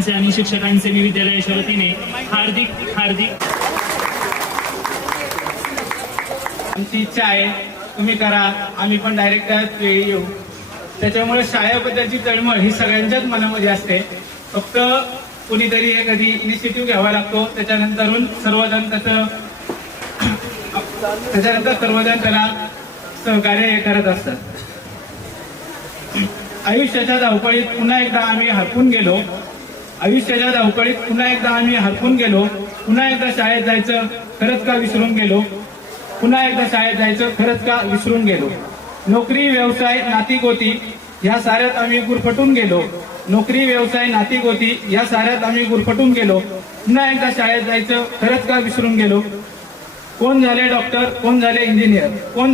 पालकांचे आणि शिक्षकांचे मी विद्यालयाच्या वतीने हार्दिक हार्दिक आमची इच्छा आहे तुम्ही करा, आम्ही पण डायरेक्ट त्याच वेळी येऊ. त्याच्यामुळे शाळेबद्दलची तळमळ ही सगळ्यांच्याच मनामध्ये असते. फक्त कुणीतरी एखादी इनिशिएटिव्ह घ्यावा लागतो, त्याच्यानंतर सर्वजण त्याला सहकार्य करत असतात. आयुष्याच्या धावपळीत पुन्हा एकदा आम्ही हरपून गेलो. पुन्हा एकदा शाळेत जायचं खरंच का विसरून गेलो. नोकरी, व्यवसाय, नाती-गोती या साऱ्यात आम्ही गुरफटून गेलो. पुन्हा एकदा शाळेत जायचं खरंच का विसरून गेलो. कोण झाले डॉक्टर, कोण झाले इंजिनियर, कोण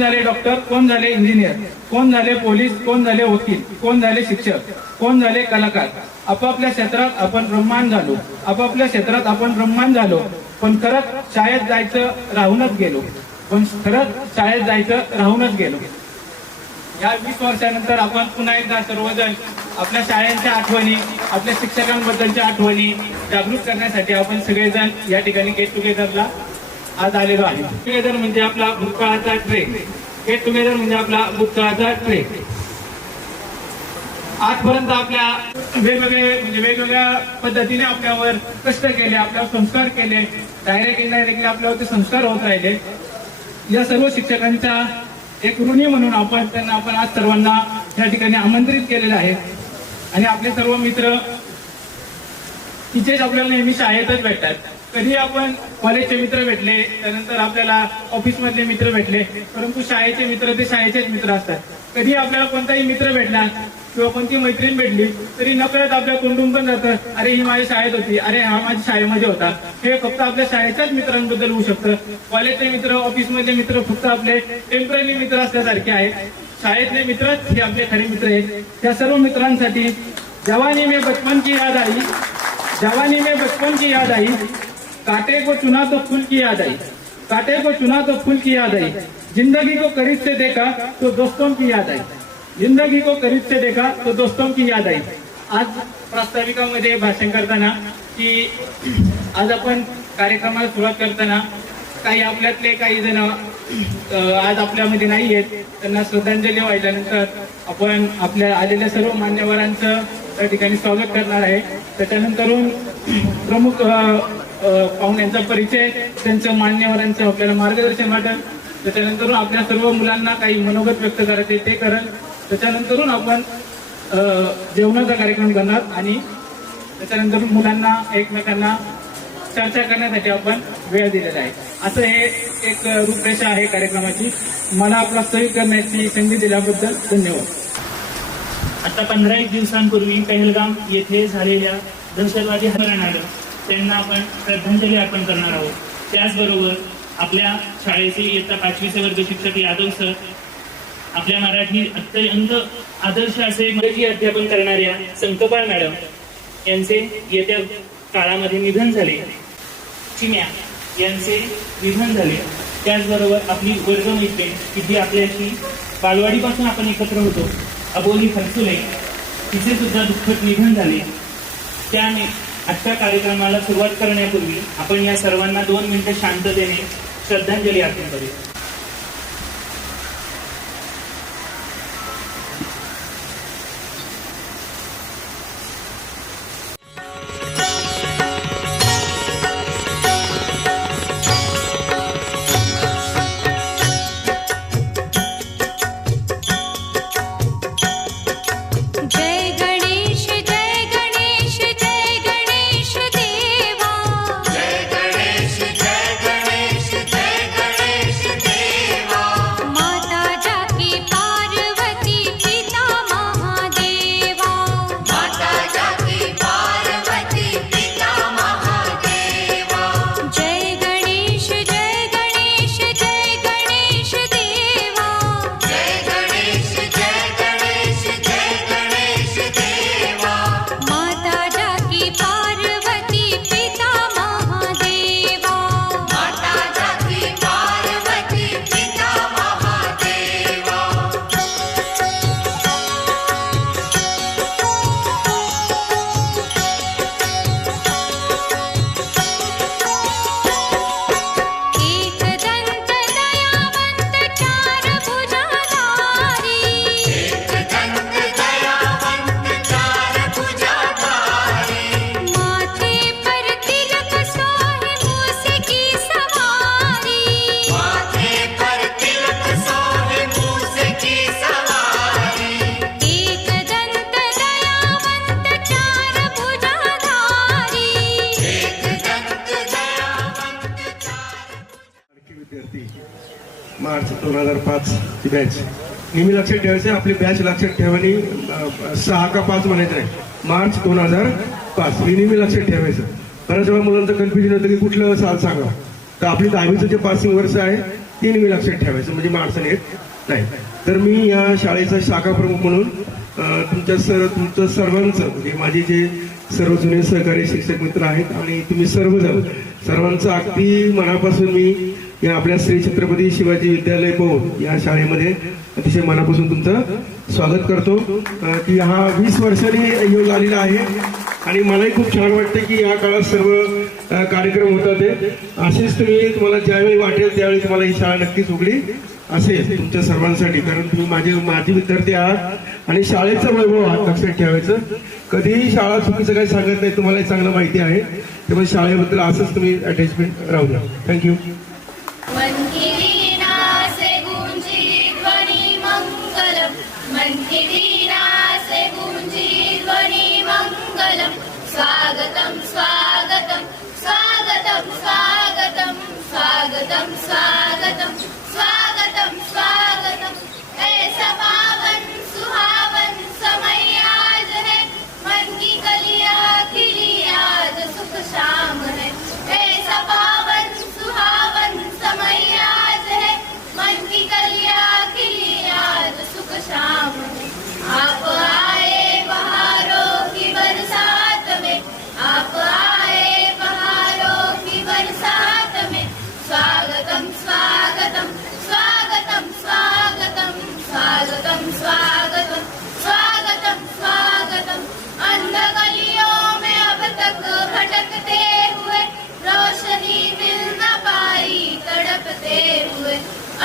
झाले पोलीस, कोण झाले वकील, कोण झाले शिक्षक, कोण झाले कलाकार. आपापल्या क्षेत्रात आपण ब्रह्मांड झालो. पण खरंच शाळेत जायचं राहूनच गेलो. या 20 वर्षानंतर आपण पुन्हा एकदा सर्वजण आपल्या शाळेच्या आठवणी, आपल्या शिक्षकांबद्दलच्या आठवणी जागृत करण्यासाठी आपण सगळेजण या ठिकाणी गेट टुगेदरला आज आलेलो आहे. टुगेदर म्हणजे आपला भूतकाळाचा ट्रेक. आजपर्यंत आपल्या वेगवेगळ्या पद्धतीने आपल्यावर कष्ट केले, आपल्यावर संस्कार केले, डायरेक्ट इनडायरेक्टली आपल्यावरती संस्कार होत राहिले. या सर्व शिक्षकांचा एक ऋणी म्हणून आपण आज सर्वांना या ठिकाणी आमंत्रित केलेलं आहे. आणि आपले सर्व मित्र तिथेच आपल्याला नेहमी शाळेतच भेटतात. कधी आपण कॉलेजचे मित्र भेटले, त्यानंतर आपल्याला ऑफिसमधले मित्र भेटले, परंतु शाळेचे मित्र ते शाळेचेच मित्र असतात. कधी आपल्याला कोणताही मित्र भेटला किंवा कोणती मैत्रीण भेटली तरी नकळत आपल्या तोंडून पण जातं, अरे ही माझ्या शाळेत होती, अरे हा माझ्या शाळेमध्ये होता. हे फक्त आपल्या शाळेच्याच मित्रांबद्दल होऊ शकतं. कॉलेजचे मित्र, ऑफिसमधले मित्र फक्त आपले टेम्पररी मित्र असल्यासारखे आहेत. शाळेतले मित्रच हे आपले खरे मित्र आहेत. त्या सर्व मित्रांसाठी जवानी में बचपन की याद आई, काटे को चुना तो फूल की याद आई, जिंदगी को करीब से देखा तो दोस्तों की याद आई. आज प्रास्ताविकामध्ये भाषण करताना की आज आपण कार्यक्रमाला सुरुवात करताना काही जण आज आपल्यामध्ये नाही आहेत, त्यांना श्रद्धांजली वाहिल्यानंतर आपण आपल्या आलेल्या सर्व मान्यवरांचं त्या ठिकाणी स्वागत करणार आहे. त्याच्यानंतरून प्रमुख पाहुण्यांचा परिचय, त्यांचं मान्यवरांचं आपल्याला मार्गदर्शन वाटेल. त्याच्यानंतर आपल्या सर्व मुलांना काही मनोगत व्यक्त करायचे ते करेल. त्याच्यानंतरून आपण जेवणाचा कार्यक्रम करणार आणि त्याच्यानंतर मुलांना एकमेकांना चर्चा करण्यासाठी आपण वेळ दिलेला आहे. असं हे एक रूपरेषा आहे कार्यक्रमाची. मला प्रास्ताविक करण्याची संधी दिल्याबद्दल धन्यवाद. आता 15 दिवसांपूर्वी पहलगाम येथे झालेल्या दहशतवादी हल्ल्याला आलं, त्यांना आपण श्रद्धांजली अर्पण करणार आहोत. त्याचबरोबर आपल्या शाळेचे इयत्ता 5वीचे वर्ग शिक्षक यादव सर, आपल्या मराठी अत्यंत आदर्श असे इंग्रजी अध्यापन करणाऱ्या संकपाळ मॅडम यांचे येत्या काळामध्ये निधन झाले. चिम्या यांचे निधन झाले. त्याचबरोबर आपली वर्गमैत्रीण की जी आपल्याशी बालवाडीपासून आपण एकत्र होतो, अबोली फरसुले, तिचे सुद्धा दुःखद निधन झाले. त्याने आजच्या कार्यक्रमाला सुरुवात करण्यापूर्वी आपण या सर्वांना 2 मिनिटं शांततेने श्रद्धांजली अर्पण करूया. जय गणेश देवा. विद्यार्थी मार्च 2005 ची बॅच नेहमी लक्षात ठेवायचं. आपली बॅच लक्षात ठेवानी 6 का 5 म्हणायचं नाही, मार्च 2005 हे नेहमी लक्षात ठेवायचं. बऱ्याच वेळा मुलांचं कन्फ्युजन होतं की कुठलं साल सांगा. तर आपली 10वीचं जे पासिंग वर्ष आहे ते नेहमी लक्षात ठेवायचं, म्हणजे मार्चने येत नाही. तर मी या शाळेचा शाखा प्रमुख म्हणून तुमचं सर्वांचं म्हणजे माझे जे सर्व जुने सहकारी शिक्षक मित्र आहेत आणि तुम्ही सर्वांचं अगदी मनापासून मी या आपल्या श्री छत्रपती शिवाजी विद्यालय पौर या शाळेमध्ये अतिशय मनापासून तुमचं स्वागत करतो. की हा 20 वर्षांनी योग आलेला आहे आणि मलाही खूप छान वाटतं की या काळात सर्व कार्यक्रम होतात ते असेच तुम्हाला ज्यावेळी वाटेल त्यावेळी तुम्हाला ही शाळा नक्कीच उघडी असेल तुमच्या सर्वांसाठी. कारण तुम्ही माझे विद्यार्थी आहात आणि शाळेचं वैभव आहात, लक्षात ठेवायचं. कधीही शाळा चुकीचं काही सांगत नाही, तुम्हालाही चांगलं माहिती आहे. त्यामुळे शाळेबद्दल असंच तुम्ही अटॅचमेंट राहू द्या. थँक्यू. स्वागतम स्वागतम स्वागतम स्वागतम स्वागतम स्वागतम स्वागतम स्वागतम. ऐसा पावन सुहावन समय आज है, मन की कलियां खिली आज सुख शाम है. ऐसा पावन सुहावन समय आज है, मन की कलियां खिली आज सुख शाम है. आप आए बहारों की बरसात में, आप आए बहारों की बरसात में. स्वागतम स्वागतम स्वागतम स्वागतम स्वागतम स्वागतम स्वागतम स्वागतम. अंध गलियों में अब तक भटकते हुए रोशनी मिल न पाई तड़पते हुए.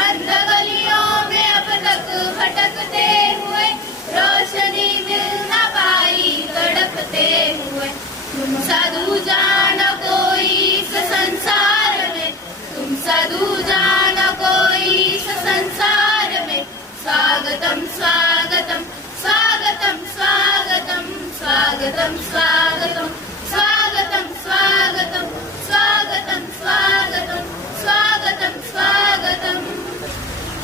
अंध गलियों में अब तक भटकते हुए रोशनी मिल न पाई तड़पते हुए. तुम साधु जान कोई इस संसार में, तुम साधु जान कोई इस संसार में. स्वागतम स्वागतम स्वागतम स्वागतम स्वागतम स्वागतम स्वागतम स्वागतम स्वागतम स्वागतम स्वागतम स्वागतम.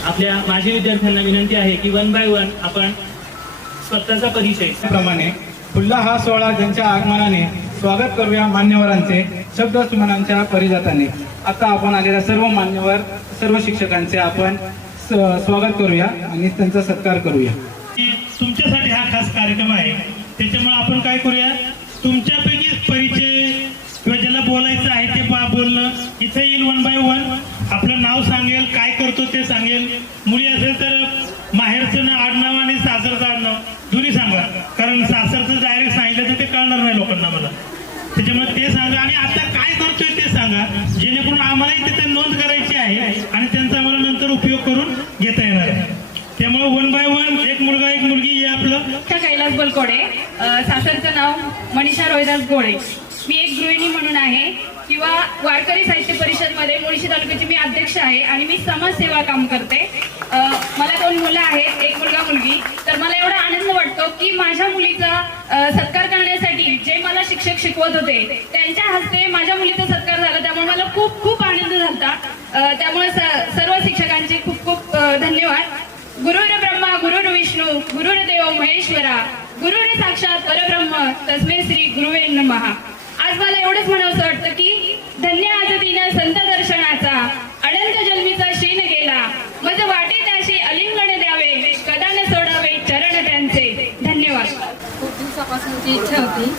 आपल्या माझ्या विद्यार्थ्यांना विनंती आहे की 1 बाय 1 आपण स्वतःचा परिचय प्रमाणे पुढला हा सोहळा ज्यांच्या आगमनाने स्वागत करूया मान्यवरांचे शब्द सुमनांच्या परिजाताने. आता आपण आलेल्या सर्व मान्यवर सर्व शिक्षकांचे आपण स्वागत करूया आणि त्यांचा सत्कार करूया. तुमच्यासाठी हा खास कार्यक्रम आहे, त्याच्यामुळे आपण काय करूया, तुमच्यापैकी परिचय किंवा ज्याला बोलायचं आहे ते बोलणं इथे येईल. 1 बाय 1 आपलं नाव सांगेल, काय करतो ते सांगेल. मुली असेल तर माहेरचं आडनाव आणि सासरचं आडनाव दोन्ही सांगा, कारण सासरचं डायरेक्ट सांगितलं तर ते कळणार नाही लोकांना मला. त्याच्यामुळे ते सांगा आणि आता काय करतोय ते सांगा, जेणेकरून आम्हालाही तिथे नोंद करायची आहे आणि त्यांचा आम्हाला नंतर उपयोग करून घेता येणार आहे. त्यामुळे 1 बाय 1 एक मुलगा एक मुलगी हे आपलं. कैलास बलकोडे, सासरचं नाव मनीषा रोहिदास गोळे. मी एक गृहिणी म्हणून आहे किंवा वारकरी साहित्य परिषदमध्ये मुळशी तालुक्याची मी अध्यक्ष आहे आणि मी समाजसेवा काम करते. मला 2 मुलं आहेत, एक मुलगा मुलगी. तर मला एवढा आनंद वाटतो की माझ्या मुलीचा सत्कार करण्यासाठी जे मला शिक्षक शिकवत होते त्यांच्या हस्ते माझ्या मुलीचा सत्कार झाला, त्यामुळे मला खूप खूप आनंद झाला. त्यामुळे सर्व शिक्षकांचे खूप खूप धन्यवाद. गुरुर ब्रह्मा गुरुर विष्णू गुरुर्देव महेश्वरा गुरुर साक्षात परब्रह्म तस्मै श्री गुरुवे नमः. आज मला एवढंच म्हणावंसं वाटतं की धन्य आज दिन संत दर्शनाचा, अनंत जन्मीचा शीन गेला, मज वाटे त्याशी अलिंगण द्यावे, कदा न सोडावे चरण त्यांचे. धन्यवाद. खूप दिवसापासूनची इच्छा होती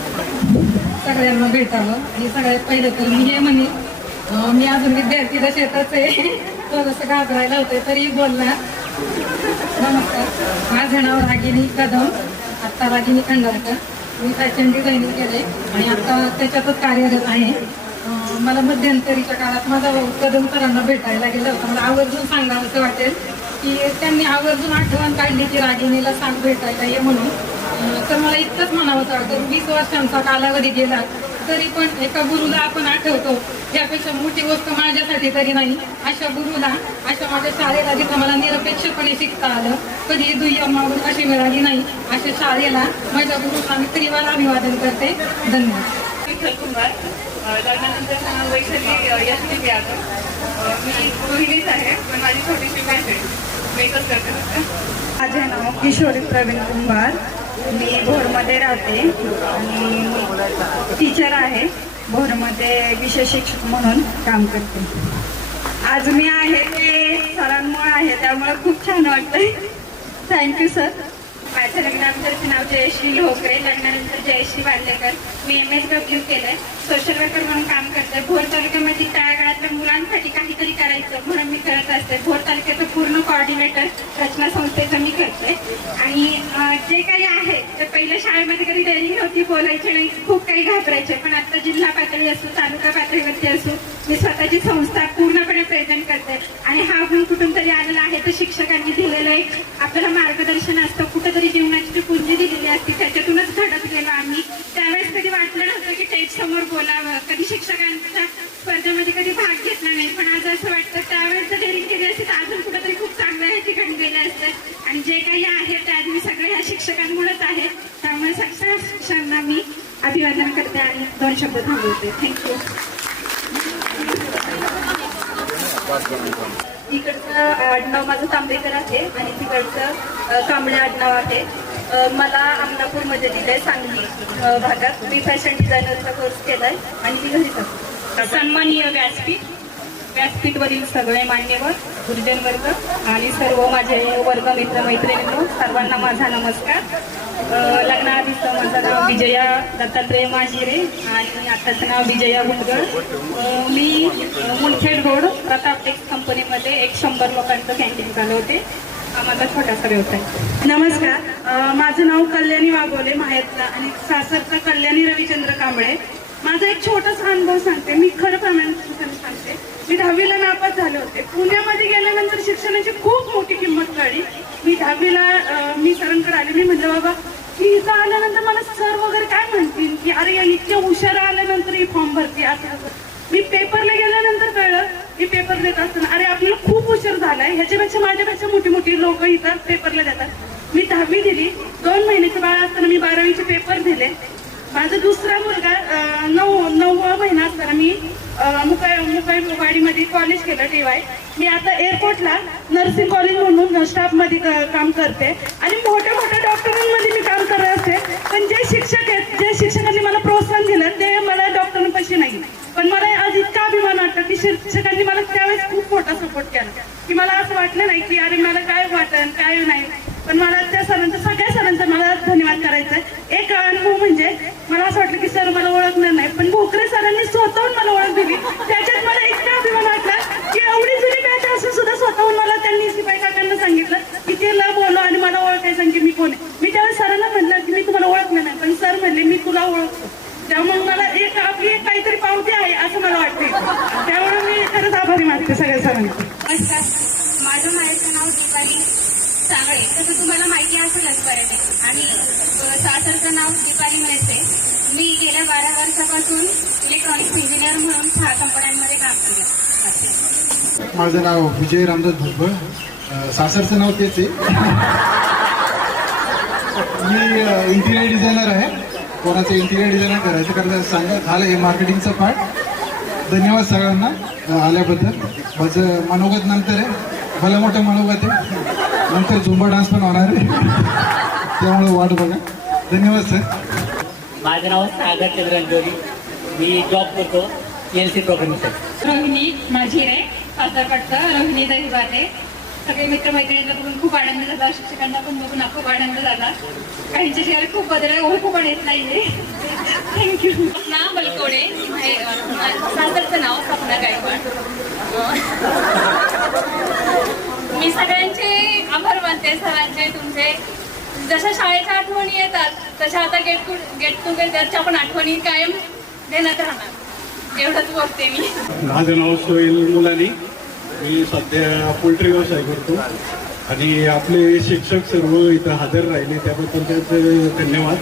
सगळ्यांना भेटावं आणि सगळ्यात पहिलं तर मी हे म्हणे मी अजून विद्यार्थी दशेतच आहे, थोडंसं घाबरायला होते तरी बोलणार. नमस्कार, माझं नाव रागिनी कदम, आत्ता रागिनी खंडारकर. मी फॅशन डिझायनिंग केले आणि आता त्याच्यातच कार्यरत आहे. मला मध्यंतरीच्या काळात माझा भाऊ कदम सरांना भेटायला गेलं होतं. मला आवर्जून सांगावं असं वाटेल की त्यांनी आवर्जून आठवण काढली की रागिनीला सांग भेटायला ये म्हणून. तर मला इतकंच म्हणावं वाटतं, 20 वर्षांचा कालावधी गेला तरी पण एका गुरुला आपण आठवतो, यापेक्षा मोठी गोष्ट माझ्यासाठी तरी नाही. अशा गुरुला, अशा माझ्या शाळेला जिथं मला निरपेक्षपणे शिकता आलं, कधी दुय्यम मागून अशी मिळाली नाही, अशा शाळेला माझ्या गुरुला मी त्रिवार अभिवादन करते. धन्यवाद. विठ्ठल कुंभार, लग्नानंतर नाव वैशाली यशवी यादव. मी गृहिणीच आहे, पण माझी छोटीशी बॅच आहे. मी एकच करते फक्त. माझे नाव किशोरी प्रवीण कुंभार. मी भोरमध्ये राहते आणि टीचर आहे. भोरमध्ये विषय शिक्षक म्हणून काम करते. आज मी आहे ते सरांमुळे आहे, त्यामुळे खूप छान वाटतंय. Thank you sir. माझ्या लग्नानंतरचे नाव जयश्री लोकरे, लग्नानंतर जयश्री वाल्लेकर. मी MSW केलंय. सोशल वर्कर म्हणून काम करते. भोर तालुक्यामध्ये तळागाळातल्या मुलांसाठी काहीतरी करायचं म्हणून मी करत असते. भोर तालुक्याचं पूर्ण कोऑर्डिनेटर रचना संस्थेचं मी करते. आणि जे काही आहे ते पहिल्या शाळेमध्ये कधी डेअरिंग नव्हती, बोलायचे नाही, खूप काही घाबरायचे. पण आता जिल्हा पातळी असो, तालुका पातळीवरती असो, मी स्वतःची संस्था पूर्णपणे प्रेझेंट करते. आणि हा गुण कुठून तरी आलेला आहे तर शिक्षकांनी दिलेलं एक आपल्याला मार्गदर्शन असतं, कुठंतरी जीवनाची जी पुंजी दिलेली असते त्याच्यातूनच घडत गेलो आम्ही. त्यावेळेस कधी वाटलं नव्हतं की टेट समोर बोलावं, कधी शिक्षकांच्या स्पर्धेमध्ये कधी भाग घेतला नाही. पण आज असं वाटतं त्यावेळेस जर डेअरिंग केली असते तर अजून कुठेतरी खूप चांगलं या ठिकाणी गेले असते. आणि जे काही आहे ते आज मी सगळं ह्या शिक्षकांमुळेच आहे. त्यामुळे सगळ्या शिक्षकांना मी अभिवादन करते आणि 2 शब्द थांबवते. थँक्यू. इकडचं आडनाव माझं तांबेकर आहे आणि तिकडचं कांबळे आडनाव आहे. मला अमलापूरमध्ये दिलंय, सांगली भागात. मी फॅशन डिझायनरचा कोर्स केलाय आणि मी घरीच असते. सन्माननीय व्यासपीठवरील सगळे मान्यवर, गुरुजन वर्ग आणि सर्व माझे वर्ग मित्र मैत्रिणींनो, सर्वांना माझा नमस्कार. लग्नाआधीचं माझं नाव विजया दत्तात्रय माजिरे आणि आताचं नाव विजया गुंडगड. मी मुलखेड रोड प्रताप टेक्स कंपनीमध्ये एक 100 लोकांचं कॅन्टीन चालवते. हा माझा छोटासा व्यवसाय. नमस्कार. माझं नाव कल्याणी वाघोले, माहेरचा आणि सासरचा कल्याणी रविचंद्र कांबळे. माझा एक छोटासा अनुभव सांगते. मी खरं प्रामाणिकपणे सांगते. मी 10वीला नापास झाले होते. पुण्यामध्ये गेल्यानंतर शिक्षणाची खूप मोठी किंमत कळली. मी 10वीला मी सरांकडे आले. मी म्हटलं बाबा मी इथं आल्यानंतर मला सर वगैरे काय म्हणतील की अरे या इतक्या हुशार आल्यानंतर ही फॉर्म भरती असं. मी पेपरला गेल्यानंतर कळलं की पेपर देत असताना अरे आपल्याला खूप उशीर झालाय, ह्याच्यापेक्षा माझ्यापेक्षा मोठी मोठी लोक इथं पेपरला देतात. मी 10वी दिली. 2 महिन्याचे बाळ असताना मी 12वीचे पेपर दिले. माझा दुसरा मुलगा 9वा महिना असताना मी मुकाईवाडीमध्ये कॉलेज केलं TY. मी आता एअरपोर्टला नर्सिंग कॉलेज म्हणून स्टाफमध्ये काम करते आणि मोठ्या मोठ्या डॉक्टरांमध्ये मी काम करत असते. पण जे शिक्षक आहेत, जे शिक्षकांनी मला प्रोत्साहन दिलं ते मला डॉक्टरांपाशी नाही. पण मला आज इतका अभिमान वाटतं की शिक्षकांनी मला त्यावेळेस खूप मोठा सपोर्ट केला. की मला असं वाटलं नाही की अरे मला काय वाटतं काय नाही. पण मला त्या सरांचा, सगळ्या सरांचा मला धन्यवाद करायचा आहे. एक अनुभव म्हणजे मला असं वाटलं की सर मला ओळखणार नाही, पण भोकरे सरांनी स्वतःहून मला ओळख दिली. त्याच्यात मला इतका अभिमान वाटला की एवढी जुनी बॅच असून सुद्धा स्वतःहून मला त्यांनी शिपाई काकांना सांगितलं की ते बोलो आणि मला ओळखायचं की मी कोण आहे. मी त्यावेळेस सरांना म्हटलं की मी तुम्हाला ओळखलं नाही, पण सर म्हणले मी तुला ओळखतो. त्यामुळे मला आपली एक काहीतरी पावती आहे असं मला वाटते. त्यामुळे मी खरंच आभारी मानते सगळ्या सरांचे. नमस्कार. माझं माहेरचं नाव दीपाली सांगळे, तसं तुम्हाला माहिती असेलच बऱ्यापैकी. आणि सासरचं नाव दीपाली मिळते. मी गेल्या 12 वर्षापासून इलेक्ट्रॉनिक्स इंजिनियर म्हणून 6 कंपन्यांमध्ये काम करते. माझं नाव विजय रामदास भुजबळ. सासरचं नाव तेच आहे. मी इंटिरियर डिझायनर आहे. कोणाचं इंटिरियर डिझायनर करायचं सांगा झालं हे मार्केटिंगचं पार्ट. धन्यवाद सगळ्यांना आल्याबद्दल. माझं मनोगत नंतर आहे, भलं मोठं मनोगत आहे. नंतर झुंबा डान्स पण होणार आहे, त्यामुळे वाट बघा. धन्यवाद सर. माझं नाव सागर चंद्रंजोरी. मी जॉब करतो CNC प्रोग्रामिंग. रोहिणी माझी आहे, सासरकडचं रोहिणी दहिबाते. सगळे मित्रमैत्रिणींना बघून खूप आनंद झाला, शिक्षकांना पण बघून खूप आनंद झाला. काहींचे शेअर खूप बदल ओळखू पण येत नाहीये. थँक्यू. नाव बलकोडे, सासरचं नाव सपना गायकवाड. मी सगळ्यांचे आभार मानते, सरांचे तुमचे. जशा शाळेच्या आठवणी येतात तशा आता गेट टुगेदरच्या पण आठवणी कायम देण्यात राहणार, एवढंच बोलते मी. माझं नाव सोहेल मुलानी. मी सध्या पोल्ट्री व्यवसाय करतो आणि आपले शिक्षक सर्व इथं हजर राहिले त्याबद्दल त्यांचे धन्यवाद.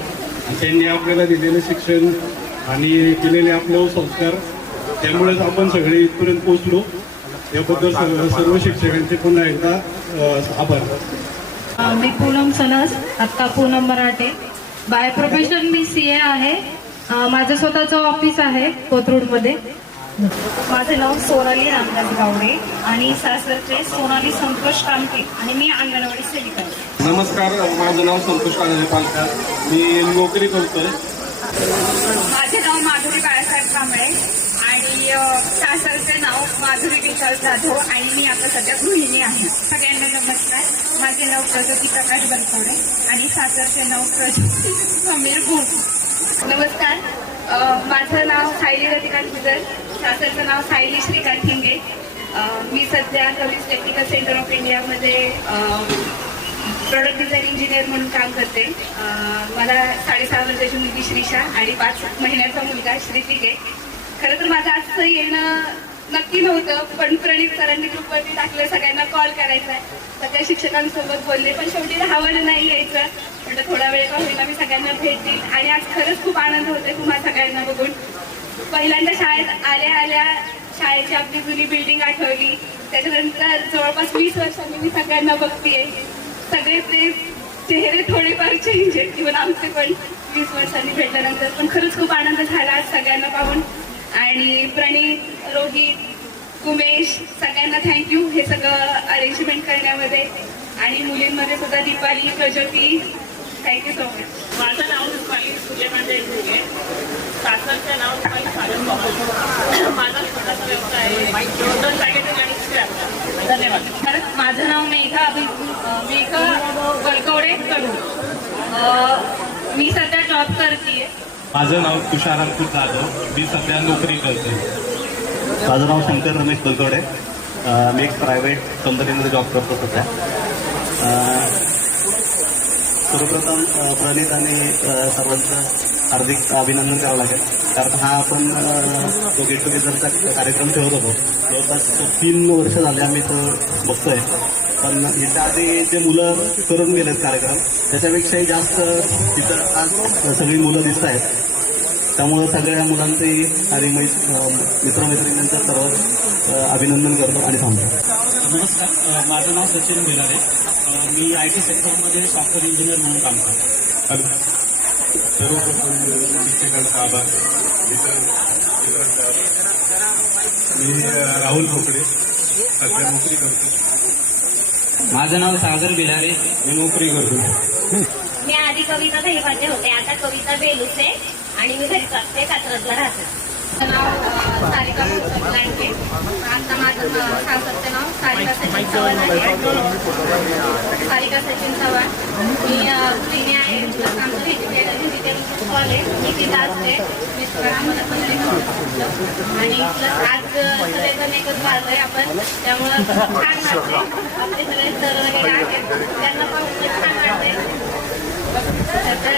त्यांनी आपल्याला दिलेलं शिक्षण आणि दिलेले आपले संस्कार, त्यामुळेच आपण सगळे इथपर्यंत पोहोचलो. याबद्दल सर्व शिक्षकांचे पुन्हा एकदा आभार. मी पूनम सनस, अक्का पूनम मराठे. बाय प्रोफेशन मी CA आहे माझं स्वतःचं ऑफिस आहे कोथरूडमध्ये. माझं नाव सोनाली रामदास गावडे आणि सासरचे सोनाली संतोष कामटे आणि मी अंगणवाडी सेविका आहे. नमस्कार, माझं नाव संतोष काळे पालकर. मी नोकरी करतोय. माझे नाव माधुरी बाळासाहेब कांबळे आणि सासरचे नाव माधुरी विशाल जाधव आणि मी आता सध्या गृहिणी आहे. सगळ्यांना नमस्कार. माझे नाव प्रगती प्रकाश बनसोडे आणि सासरचे नाव प्रगती समीर भोट. नमस्कार, माझं नाव सायली रतिकांत गुजर, सासरचं नाव सायली श्रीकांत हिंगे. मी सध्या सर्व्हिस टेक्निकल सेंटर ऑफ इंडियामध्ये प्रोडक्ट डिझाईन इंजिनियर म्हणून काम करते. मला 6.5 वर्षाची मुलगी श्रीषा आणि 5 महिन्याचा मुलगा श्रीतिक आहे. खरं तर माझं आजचं येणं नक्की नव्हतं, पण प्रणित सरांनी ग्रुपवरती टाकलं सगळ्यांना कॉल करायचा आहे. सगळ्या शिक्षकांसोबत बोलले, पण शेवटी राहावं नाही यायचं. म्हटलं थोडा वेळ का होईना मी सगळ्यांना भेट देईल आणि आज खरंच खूप आनंद होतोय तुम्हा सगळ्यांना बघून. पहिल्यांदा शाळेत आल्या शाळेची आपली जुनी बिल्डिंग आठवली. त्याच्यानंतर जवळपास 20 वर्षांनी मी सगळ्यांना बघतेय. सगळे ते चेहरे थोडेफार चेंज आहेत, इव्हन आमचे पण 20 वर्षांनी भेटल्यानंतर. पण खरंच खूप आनंद झाला आज सगळ्यांना पाहून. आणि प्रणित, रोहित, उमेश सगळ्यांना थँक्यू हे सगळं अरेंजमेंट करण्यामध्ये. आणि मुलींमध्ये सुद्धा दीपाली, प्रज्योती, थँक्यू सो मच. माझं नाव रुपाली सूर्यकांत आहे. सासरचं नाव रुपाली सागर बाबू. माझा स्वतःचा व्यवसाय आहे. 2 पॅकेट आणि स्क्रॅप. धन्यवाद. माझं नाव मेघा वलकवडे कडू. मी सध्या जॉब करते. माझं नाव तुषार अंकुश जाधव. मी सध्या नोकरी करते. माझं नाव शंकर रमेश बलकवडे. मी एक प्रायव्हेट कंपनीमध्ये जॉब करतो सध्या. सर्वप्रथम प्रणित आणि सर्वांचं हार्दिक अभिनंदन करावं लागेल, कारण हा आपण तो गेट टुगेदरचा कार्यक्रम ठेवत होतो. जवळपास 3 वर्ष झाले आम्ही तो बघतोय. पण याच्या आधी जे मुलं करून गेलेत कार्यक्रम त्याच्यापेक्षाही जास्त तिथं आज सगळी मुलं दिसत आहेत. त्यामुळं सगळ्या मुलांचंही आणि मित्रमैत्रिणींचं सर्व अभिनंदन करतो आणि थांबतो. नमस्कार, माझं नाव सचिन भिलारे. मी IT सेक्टरमध्ये सॉफ्टवेअर इंजिनियर म्हणून काम करतो. सर्वप्रथम आभार. मी राहुल भोकडे, सध्या नोकरी करतो. माझं नाव सागर भिलारे. मी नोकरी करतो. मी आधी कविता दहिवाचे होते, आता कविता बेलूचे आणि मी घरी असते, कात्रजला राहते. माझं नाव सारिका लांडगे. आता माझं सासरचं नाव सारिका सचिन चव्हाण आहे. सारिका सचिन चव्हाण. मी गृहिणी आहे. प्लस आमचं व्हेजिटेबल स्टॉल आहे. मी तिथं असते. मिस्टर आम्हाला पण आणि प्लस आज सगळेजण एकत्र आलोय आपण, त्यामुळं छान वाटतंय. आपले सगळे सर वगैरे आहेत, त्यांना पाहून छान वाटतंय. तर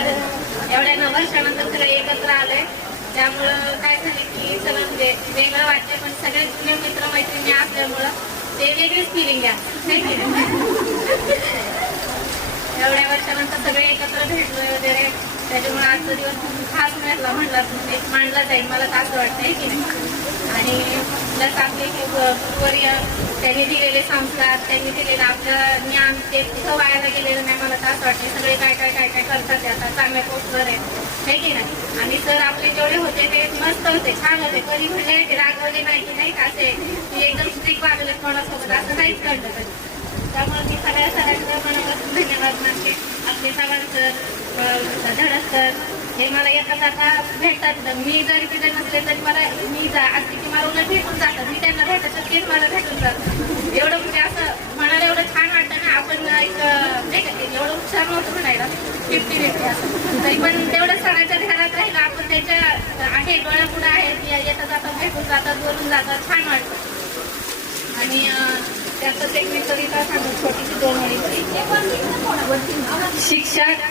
एवढ्या वर्षानंतर सगळे एकत्र आलोय, त्यामुळं काय झालं की सगळं म्हणजे वेगळं वाटतंय. पण सगळे जुने मित्रमैत्रिणी असल्यामुळं ते वेगळीच फिलिंग आहे. एवढ्या वर्षानंतर सगळे एकत्र भेटलोय वगैरे, त्याच्यामुळे आजचा दिवस खूप खास मांडला जाईल मला तर असं वाटतंय की नाही. आणि प्लस आपले गुरुवर्य त्यांनी दिलेले संस्कार, त्यांनी दिलेलं आपलं ज्ञान ते कुठं वायाला गेलेलं नाही. मला तर असं वाटतं सगळे काय करतात ते आता चांगल्या पोस्टवर आहे की नाही. आणि सर आपले जेवढे होते ते मस्त होते, छान होते. कधी म्हणले ते रागवले नाही की नाही का असे की एकदम स्ट्रिक्ट वागले कोणासोबत असं काहीच कळलं कधी. त्यामुळे मी सगळ्या सरांच्या मनापासून धन्यवाद मानते. आपले चव्हाण सर, धडक सर हे मला येता जाता भेटतात. मी जरी तिथे नसले तरी मला मी असते की मला उलट भेटून जातात. मी त्यांना भेटायचं तेच मला भेटून जातं. एवढं म्हणजे असं म्हणायला एवढं छान वाटतं ना. आपण एक नाही का एवढं उत्साह नव्हतं म्हणायला 50-50 असं, तरी पण तेवढं सणाच्या ध्यानात राहिलं आपण. त्याच्या आहे डोळ्यापुढे आहे की येता जाता भेटून जातात, बोलून जातात, छान वाटतं. आणि त्यातच एक मी कविता सांगू छोटीशी 2 ओळी. शिक्षक,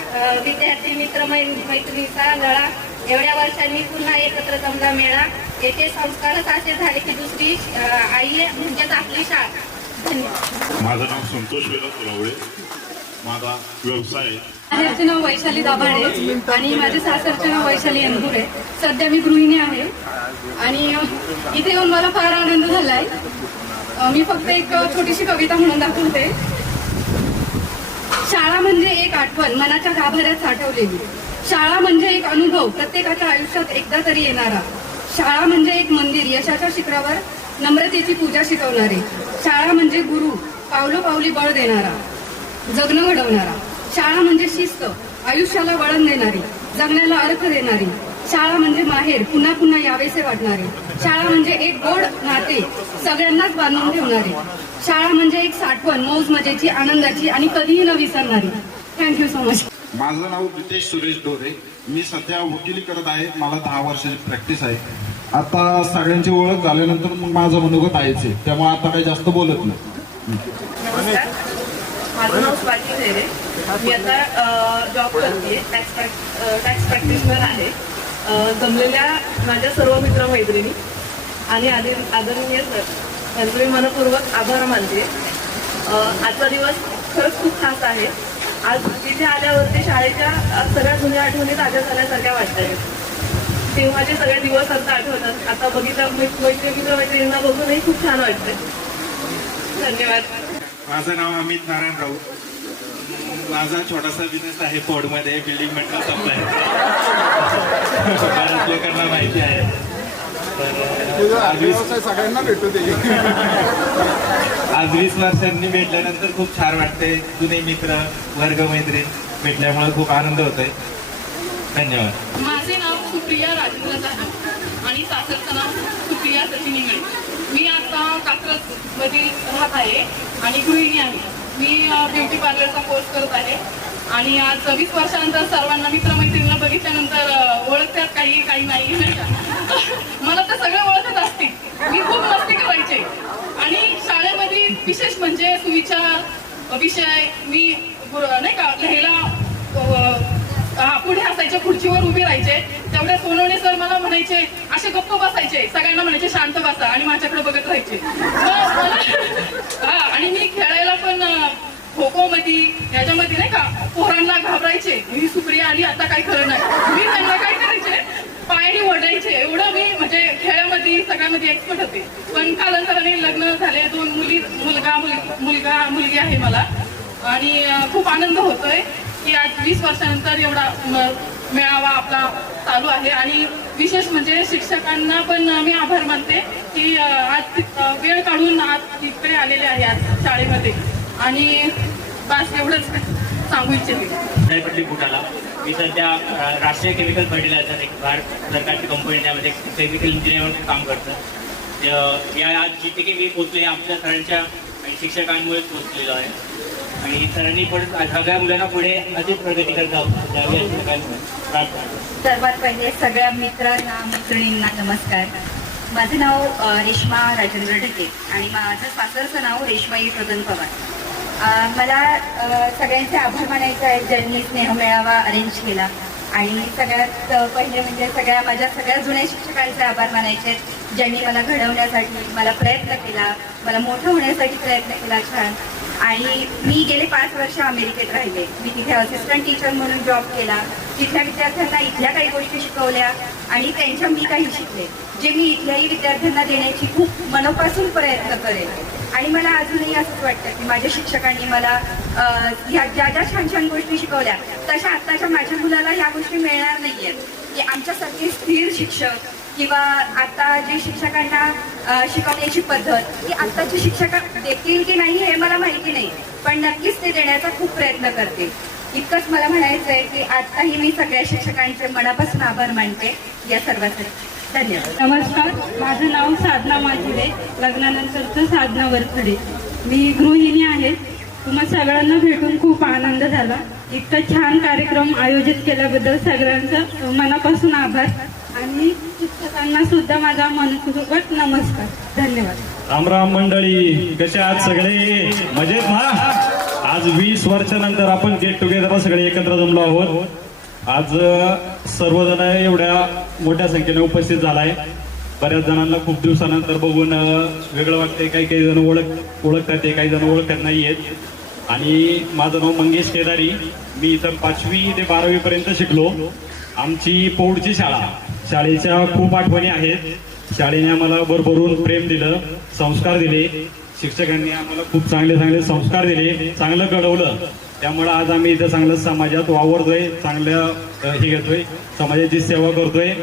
विद्यार्थी, मित्रमैत्रिणीचा लळा, एवढ्या वर्षांनी पुन्हा एकत्र जमला मेळा. येथे संस्कारच असे झाले की दुसरी आई म्हणजेच आपली शाळा. धन्यवाद. माझं नाव संतोष विलास पुलावळे. माझा व्यवसाय माझे नाव वैशाली दाभाडे आणि माझे सासरचे नाव वैशाली अंकुरे. सध्या मी गृहिणी आहे आणि इथे येऊन मला फार आनंद झालाय. मी फक्त एक छोटीशी कविता म्हणून दाखवते. शाळा म्हणजे एक आठवण मनाच्या गाभाऱ्यात साठवलेली. शाळा म्हणजे एक अनुभव, प्रत्येकाच्या आयुष्यात एकदा तरी येणारा. शाळा म्हणजे एक मंदिर, यशाच्या शिखरावर नम्रतेची पूजा शिकवणारे. शाळा म्हणजे गुरु, पावलोपावली बळ देणारा, जगणं घडवणारा. शाळा म्हणजे शिस्त, आयुष्याला वळण देणारी, जगण्याला अर्थ देणारी. शाळा म्हणजे माहेर, पुन्हा पुन्हा यावेसे वाटणारे. शाळा म्हणजे एक गोड नाते, सगळ्यांनाच बांधून ठेवणारे. शाळा म्हणजे एक साठवण, मौज मजेची, आनंदाची आणि कधीही न विसरणारी. Thank you so much. माझं नाव रितेश सुरेश डोरे. मी सध्या वकिली करत आहे. मला 10 वर्षाची प्रॅक्टिस आहे. आता सगळ्यांची ओळख झाल्यानंतर मग माझं मनोगत आहेच आहे, त्यामुळे आता काही जास्त बोलत नाही. नमस्कार, माझं नाव स्वाती झेरे. मी आता जॉब करते, टॅक्स प्रॅक्टिशनर आहे. जमलेल्या माझ्या सर्व मित्रमैत्रिणी आणि आदरणीय सर त्यांचे मी मनपूर्वक आभार मानते. आजचा दिवस खरंच खूप खास आहे. आज तिथे आल्यावरती शाळेच्या सगळ्या जुन्या आठवणी ताज्या झाल्यासारख्या वाटत आहेत. तेव्हाचे सगळे दिवस आता आठवतात. आता बघितलं मित्रमैत्रिणींना बघूनही खूप छान वाटतंय. धन्यवाद. माझं नाव अमित नारायण राऊत. माझा छोटासा बिझनेस आहे फोर्डमध्ये, बिल्डिंग मटेरियल सप्लाय. बऱ्याच लोकांना माहिती आहे. सगळ्यांना भेटू दे. आज 20 वर्षांनी भेटल्यानंतर खूप छान वाटते. जुने मित्र, वर्गमैत्रीण भेटल्यामुळे खूप आनंद होतोय. धन्यवाद. माझे नाव सुप्रिया राजेंद्र जाधव आणि सासरचं नाव सुप्रिया सचिन इंगळे. मी आता कात्रज मध्ये राहत आहे आणि गृहिणी आहे. मी ब्युटी पार्लरचा कोर्स करत आहे आणि आज 20 वर्षानंतर सर्वांना मित्रमैत्रिणींना बघितल्यानंतर ओळखतात काही नाही मला तर सगळे ओळखत असतील. मी खूप मस्ती करायचे आणि शाळेमध्ये विशेष म्हणजे सुविचार विषय मी नाही का लिहायला पुढे असायचे, खुर्चीवर उभी राहायचे. तेवढ्या सोनवणे सर मला म्हणायचे असे गप्प बसायचे, सगळ्यांना म्हणायचे शांत बसा आणि माझ्याकडे बघत राहायचे. आणि मी खेळायला पण खो खो मध्ये याच्यामध्ये नाही का पोरांना घाबरायचे. मी सुप्रिया आली आता काही खरं नाही. मी त्यांना काय करायचे, पायाने ओढायचे. एवढं मी म्हणजे खेळामध्ये सगळ्यामध्ये एक्सपर्ट होते. पण कालांतराने लग्न झाले, 2 मुलगी आहे मला आणि खूप आनंद होतोय की आज 20 वर्षानंतर एवढा मेळावा आपला चालू आहे. आणि विशेष म्हणजे शिक्षकांना पण मी आभार मानते की आज वेळ काढून आज इकडे आलेले आहे आज शाळेमध्ये. आणि बस एवढंच सांगू इच्छिते. पडली बुटाला मी सध्या राष्ट्रीय केमिकल फर्टिलायझर एक भारत सरकारची कंपनी त्यामध्ये केमिकल इंजिनियर म्हणून काम करतं. या आज जिथे की मी पोचले आमच्या सरांच्या आणि शिक्षकांमुळेच पोचलेलो आहे. आणि सरांनी पण सगळ्या मुलांना पुढे अशीच प्रगती करता यावी अशी सगळ्यांना. सर्वात पहिले सगळ्या मित्रांना मैत्रिणींना नमस्कार. माझं नाव रेश्मा राजेंद्र ढके आणि माझं सासरचं नाव रेश्माई प्रदन पवार. मला सगळ्यांचे आभार मानायचे आहेत ज्यांनी स्नेहमेळावा अरेंज केला. आणि सगळ्यात पहिले म्हणजे माझ्या सगळ्या जुन्या शिक्षकांचे आभार मानायचे आहेत ज्यांनी मला घडवण्यासाठी मला प्रयत्न केला, मला मोठं होण्यासाठी प्रयत्न केला छान. आणि मी गेले 5 वर्ष अमेरिकेत राहिले. मी तिथे असिस्टंट टीचर म्हणून जॉब केला. तिथल्या विद्यार्थ्यांना इथल्या काही गोष्टी शिकवल्या आणि त्यांच्या मी काही शिकले जे मी इथल्याही विद्यार्थ्यांना देण्याची खूप मनापासून प्रयत्न करेन. आणि मला अजूनही असंच वाटतं की माझ्या शिक्षकांनी मला ह्या ज्या छान छान गोष्टी शिकवल्या तशा आत्ताच्या माझ्या मुलाला ह्या गोष्टी मिळणार नाहीयेत. की आमच्यासारखे स्थिर शिक्षक किंवा आता जे शिक्षकांना शिकवण्याची पद्धत ही आत्ताचे शिक्षक देतील की नाही हे मला माहिती नाही, पण नक्कीच ते देण्याचा खूप प्रयत्न करते. इतकंच मला म्हणायचं आहे की आताही मी सगळ्या शिक्षकांचे मनापासून आभार मानते या सर्वांसाठी. धन्यवाद. नमस्कार, माझं नाव साधना माजिरे, लग्नानंतरचं साधना वरखडे. मी गृहिणी आहे. तुम्हाला सगळ्यांना भेटून खूप आनंद झाला. इतका छान कार्यक्रम आयोजित केल्याबद्दल सगळ्यांचं मनापासून आभार आणि शिक्षकांना सुद्धा माझा मनपूर्वक नमस्कार. धन्यवाद. रामराम मंडळी, कसे आहात सगळे? मजेत ना? आज 20 वर्षानंतर आपण गेट टुगेदरला सगळे एकत्र जमलो आहोत. आज सर्वजण एवढ्या मोठ्या संख्येने उपस्थित झालाय. बऱ्याच जणांना खूप दिवसानंतर बघून वेगळं वाटतंय. काही जण ओळखतात, काही जण ओळखत नाहीयेत. आणि माझं नाव मंगेश केदारी. मी इथं 5वी ते 12वी पर्यंत शिकलो. आमची पौडची शाळेच्या खूप आठवणी आहेत. शाळेने आम्हाला भरभरून प्रेम दिलं, संस्कार दिले. शिक्षकांनी आम्हाला खूप चांगले संस्कार दिले, चांगलं घडवलं. त्यामुळे आज आम्ही इथं चांगलं समाजात वावरतोय, चांगलं हे घेतोय, समाजाची सेवा करतोय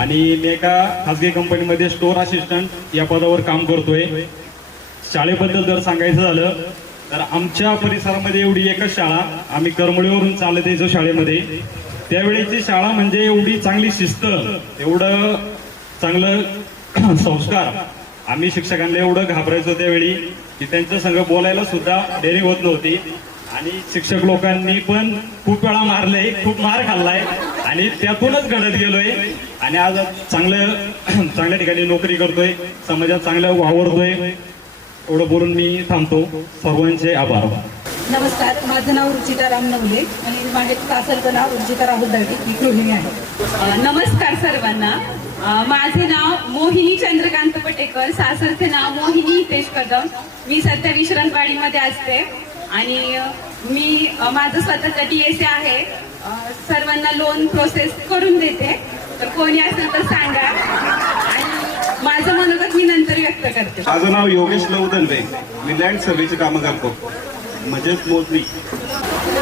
आणि मी एका खाजगी कंपनीमध्ये स्टोअर असिस्टंट या पदावर काम करतोय. शाळेबद्दल जर सांगायचं झालं तर आमच्या परिसरामध्ये एवढी एकच शाळा, आम्ही करमळीवरून चालत यायचो शाळेमध्ये. त्यावेळेची शाळा म्हणजे एवढी चांगली शिस्त, एवढं चांगलं संस्कार, आम्ही शिक्षकांना एवढं घाबरायचो त्यावेळी की त्यांच्या संग बोलायला सुद्धा डेअरिंग होत नव्हती. आणि शिक्षक लोकांनी पण खूप वेळा मारले, खूप मार खाल्लाय आणि त्यातूनच घडत गेलोय आणि आज चांगल्या ठिकाणी नोकरी करतोय, समाजात चांगलं वावरतोय. एवढं बोलून मी थांबतो. सर्वांचे आभार. नमस्कार, माझं नाव रुचिता राम नवले आणि माझे सासरचं नाव रुचिता राहुल दळवी, मी गृहिणी आहे. नमस्कार सर्वांना. माझे नाव मोहिनी चंद्रकांत पटेकर, सासरचे नाव मोहिनी हितेश कदम. मी सध्या विश्रांतवाडीमध्ये असते आणि मी माझं स्वतःचा TSA आहे. सर्वांना लोन प्रोसेस करून देते, तर कोणी असेल तर सांगा आणि माझं मनोगत मी नंतर व्यक्त करते. माझं नाव योगेश लवदनवे, मी लँड सर्वेची कामं करतो, म्हणजेच मोजणी.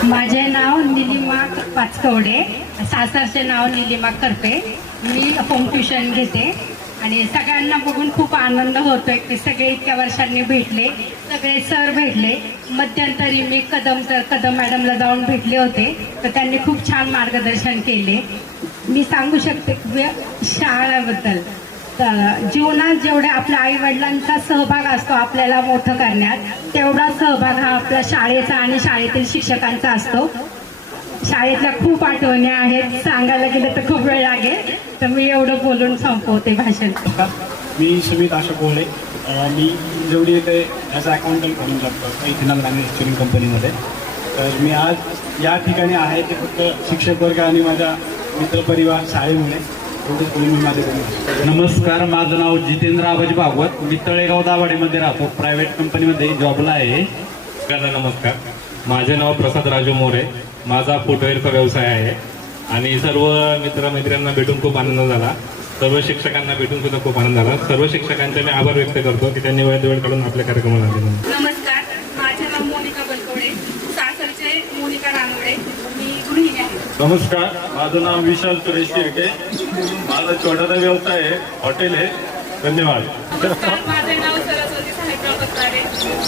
माझे नाव निलिमा पाचकवडे, सासरचे नाव निलिमा करपे. मी होम ट्युशन घेते आणि सगळ्यांना बघून खूप आनंद होतोय की सगळे इतक्या वर्षांनी भेटले, सगळे सर भेटले. मध्यंतरी मी कदम मॅडमला जाऊन भेटले होते, तर त्यांनी खूप छान मार्गदर्शन केले. मी सांगू शकते शाळेबद्दल जीवनात जेवढ्या आपल्या आई वडिलांचा सहभाग असतो आपल्याला मोठं करण्यात, तेवढा सहभाग हा आपल्या शाळेचा आणि शाळेतील शिक्षकांचा असतो. शाळेतल्या खूप आठवणी आहेत, सांगायला गेलं तर खूप वेळ लागेल, तर मी एवढं बोलून संपवते भाषण. मी सुमित अशोक कोहळे, मी जेवढी येथे ॲज अ अकाउंटंट म्हणून करतो इथेनॉल मॅन्युफॅक्चरिंग कंपनीमध्ये. तर मी आज या ठिकाणी आहे ते फक्त शिक्षक वर्ग आणि माझा मित्रपरिवार शाळेमुळे. नमस्कार, माझं नाव जितेंद्र आबाजी भागवत, मी तळेगाव दाभाडेमध्ये राहतो, प्रायव्हेट कंपनीमध्ये जॉबला आहे. नमस्कार, माझे नाव प्रसाद राजू मोरे, माझा फुटवेअरचा व्यवसाय आहे आणि सर्व मित्रमैत्रिणींना भेटून खूप आनंद झाला. सर्व शिक्षकांना भेटून सुद्धा खूप आनंद झाला. सर्व शिक्षकांचे मी आभार व्यक्त करतो की त्यांनी वेळ काढून आपल्या कार्यक्रमाला आले. नमस्कार, माझे नाव मोनिका बनकवडे, सासरचे मोनिका रानवडे, मी गृहिणी आहे. नमस्कार, माझं नाव विशाल सुरेश शिर्के, माझा छोटासा व्यवसाय आहे, हॉटेल आहे. धन्यवाद. नमस्कार, माझे नाव सरस्वती साहेबराव पत्रारे,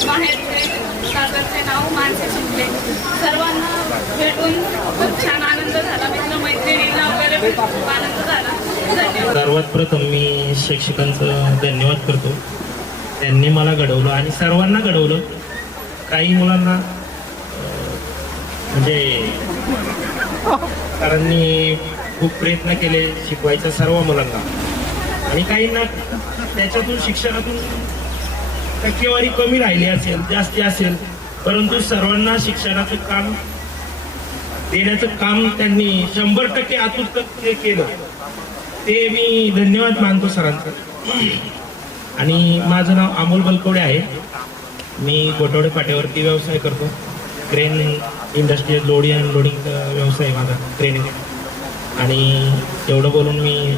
माहेरचे सासरचे नाव मानसी शिंदे. सर्वांना भेटून खूप छान आनंद झाला, मित्रमैत्रिणींना वगैरे भेटून खूप आनंद झाला. धन्यवाद. सर्वात प्रथम मी शिक्षकांचं धन्यवाद करतो. त्यांनी मला घडवलं आणि सर्वांना घडवलं. काही मुलांना म्हणजे सरांनी खूप प्रयत्न केले शिकवायच्या सर्व मुलांना आणि काहींना त्याच्यातून शिक्षणातून टक्केवारी कमी राहिली असेल, जास्ती असेल, परंतु सर्वांना शिक्षणाचं काम देण्याचं काम त्यांनी 100% आतुरता ते केलं. ते मी धन्यवाद मानतो सरांचं. आणि माझं नाव अमोल बलकवडे आहे, मी गोटवडे फाट्यावरती व्यवसाय करतो. क्रेन इंडस्ट्री लोडिंग अनलोडिंगचा व्यवसाय माझा क्रेन. आणि एवढं बोलून मी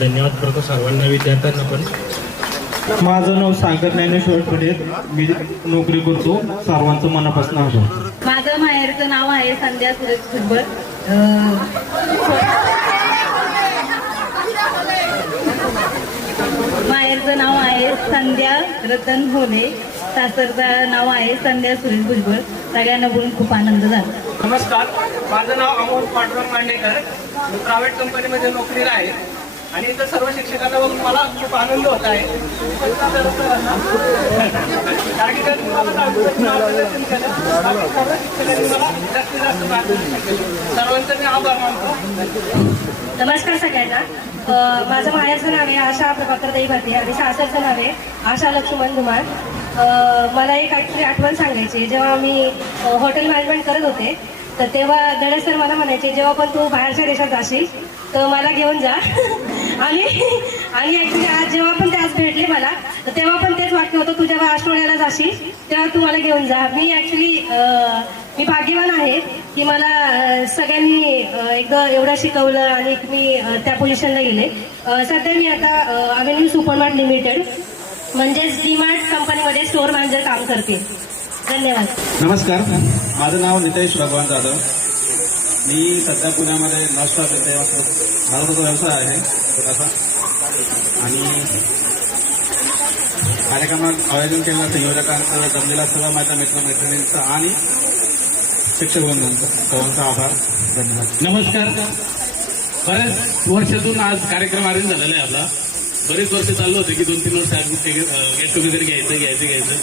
धन्यवाद करतो सर्वांना, विद्यार्थ्यांना पण. माझं नाव सागर ज्ञानेश्वर पटेल, मी नोकरी करतो. सर्वांचं मनापासून आभार. माझं माहेरचं नाव आहे संध्या सुरेश भुजबळ. माहेरचं नाव आहे संध्या रतन भोले, सासरचं नाव आहे संध्या सुरेश भुजबळ. सगळ्यांना बोलून खूप आनंद झाला. नमस्कार, माझं नाव अमोल पांडुरंग मांडेकर, मी प्रायव्हेट कंपनीमध्ये नोकरीला आहे आणि इथं सर्व शिक्षकांना बघून मला खूप आनंद होत आहे. सर्वांचं मी आभार मानतो. नमस्कार सगळ्यांना. माझं माहेरचं नाव आहे आशा प्रभाकर देवभाते आणि सासरचं नाव आहे आशा लक्ष्मण धुमाळ. मला एक आठवण सांगायची. जेव्हा मी हॉटेल मॅनेजमेंट करत होते तर तेव्हा दडे सर मला म्हणायचे, जेव्हा पण तू बाहेरच्या देशात जाशील तर मला घेऊन जा. आणि ॲक्च्युली आज जेव्हा पण ते आज भेटले मला, तर तेव्हा पण तेच वाक्य होतं, तू जेव्हा ऑस्ट्रेलियाला जाशील तेव्हा तू मला घेऊन जा. मी भाग्यवान आहे की मला सगळ्यांनी एकदा एवढं शिकवलं आणि मी त्या पोझिशनला गेले. सध्या मी आता अव्हेन्यू सुपरमार्ट लिमिटेड म्हणजेच डीमार्ट कंपनीमध्ये स्टोअर मॅनेजर काम करते. धन्यवाद. नमस्कार, माझं नाव नितेश भगवान जाधव. मी सध्या पुण्यामध्ये नाश्ता करते. माझा तो व्यवसाय आहे छोटासा. आणि कार्यक्रमात आयोजन केलेल्या संयोजकांचं, जमलेल्या सर्व माझ्या मित्रमैत्रिणींचं आणि शिक्षक बंधूंचा सर्वांचा आभार. धन्यवाद. नमस्कार. बऱ्याच वर्षातून आज कार्यक्रम अरेंज झालेला आहे आपला. बरेच वर्ष चाललं होतं की 2-3 वर्ष गेट टुगेदर घ्यायचं.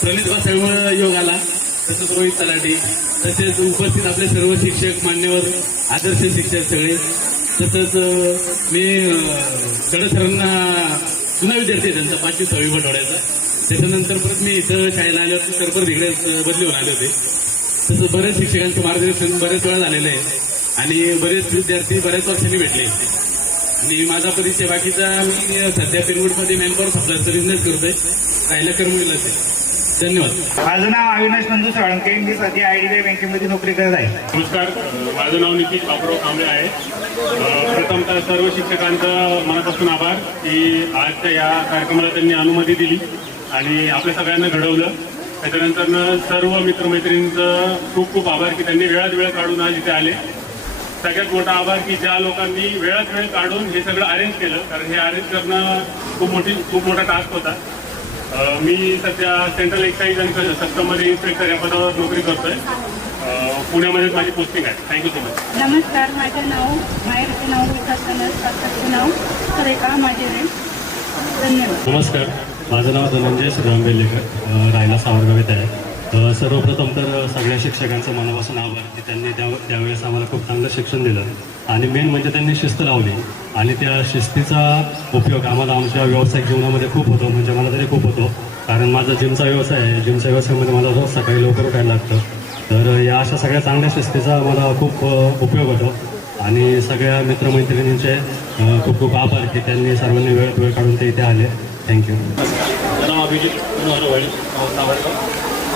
प्रणित भासाळीमुळे योग आला. तसंच रोहित तलाठी, तसेच उपस्थित आपले सर्व शिक्षक, मान्यवर, आदर्श शिक्षक सगळे. तसंच मी गड सरांना जुना विद्यार्थी आहे त्यांचा 5वी-6वी पटवड्याचा. त्याच्यानंतर परत मी इथं शाळेला आल्यावर सर परत इकडे बदली होऊन आले होते. तसंच बऱ्याच शिक्षकांचं मार्गदर्शन बरेच वेळा झालेलं आहे आणि बरेच विद्यार्थी बऱ्याच वर्षांनी भेटले. आणि माझा परिचय बाकीचा, मी सध्या पेनवूडमध्ये मॅनपॉवर सप्लायचा बिझनेस करतोय. राहिला कर्मवीलाच आहे. धन्यवाद. माझं नाव अविनाश नंदू साळुंके. मी सध्या IDBI बँकेमध्ये नोकरी करत आहे. नमस्कार, माझं नाव नितीश बापराव कांबळे आहे. प्रथमतः सर्व शिक्षकांचं मनापासून आभार की आजच्या या कार्यक्रमाला त्यांनी अनुमती दिली आणि आपल्या सगळ्यांना घडवलं. त्याच्यानंतर सर्व मित्रमैत्रिणींचं खूप खूप आभार की त्यांनी वेळात वेळ काढून आज इथे आले. सगळ्यात मोठा आभार की ज्या लोकांनी वेळात वेळ काढून हे सगळं अरेंज केलं, कारण हे अरेंज करणं खूप मोठा टास्क होता. मी सध्या सेंट्रल एक्साईज आणि कस्टममध्ये इन्स्पेक्टर या पदावर नोकरी करतोय. पुण्यामध्येच माझी पोस्टिंग आहे. Thank you so much. नमस्कार, माझे नाव माहेरचे नाव विकास सासरचे नाव सुरेखा माझे. धन्यवाद. नमस्कार, माझं नाव धनंजय श्रीराम बेल्लेकर, राहायला सावरगाव येथे आहे. सर्वप्रथम तर सगळ्या शिक्षकांचं मनापासून आभार की त्यांनी त्यावेळेस आम्हाला खूप चांगलं शिक्षण दिलं आणि मेन म्हणजे त्यांनी शिस्त लावली आणि त्या शिस्तीचा उपयोग आम्हाला आमच्या व्यावसायिक जीवनामध्ये खूप होतो. म्हणजे मला तरी खूप होतो, कारण माझा जिमचा व्यवसाय आहे. जिमच्या व्यवसायामध्ये मला रोज सकाळी लवकर उठायला लागतं. तर या अशा सगळ्या चांगल्या शिस्तीचा मला खूप उपयोग होतो आणि सगळ्या मित्रमैत्रिणींचे खूप खूप आभार की त्यांनी सर्वांनी वेळ काढून ते इथे आले. थँक्यू. नाव अभिजित सावरगाव.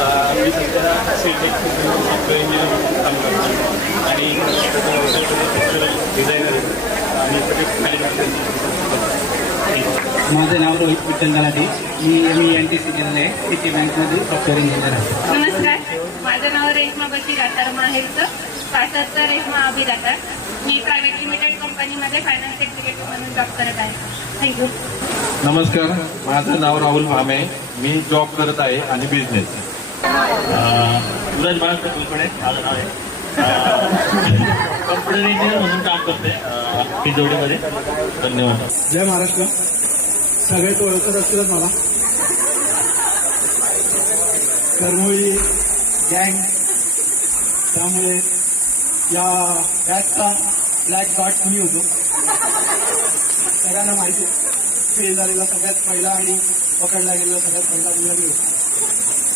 मी सध्या सेटेक सॉफ्टवेअर इंजिनियर काम करतो आणि डिझायनर आणि माझं नाव रोहित विठ्ठल गलाटे. मी ME-NTC केलेलं आहे. सिटी बँकमध्ये सॉफ्टवेअर इंजिनियर आहे. नमस्कार, माझं नाव रेश्मा बशी राठार, माहेरचं सासरचं रेश्मा अभि राठार. मी प्रायव्हेट लिमिटेड कंपनीमध्ये फायनान्स एक्झिक्युटिव्ह म्हणून जॉब करत आहे. थँक्यू. नमस्कार, माझं नाव राहुल भामे. मी जॉब करत आहे आणि बिझनेस. सूरज बाळासाहेब कुलकर्णी माझं नाव आहे. कम्प्युटर इंजिनियर म्हणून काम करते पिंजवडीमध्ये. धन्यवाद. जय महाराष्ट्र. सगळ्यात ओळखत असतीलच मला. कर्मोळी गँग, त्यामुळे या बॅचचा ब्लॅक डॉट मी होतो. सगळ्यांना माहिती फेल झालेला सगळ्यात पहिला आणि पकडला गेलेला सगळ्यात पहिला मुलगा मी होतो.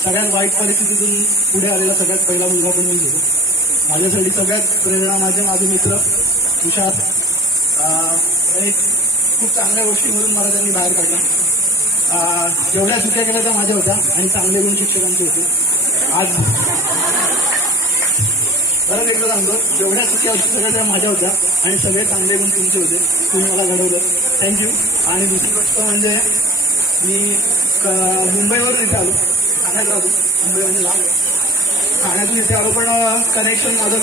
सगळ्यात वाईट परिस्थितीतून पुढे आलेला सगळ्यात पहिला मुलगा पण मी होतो. माझ्यासाठी सगळ्यात प्रेरणा माझे मित्र तुषार. एक खूप चांगल्या गोष्टीमधून मला त्यांनी बाहेर काढला. जेवढ्या चुक्या केल्या त्या माझ्या होत्या आणि चांगले गुण शिक्षकांचे होते. आज परत एकदा सांगतो, जेवढ्या चुक्या होत्या सगळ्या त्या माझ्या होत्या आणि सगळे चांगले गुण तुमचे होते. तुम्ही मला घडवलं. थँक्यू. आणि दुसरी गोष्ट म्हणजे मी मुंबईवरून इथे आलो. ठाण्यात राहतो. मुंबई म्हणजे लांब. ठाण्यातून इथे आलो, पण कनेक्शन माझं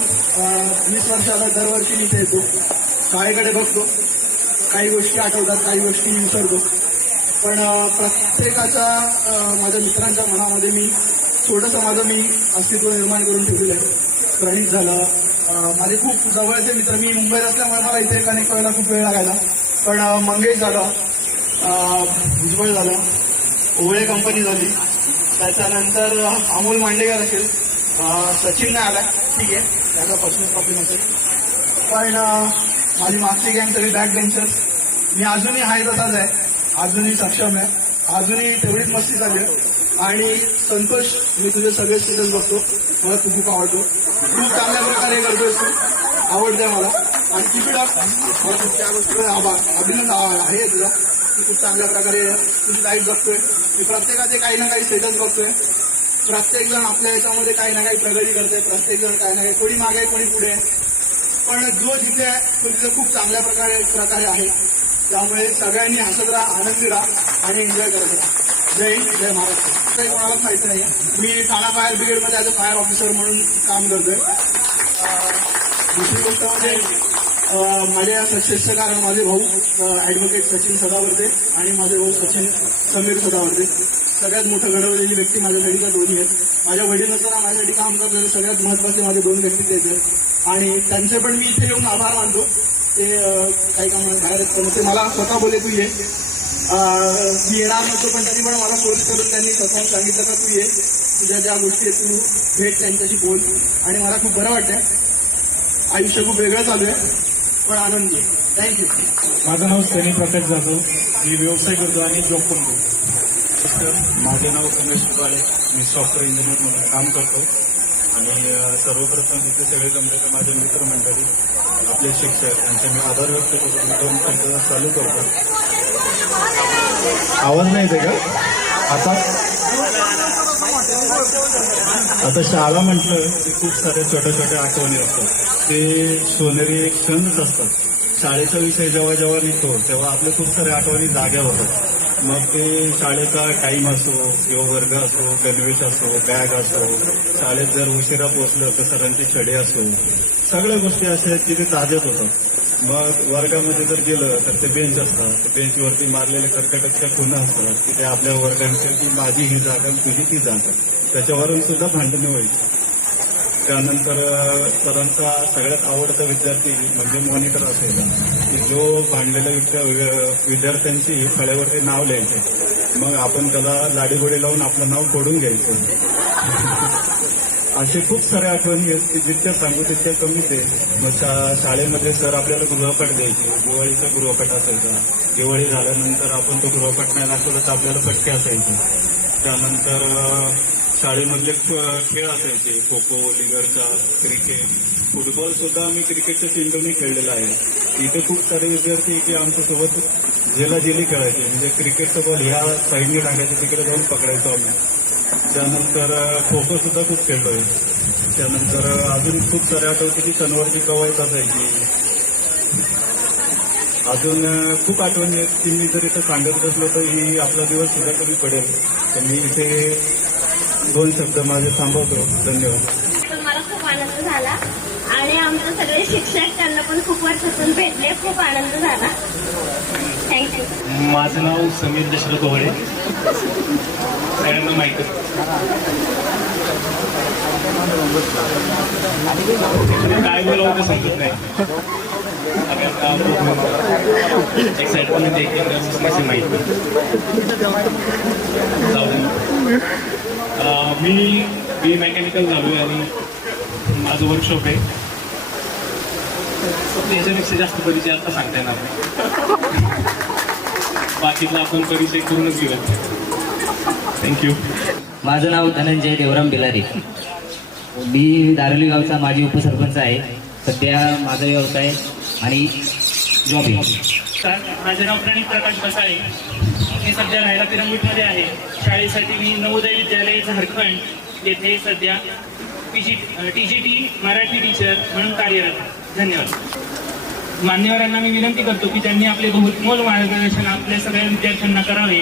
20 वर्षाला दरवर्षी मी इथे येतो. शाळेकडे बघतो. काही गोष्टी आठवतात, काही गोष्टी विसरतो. पण प्रत्येकाच्या माझ्या मित्रांच्या मनामध्ये मी छोटंसं माझं अस्तित्व निर्माण करून ठेवलेलं आहे. प्रणित झालं, माझे खूप जवळचे मित्र. मी मुंबईत असल्यामुळे मला इथे कनेक्ट व्हायला खूप वेळ लागायला. पण मंगेश झालं, भुजबळ झालं, ओवळे कंपनी झाली, त्याच्यानंतर अमोल मांडेकर असेल, सचिन नाही आला, ठीक आहे, त्याचा पर्सनल प्रॉब्लेम असेल. पण माझी मागची गँग सगळी बॅक बेंचर्स. मी अजूनही आहे तसाच आहे, अजूनही सक्षम आहे, अजूनही तेवढीच मस्ती चालली आहे. आणि संतोष, मी तुझे सगळे स्टेटस बघतो, मला तू खूप आवडतो. खूप चांगल्या प्रकारे करतोय तू, आवडते मला. आणि किती त्या गोष्टीवर अभिनंदन आहे तुझा. तू खूप चांगल्या प्रकारे तुझी लाईफ बघतोय. मी प्रत्येकाचे काही ना काही स्टेटस बघतोय. प्रत्येक जण आपल्या याच्यामध्ये काही ना काही प्रगती करते. प्रत्येक जण काही ना काही, कोणी मागे आहे, कोणी पुढे आहे. पण जो जिथे आहे तो तिथे खूप चांगल्या प्रकारे आहे. त्यामुळे सगळ्यांनी हसत राहा, आनंदी राहा आणि एन्जॉय करत राहा. जय जय महाराष्ट्र. काही कोणालाच माहिती नाही. मी ठाणा फायर ब्रिगेडमध्ये ॲज अ फायर ऑफिसर म्हणून काम करतोय. दुसरी गोष्ट म्हणजे माझ्या या सक्सेसचं कारण माझे भाऊ ॲडव्होकेट सचिन सदावर्ते आणि माझे भाऊ समीर सदावर्ते. सगळ्यात मोठं घडवलेली व्यक्ती माझ्यासाठी त्या दोन्ही आहेत. माझ्या वडील असताना माझ्यासाठी काम करणारे सगळ्यात महत्त्वाचे माझे दोन व्यक्ती आहेत आणि त्यांचे पण मी इथे येऊन आभार मानतो. ते काही कामात बाहेर असतात ते मला स्वतः बोले तू ये. मी येणार नव्हतो पण त्यांनी पण मला फोर्स करून त्यांनी स्वतः सांगितलं का तू ये, तुझ्या ज्या गोष्टी आहेत तू भेट त्यांच्याशी बोल. आणि मला खूप बरं वाटतंय. आयुष्य खूप वेगळं चालू आहे पण आनंदी आहे. थँक्यू. माझं नाव सनी प्रकाश जाधव. मी व्यवसाय करतो आणि जॉब पण करतो. माझे नाव गणेश सुबाळे. मी सॉफ्टवेअर इंजिनियर म्हणून काम करतो. आणि सर्वप्रथम इथे सगळे जमलेले माझे मित्रमंडळी, आपले शिक्षक यांचे मी आभार व्यक्त करतो. मी 2 मिनिटं चालू करतो. आवाज नाही येते का आता शाळा म्हटलं की खूप साऱ्या छोट्या छोट्या आठवणी असतात. ते सोनेरी क्षणच असतात. शाळेचा विषय जेव्हा जेव्हा निघतो तेव्हा आपल्या खूप साऱ्या आठवणी जाग्या होतात. मग ते शाळेचा टाईम असो किंवा वर्ग असो, गणवेश असो, बॅग असो, शाळेत जर उशिरा पोहोचलं तर सरांचे छडे असो, सगळ्या गोष्टी अशा आहेत की ते ताज्याच होतात. मग वर्गामध्ये जर गेलं तर ते बेंच असतात. बेंचवरती मारलेले कर्कटकच्या खुणा असतात की ते आपल्या वर्गांची की माझी ही जागा तुझी ती जागा, त्याच्यावरून सुद्धा भांडणं व्हायची. त्यानंतर सरांचा सगळ्यात आवडता विद्यार्थी म्हणजे मॉनिटर असायचा की जो भांडलेल्या विद्यार्थ्यांची फळ्यावरती नाव लिहायचे. मग आपण त्याला लाडीगोडी लावून आपलं नाव फोडून घ्यायचं. असे खूप साऱ्या आठवणी आहेत की जितक्या सांगू तितक्या कमीच आहे. मग शाळेमध्ये सर आपल्याला गृहपाठ द्यायचे. दिवाळीचा गृहपाठ असायचा. दिवाळी झाल्यानंतर आपण तो गृहपाठ नाही दाखवला तर आपल्याला फटके असायचे. त्यानंतर शाळेमधले खेळ असायचे. खो खो, लिगरचा, क्रिकेट, फुटबॉल सुद्धा आम्ही क्रिकेटच्या चेंडूने खेळलेला आहे. इथे खूप सारे विद्यार्थी की आमच्यासोबत जेली खेळायचे. म्हणजे क्रिकेटचा बॉल ह्या साईडने टाकायचं, तिकडे जाऊन पकडायचो आम्ही. त्यानंतर खो खो सुद्धा खूप खेळलोय. त्यानंतर अजून खूप सारे आठवते की शनिवारची कवायत असायची. अजून खूप आठवणी आहेत की मी जर इथं सांगत बसलो तर ही आपला दिवस सुद्धा कमी पडेल. तर मी इथे 2 शब्द माझे थांबवतो. धन्यवाद. मला खूप आनंद झाला आणि आमचे सगळे शिक्षक त्यांना पण खूप वर्षातून भेटले. खूप आनंद झाला. थँक्यू. माझं नाव समीर दशरथ गोहळे. सगळ्यांना माहिती काय बोलावं ते समजत नाही. एक्साइटमेंट देखील माहिती. मी मेकॅनिकल झालोय आणि माझं वर्कशॉप आहे. याच्यापेक्षा जास्त परिचय आता सांगता येणार नाही. बाकीचा आपण परिचय करूनच घेऊया. थँक्यू. माझं नाव धनंजय देवराम बिलारी. मी दारोली गावचा माजी उपसरपंच आहे. सध्या माझा व्यवसाय आणि जॉब आहे. माझे नाव प्रणित प्रकाश बसाळे. मी सध्या राहायला पिरंगुटमध्ये आहे. शाळेसाठी मी नवोदय विद्यालय झारखंड येथे सध्या TGT मराठी टीचर म्हणून कार्यरत. धन्यवाद. मान्यवरांना मी विनंती करतो की त्यांनी आपले बहुमोल मार्गदर्शन आपल्या सगळ्या विद्यार्थ्यांना करावे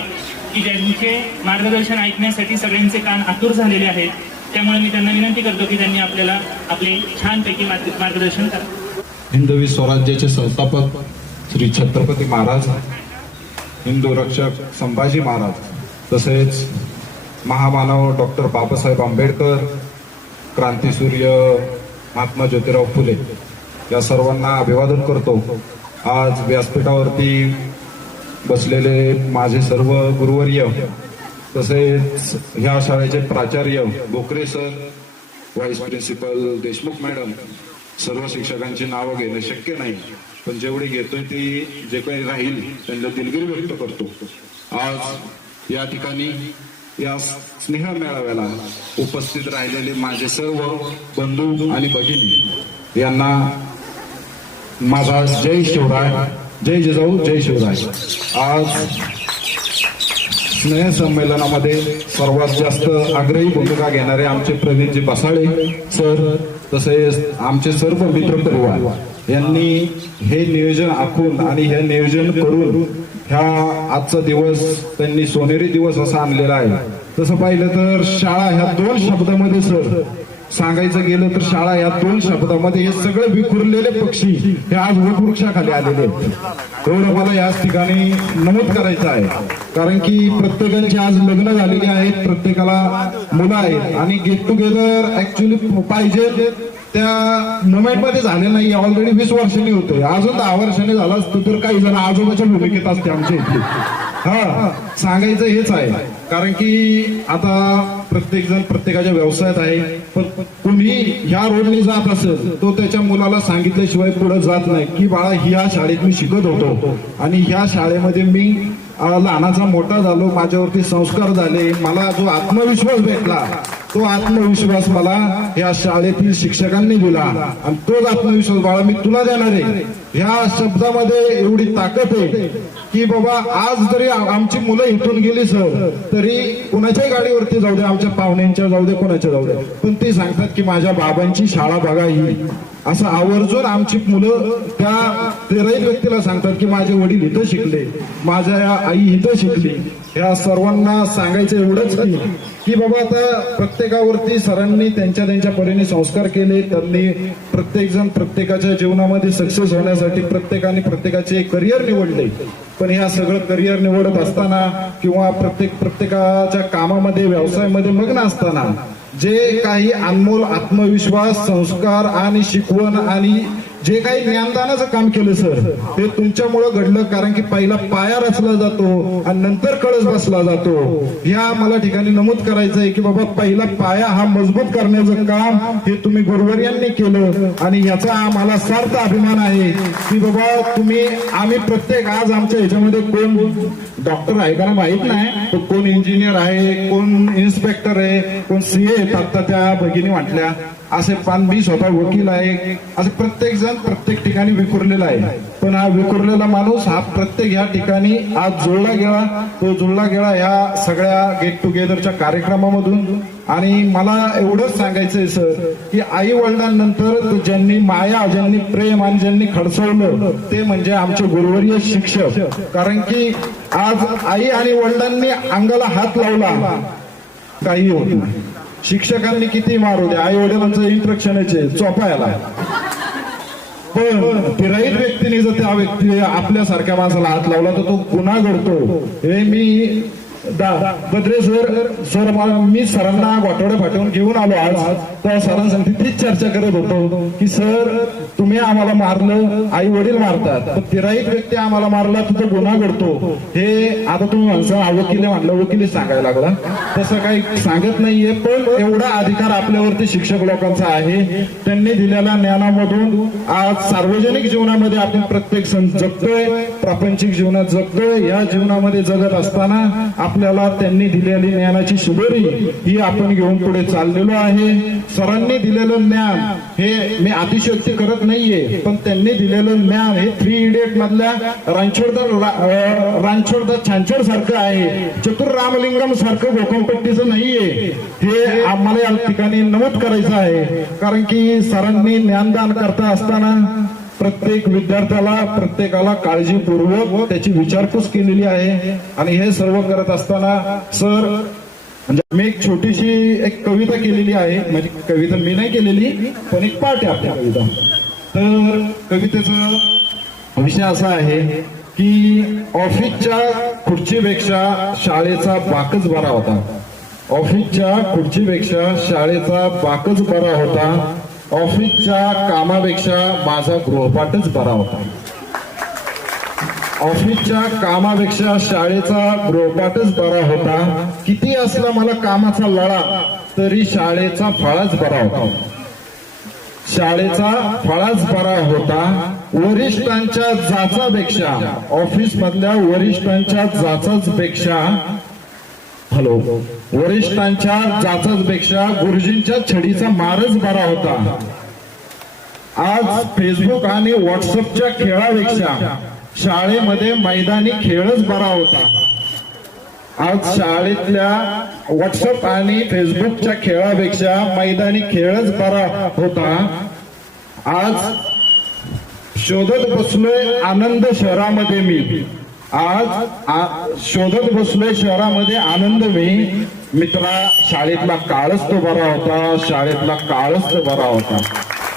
की ज्यांचे मार्गदर्शन ऐकण्यासाठी सगळ्यांचे कान आतुर झालेले आहेत. त्यामुळे मी त्यांना विनंती करतो की त्यांनी आपल्याला आपले छानपैकी मार्गदर्शन करावे. हिंदवी स्वराज्याचे संस्थापक श्री छत्रपती महाराज, हिंदू रक्षक संभाजी महाराज, तसेच महामानव डॉक्टर बाबासाहेब आंबेडकर, क्रांतीसूर्य महात्मा ज्योतिराव फुले या सर्वांना अभिवादन करतो. आज व्यासपीठावरती बसलेले माझे सर्व गुरुवर्य, तसेच ह्या शाळेचे प्राचार्य Bokare sir, vice principal Deshmukh madam, सर्व शिक्षकांची नावं घेणं शक्य नाही, पण जेवढी घेतोय ती जे काही राहील त्यांना दिलगिरी व्यक्त करतो. आज या ठिकाणी या स्नेह मेळाव्याला उपस्थित राहिलेले माझे सर्व बंधू आणि भगिनी यांना माझा जय शिवराय, जय जिजाऊ, जय शिवराय. आज स्नेह संमेलनामध्ये सर्वात जास्त आग्रही भूमिका घेणारे आमचे प्रवीणजी बसाळे सर, तसेच आमचे सर्व मित्र परिवार यांनी हे नियोजन आखून आणि हे नियोजन करून ह्या आजचा दिवस त्यांनी सोनेरी दिवस असा आणलेला आहे. तसं पाहिलं तर शाळा ह्या 2 शब्दामध्ये सर सांगायचं गेलं तर शाळा या 2 शब्दामध्ये हे सगळे विखुरलेले पक्षी हे आज वटवृक्षाखाली आलेले आहेत. एवढं मला याच ठिकाणी नमूद करायचं आहे. कारण की प्रत्येकांची आज लग्न झालेली आहेत, प्रत्येकाला मुलं आहेत आणि गेट टुगेदर ऍक्च्युली पाहिजे त्या मुवमेंटमध्ये झाले नाही. ऑलरेडी 20 वर्षांनी होते, अजून 10 वर्षांनी झाला असतं तर काही जण आजोबाच्या भूमिकेत असते आमच्या इथे. सांगायचं हेच आहे. कारण की आता प्रत्येक जण प्रत्येकाच्या व्यवसायात आहे, पण तुम्ही ह्या रोडने जात असेल तो त्याच्या मुलाला सांगितल्याशिवाय पुढे जात नाही की बाळा ह्या शाळेत मी शिकत होतो आणि ह्या शाळेमध्ये मी लहानाचा मोठा झालो, माझ्यावरती संस्कार झाले, मला जो आत्मविश्वास भेटला तो आत्मविश्वास मला या शाळेतील शिक्षकांनी दिला आणि तोच आत्मविश्वास बाळा मी तुला देणार आहे. ह्या शब्दामध्ये एवढी ताकद आहे की बाबा आज जरी आमची मुलं इथून गेली सर तरी कोणाच्याही गाडीवरती जाऊ दे, आमच्या पाहुण्यांच्या जाऊ दे, कोणाच्या जाऊ दे, पण ते सांगतात की माझ्या बाबांची शाळा बघा ही. असं आवर्जून आमची मुलं त्या 13 व्यक्तीला सांगतात की माझे वडील इथं शिकले, माझ्या आई इथं शिकली. ह्या सर्वांना सांगायचं एवढंच की बाबा आता प्रत्येकावरती सरांनी त्यांच्या त्यांच्या परीने संस्कार केले. त्यांनी प्रत्येक जण प्रत्येकाच्या जीवनामध्ये सक्सेस होण्यासाठी प्रत्येकाने प्रत्येकाचे करिअर निवडले. पण ह्या सगळं करिअर निवडत असताना किंवा प्रत्येकाच्या कामामध्ये व्यवसायामध्ये मग्न असताना जे काही अनमोल आत्मविश्वास, संस्कार आणि शिकवण आणि जे काही ज्ञानदानाचं काम केलं सर ते तुमच्यामुळं घडलं. कारण की पहिला पाया रचला जातो आणि नंतर कळस बसला जातो. ह्या मला ठिकाणी नमूद करायचं आहे की बाबा पहिला पाया हा मजबूत करण्याचं काम हे तुम्ही गुरुवर्यांनी केलं आणि याचा आम्हाला सार्थ अभिमान आहे की बाबा तुम्ही आम्ही प्रत्येक आज आमच्या ह्याच्यामध्ये कोण डॉक्टर आहे का माहित नाही, तर कोण इंजिनियर आहे, कोण इन्स्पेक्टर आहे, कोण सीए आहेत. आता त्या भगिनी म्हटल्या असे 5-20 स्वतः वकील आहे. असे प्रत्येक जण प्रत्येक ठिकाणी विखुरलेला आहे. पण हा विखुरलेला माणूस हा प्रत्येक ह्या ठिकाणी आज जुळला गेला. तो जुळला गेला ह्या सगळ्या गेट टुगेदरच्या कार्यक्रमामधून. आणि मला एवढंच सांगायचंय सर की आई वडिलांनंतर ज्यांनी माया, ज्यांनी प्रेम आणि ज्यांनी खडसवलं ते म्हणजे आमचे गुरुवर्य शिक्षक. कारण की आज आई आणि वडिलांनी अंगाला हात लावला काही होत नाही. शिक्षकांनी किती मारू द्या, आई वडिलांचं इंस्ट्रक्शनच आहे चोपायला, पण तिराईत व्यक्तीने जर त्या व्यक्ती आपल्यासारख्या माणसाला हात लावला तर तो गुन्हा घडतो. हे मी बद्रे सर मी सरांना गोठवडे फाटवून घेऊन आलो आज. तर सरांसाठी तीच चर्चा करत होतो की सर तुम्ही आम्हाला मारलं, आई वडील मारतात, पण तिराईत व्यक्ती आम्हाला मारला तर तो गुन्हा घडतो. हे आता तुम्ही म्हणसा वकील म्हणलं, वकिली सांगायला लागला, तसं काही सांगत नाहीये. पण एवढा अधिकार आपल्यावरती शिक्षक लोकांचा आहे. त्यांनी दिलेल्या ज्ञानामधून आज सार्वजनिक जीवनामध्ये आपण प्रत्येक सण जगतोय, प्रापंचिक जीवनात जगतोय. या जीवनामध्ये जगत असताना आपल्याला त्यांनी दिलेली ज्ञानाची शिदोरी ही आपण घेऊन पुढे चाललेलो आहे. सरांनी दिलेलं ज्ञान हे मी अतिशयोक्ती करत नाहीये, पण त्यांनी दिलेलं ज्ञान हे 3 इडियट मधल्या रणछोड छानछोड सारखं आहे, चतुर रामलिंगम सारखं भोकंपट्टीचं नाहीये. हे आम्हाला या ठिकाणी नमूद करायचं आहे. कारण की सरांनी ज्ञानदान करता असताना प्रत्येक विद्यार्थ्याला प्रत्येकाला काळजीपूर्वक त्याची विचारपूस केलेली आहे. आणि हे सर्व करत असताना सर म्हणजे मी एक छोटीशी एक कविता केलेली आहे. म्हणजे कविता मी नाही केलेली, पण एक पाठ आहे आपल्या कविता. तर कवितेचा विषय असा आहे की ऑफिसच्या खुर्चीपेक्षा शाळेचा बाकच बरा होता. ऑफिसच्या खुर्चीपेक्षा शाळेचा बाकच बरा होता. ऑफिसच्या कामापेक्षा माझा गृहपाठच बरा होता. ऑफिसच्या कामापेक्षा शाळेचा गृहपाठच बरा होता. किती असला मला कामाचा लळा तरी शाळेचा फळाच बरा होता. शाळेचा फळाच बरा होता. वरिष्ठांच्या जाचापेक्षा, ऑफिस मधल्या वरिष्ठांच्या जाचापेक्षा वरिष्ठांच्या जाचापेक्षा गुरुजींच्या छडीचा मारच बरा होता. आज फेसबुक आणि व्हॉट्सअपच्या खेळापेक्षा शाळेमध्ये मैदानी खेळच बरा होता. आज शाळेतल्या व्हॉट्सअप आणि फेसबुकच्या खेळापेक्षा मैदानी खेळच बरा होता. आज शोधत बसलोय आनंद शहरामध्ये मी. आज शोधत बसलोय शहरामध्ये आनंद मी मित्रा, शाळेतला काळच तो बरा होता, शाळेतला काळच तो बरा होता.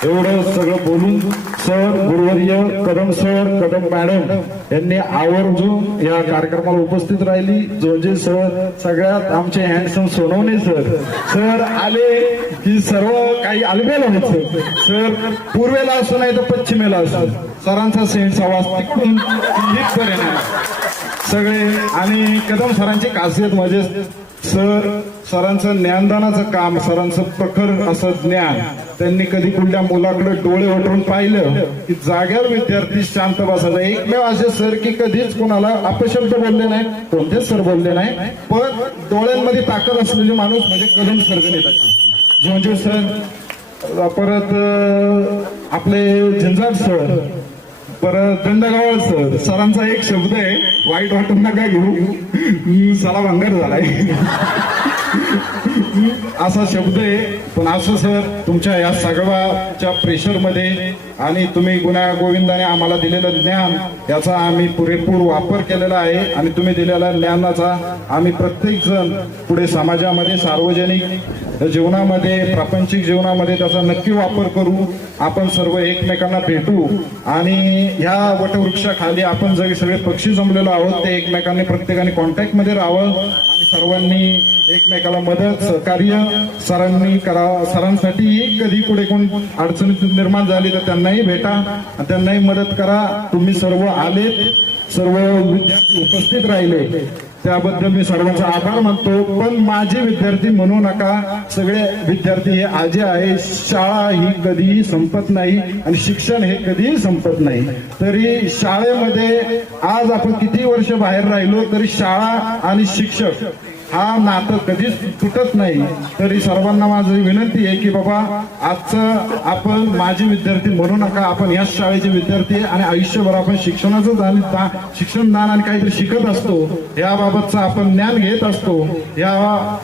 एवढं सगळं बोलून सर, गुरुवर्य, कदम सर, कदम मॅडम यांनी आवर्जून या कार्यक्रमाला उपस्थित राहिली. जोंजे सर, सगळ्यात आमचे हँडसम सोनवणे सर आले की सर्व काही आलबेल व्हायचं. सर पूर्वेला असो नाही तर पश्चिमेला असो, सरांचा सेंट आवाज तिकडून सगळे. आणि कदम सरांची खासियत म्हणजे सरांचं ज्ञानदानाचं काम, सरांचं प्रखर असं ज्ञान. त्यांनी कधी कुठल्या मुलाकडे डोळे वटून पाहिलं की जाग्यावर विद्यार्थी शांत बसायचा. एकमेव असे सर की कधीच कोणाला अपशब्द बोलले नाही, कोणतेच सर बोलले नाही, पण डोळ्यांमध्ये ताकद असलेले माणूस म्हणजे कदम सर गणित. जोंजे सर, परत आपले झंझाट सर, परत दंडगावळ सर. सरांचा एक शब्द आहे, वाईट वाटून नका घेऊ, सला भंगार झालाय असा शब्द आहे. पण असं सर तुमच्या या सगळ्याच्या प्रेशरमध्ये आणि तुम्ही गुण्या गोविंदाने आम्हाला दिलेलं ज्ञान याचा आम्ही पुरेपूर वापर केलेला आहे. आणि तुम्ही दिलेल्या ज्ञानाचा आम्ही प्रत्येक जण पुढे समाजामध्ये, सार्वजनिक जीवनामध्ये, प्रापंचिक जीवनामध्ये त्याचा नक्की वापर करू. आपण सर्व एकमेकांना भेटू आणि ह्या वटवृक्षाखाली आपण जे सगळे पक्षी जमलेलो आहोत ते एकमेकांनी प्रत्येकाने कॉन्टॅक्टमध्ये राहावं आणि सर्वांनी एकमेकाला मदत, सहकार्य सरांनी करा. सरांसाठी कधी पुढे कोण अडचणी निर्माण झाली तर त्यांनाही भेटा, त्यांनाही मदत करा. तुम्ही सर्व आलेत, सर्व विद्यार्थी उपस्थित राहिले त्याबद्दल मी सर्वांचा आभार मानतो. पण माझे विद्यार्थी म्हणू नका, सगळे विद्यार्थी हे आजे आहे. शाळा ही कधीही संपत नाही आणि शिक्षण हे कधीही संपत नाही. तरी शाळेमध्ये आज आपण किती वर्ष बाहेर राहिलो तरी शाळा आणि शिक्षक हा नातं कधीच तुटत नाही. तरी सर्वांना माझी विनंती आहे की बाबा आजचं आपण माझे विद्यार्थी म्हणू नका, आपण याच शाळेचे विद्यार्थी आणि आयुष्यभर आपण शिक्षणाचं शिक्षणदान आणि काहीतरी शिकत असतो, याबाबतचं आपण ज्ञान घेत असतो. या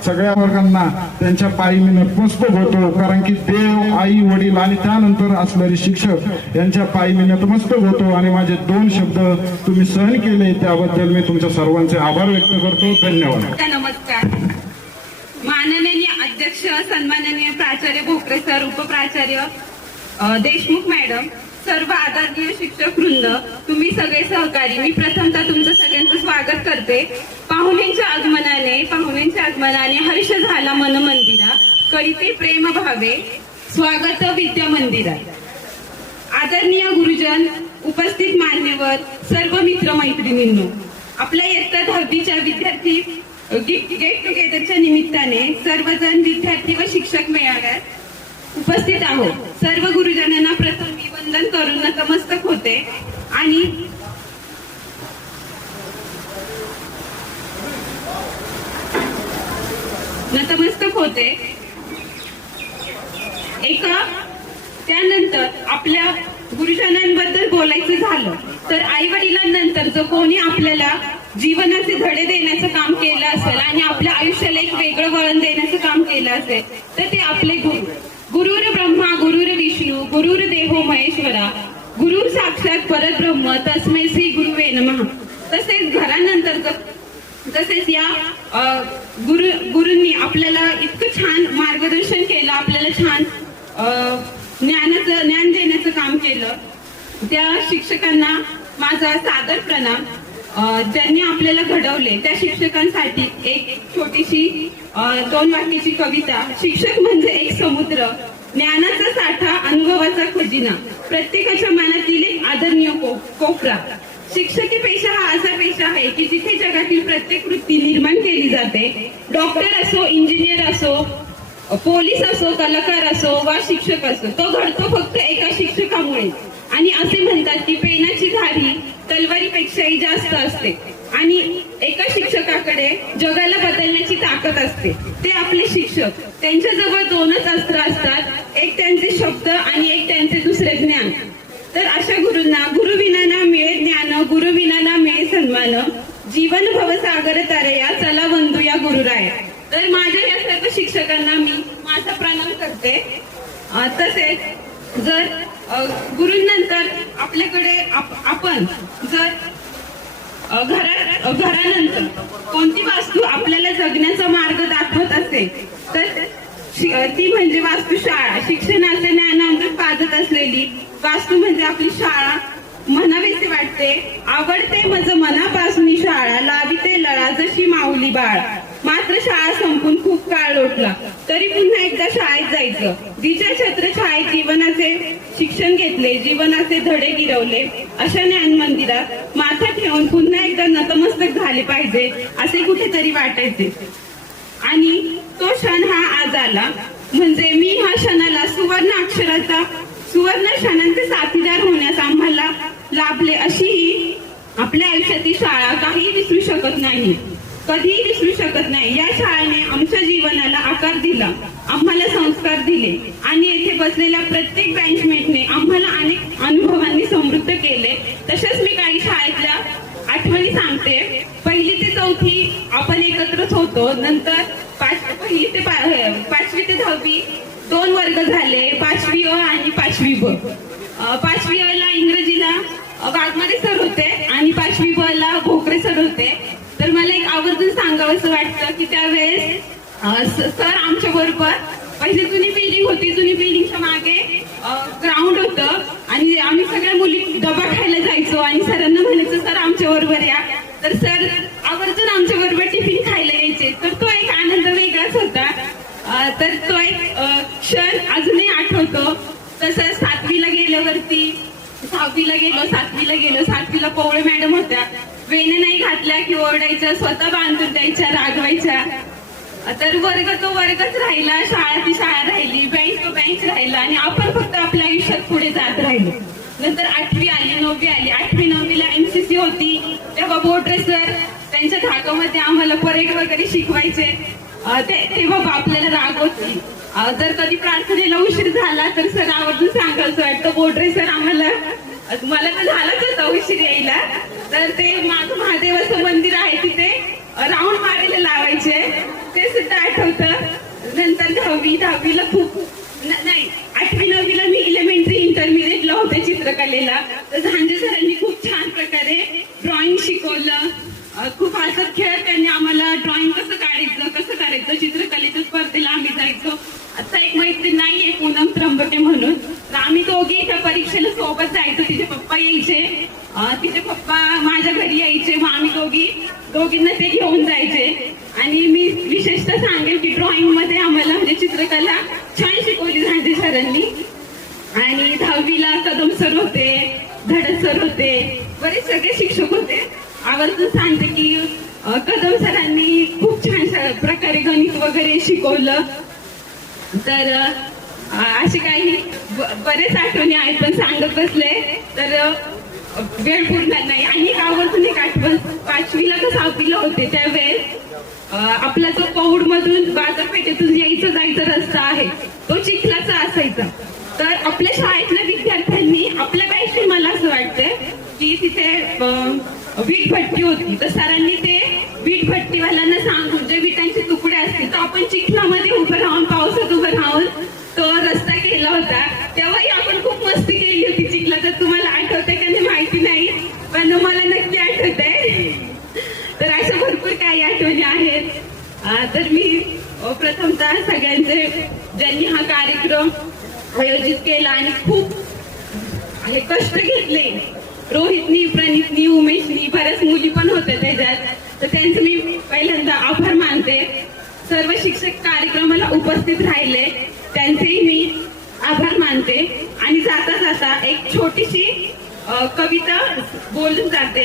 सगळ्या वर्गांना त्यांच्या पायी मी नतमस्तक होतो, कारण की देव, आई, वडील आणि त्यानंतर असणारे शिक्षक यांच्या पायी मी नतमस्तक होतो. आणि माझे 2 शब्द तुम्ही सहन केले त्याबद्दल मी तुमच्या सर्वांचे आभार व्यक्त करतो. धन्यवाद. नमस्कार. माननीय अध्यक्ष, सन्माननीय प्राचार्य भोकरे सर, उपप्राचार्य देशमुख मॅडम, सर्व आदरणीय शिक्षक वृंद, तुम्ही सगळे सहकारी, मी प्रथमतः तुमचं सगळ्यांचं स्वागत करते. पाहुण्यांच्या आगमनाने हर्ष झाला मन मंदिरा, करीते प्रेम भावे स्वागत विद्या मंदिरा. आदरणीय गुरुजन, उपस्थित मान्यवर, सर्व मित्र मैत्रिणींनो, आपल्या इयत्ता 10वीच्या विद्यार्थी गेट टुगेदरच्या निमित्ताने सर्वजण विद्यार्थी व शिक्षक मेळाव्यात उपस्थित आहोत. सर्व गुरुजनांना प्रथम मी वंदन करून नतमस्तक होते आणि त्यानंतर आपल्या गुरुजनांबद्दल बोलायचं झालं तर आई वडिलांनंतर जो कोणी आपल्याला जीवनाचे धडे देण्याचं काम केलं असेल आणि आपल्या आयुष्याला एक वेगळं वळण देण्याचं काम केलं असेल तर ते आपले गुरु. गुरुर ब्रह्मा गुरुर विष्णू गुरुर देवो महेश्वरा गुरु साक्षात परब्रह्म तस्मै श्री गुरुवे नमः. तसेच घरानंतर तसेच या गुरूंनी आपल्याला इतकं छान मार्गदर्शन केलं, आपल्याला छान ज्ञान देण्याचं काम केलं. त्या शिक्षकांना माझा सादर प्रणाम. ज्यांनी आपल्याला घडवले त्या शिक्षकांसाठी एक छोटीशी 2 वाक्याची कविता. शिक्षक म्हणजे एक समुद्र, ज्ञानाचा साठा, अनुभवाचा खजिना, प्रत्येकाच्या मनातील एक आदरणीय कोपरा. शिक्षकी पेशा हा असा पेशा आहे की जिथे जगातील प्रत्येक वृत्ती निर्माण केली जाते. डॉक्टर असो, इंजिनियर असो, पोलीस असो, कलाकार असो वा शिक्षक असो, तो घडतो फक्त एका शिक्षकामुळे. आणि असे म्हणतात की पेनाची धारी तलवारीपेक्षाही जास्त असते आणि एका शिक्षकाकडे जगाला बदलण्याची ताकद असते. ते आपले शिक्षक. त्यांच्याजवळ 2च अस्त्र असतात, एक त्यांचे शब्द आणि एक त्यांचे दुसरे ज्ञान. तर अशा गुरूंना गुरुविना ना मिळे ज्ञान, गुरुविना ना मिळे सन्मान, जीवन भवसागर तारया चला वंदूया गुरुराया. तर माझ्या या सर्व शिक्षकांना मी माझा प्रणाम करते. तसेच जर गुरूंनंतर आपल्याकडे आपण जर घरानंतर कोणती वास्तू आपल्याला जगण्याचा मार्ग दाखवत असेल तर ती म्हणजे वास्तुशाळा. शिक्षणाचे ज्ञानामृत पाजत असलेली वास्तू म्हणजे आपली शाळा म्हणावीसे वाटते. आवडते मज मनापासून शाळा, लाविते लळा जशी माऊली बाळ. मात्र शाळा संपून खूप काळ लोटला तरी पुन्हा एकदा शाळेत जायचं. जिच्या छत्रछायेत जीवनाचे शिक्षण घेतले, जीवनाचे धडे गिरवले, अशा ज्ञान मंदिरात माथा ठेवून पुन्हा एकदा नतमस्तक झाले पाहिजे असे कुठेतरी वाटायचे. आणि तो क्षण हा आज आला. म्हणजे मी ह्या क्षणाला सुवर्ण क्षणांचे साथीदार होण्यास आम्हाला लाभले. अशी ही आपल्या आयुष्यातील शाळा काही विसरू शकत नाही, कधीही विसरू शकत नाही. या शाळेने आमच्या जीवनाला आकार दिला, आम्हाला संस्कार दिले आणि येथे बसलेल्या प्रत्येक बँचमेटने आम्हाला अनेक अनुभवांनी समृद्ध केले. तसेच मी काही शाळेतल्या आठवणी सांगते. 1ली ते 4थी आपण एकत्रच होतो. नंतर 1ली ते 5वी ते 10वी 2 वर्ग झाले, 5वी अ आणि 5वी ब. 5वी अ ला इंग्रजीला वाघमारे सर होते आणि 5वी ब ला भोकरे सर होते. तर मला एक आवर्जून सांगावंसं वाटतं की त्यावेळेस सर आमच्या बरोबर पहिली जुनी बिल्डिंग होती, जुनी बिल्डिंगच्या मागे ग्राउंड होतं आणि आम्ही सगळ्या मुली डबा खायला जायचो आणि सरांना म्हणायचं सर आमच्या बरोबर या. तर सर आवर्जून आमच्या बरोबर टिफिन खायला यायचे. तर तो एक आनंद वेगळाच होता. तर तो एक क्षण अजूनही आठवतो. तसंच 7वीला गेल्यावरती 6वीला गेलो, 7वीला गेलो. 7वीला पवळे मॅडम होत्या. वेण्या नाही घातल्या की ओरडायच्या, स्वतः बांधून द्यायच्या, रागवायच्या. तर वर्ग तो वर्गच राहिला, शाळा ती शाळा राहिली, बेंच तो बेंच राहिला आणि आपण फक्त आपल्या आयुष्यात पुढे जात राहिलो. नंतर 8वी आली, 9वी आली. 8वी 9वीला NCC होती. तेव्हा बोटरे सर त्यांच्या धाकामध्ये आम्हाला परेड वगैरे शिकवायचे. तेव्हा आपल्याला रागवती. जर कधी प्रार्थनेला उशीर झाला तर सर आवर्जून सांगायचं वाटतं बोटरे सर आम्हाला, मला तर झालंच होतं उशीर यायला. तर ते माझं महादेवाचं मंदिर आहे तिथे राऊंड मारायला लावायचे, ते सुद्धा आठवतं. नंतर 10वीला खूप नाही 8वी 9वीला मी इलेमेंटरी इंटरमिडिएटला होते चित्रकलेला. तर झांजे सरांनी खूप छान प्रकारे ड्रॉइंग शिकवलं. खूप हसत खेळत त्यांनी आम्हाला ड्रॉइंग कसं करायचं चित्रकलेच्या स्पर्धेला आम्ही जायचो. आता एक मैत्रीण नाहीये पूनम त्र्यंबके म्हणून, तर आम्ही दोघी त्या परीक्षेला सोबत जायचो. तिचे पप्पा यायचे, तिचे पप्पा माझ्या घरी यायचे, मग आम्ही दोघींना ते घेऊन जायचे. आणि मी विशेषतः सांगेल की ड्रॉइंग मध्ये आम्हाला म्हणजे चित्रकला छान शिकवली झांजे सरांनी. आणि 10वीला कदम सर होते, धडक सर होते, बरेच सगळे शिक्षक होते. आवर्जून सांगते की कदम सरांनी खूप छान प्रकारे गणित वगैरे शिकवलं. तर असे काही बरेच आठवणी आहेत, पण सांगत बसले तर वेळ पुरणार नाही. आणि आवर्जून एक आठवण, 5वीला तर 6वीला होते त्यावेळेस आपला जो पौड मधून बाजारपेठेतून यायचं जायचा रस्ता आहे तो चिखलाचा असायचा. तर आपल्या शाळेतल्या विद्यार्थ्यांनी आपल्या बॅचने मला असं वाटतं की तिथे वीट भट्टी होती. तर सरांनी ते वीट भट्टीवाल्यांना सांगून जे विटांचे तुकडे असतील तर आपण चिखलामध्ये उभं राहून, पावसात उभं राहून तो रस्ता केला होता. तेव्हाही आपण खूप मस्ती केली होती चिखलात. तर तुम्हाला आठवतंय का नाही माहिती नाही, पण मला नक्की आठवतंय. तर अशा भरपूर काही आठवणी आहेत. तर मी प्रथमतः सगळ्यांचे ज्यांनी हा कार्यक्रम आयोजित केला आणि खूप कष्ट घेतले, रोहितनी, प्रणितनी, उमेशनी, बऱ्याच मुली पण होत्या त्याच्यात, तर त्यांचं मी पहिल्यांदा आभार मानते. सर्व शिक्षक कार्यक्रमाला उपस्थित राहिले त्यांचेही मी आभार मानते. आणि जाता जाता एक छोटीशी कविता बोलून जाते.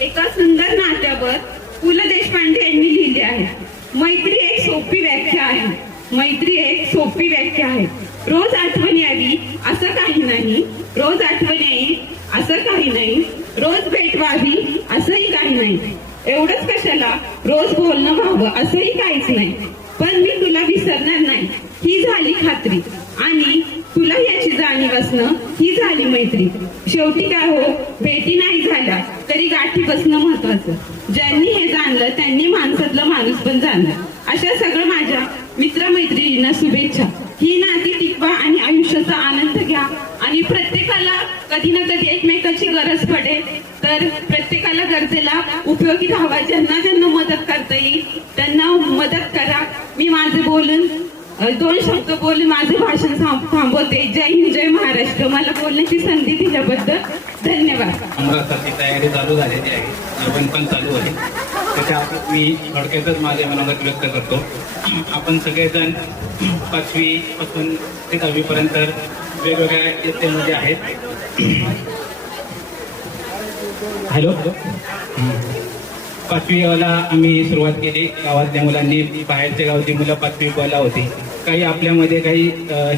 एका सुंदर नात्यावर पु ल देशपांडे यांनी लिहिले आहे. मैत्री एक सोपी व्याख्या आहे, मैत्री एक सोपी व्याख्या आहे. रोज आठवण यावी असं काही नाही, रोज आठवण येईल असं काही नाही, रोज भेट व्हावी असंही काही नाही, एवढंच कशाला रोज बोलणं व्हावं असंही काहीच नाही. पण मी तुला विसरणार नाही ही झाली खात्री, आणि तुला याची जाणीव असणं ही झाली मैत्री. शेवटी काय हो, भेटी नाही झाल्या तरी गाठी बसणं महत्वाचं. ज्यांनी हे जाणलं त्यांनी माणसातलं माणूस पण जाणलं. अशा सगळं माझ्या मित्रमैत्रिणींना शुभेच्छा. ही नाती टिकवा आणि आयुष्याचा आनंद घ्या. आणि प्रत्येकाला कधी ना कधी एकमेकाची गरज पडेल, तर प्रत्येकाला गरजेला उपयोगी राहावा. ज्यांना ज्यांना मदत करता येईल त्यांना मदत करा. मी माझे बोलून 2 शब्द बोलून माझे भाषण थांबवते. जय हिंद, जय महाराष्ट्र. मला बोलण्याची संधी दिल्याबद्दल धन्यवाद. अमरावती तयारी चालू झालेली आहे, आपण पण चालू आहे. त्याच्या मी थोडक्यातच माझे मनोगत व्यक्त करतो. आपण सगळेजण 5वी पासून ते 10वी पर्यंत वेगवेगळ्या इयत्तेमध्ये आहेत. हॅलो, 5वीला आम्ही सुरुवात केली. गावातल्या मुलांनी, बाहेरच्या गावची मुलं 5वीला होती. काही आपल्यामध्ये काही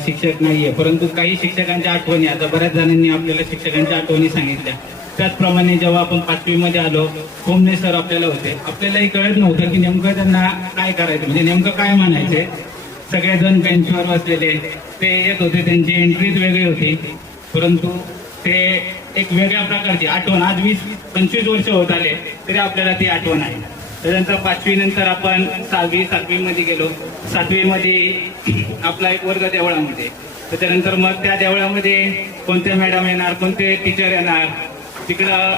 शिक्षक नाहीये, परंतु काही शिक्षकांच्या आठवणी, आता बऱ्याच जणांनी आपल्याला शिक्षकांच्या आठवणी सांगितल्या. त्याचप्रमाणे जेव्हा आपण 5वीमध्ये आलो, होमने सर आपल्याला होते. आपल्यालाही कळत नव्हतं की नेमकं त्यांना काय करायचं, म्हणजे नेमकं काय म्हणायचे. सगळेजण बेंचवर बसलेले ते येत होते, त्यांची एंट्रीज वेगळी होती, परंतु ते एक वेगळ्या प्रकारची आठवण. आज 20-25 वर्ष होत आले तरी आपल्याला ती आठवण आहे. त्यानंतर 5वी नंतर आपण 7वीमध्ये गेलो. 7वीमध्ये आपला एक वर्ग देवळामध्ये. त्याच्यानंतर मग त्या देवळामध्ये कोणते मॅडम येणार, कोणते टीचर येणार, तिकडं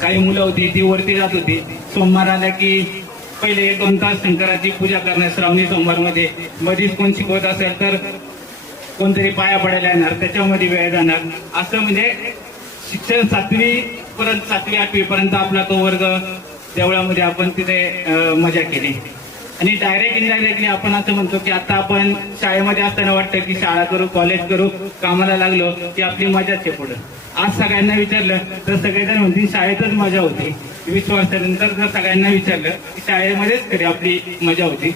काही मुलं होती ती वरती जात होती. सोमवार आला की पहिले 2 तास शंकराची पूजा करणार श्रावणी सोमवारमध्ये. मध्येच कोण शिकवत असेल तर कोणतरी पाया पडायला येणार, त्याच्यामध्ये वेळ जाणार. असं म्हणजे शिक्षण 7वी-8वी पर्यंत आपला तो वर्ग देवळामध्ये आपण तिथे मजा केली. आणि डायरेक्ट इनडायरेक्टली आपण असं म्हणतो की आता आपण शाळेमध्ये असताना वाटतं की शाळा करू, कॉलेज करू, कामाला लागलो की आपली मजाच आहे पुढं. आज सगळ्यांना विचारलं तर सगळेजण म्हणतील शाळेतच मजा होती. 20 वर्षानंतर जर सगळ्यांना विचारलं की शाळेमध्येच खरी आपली मजा होती.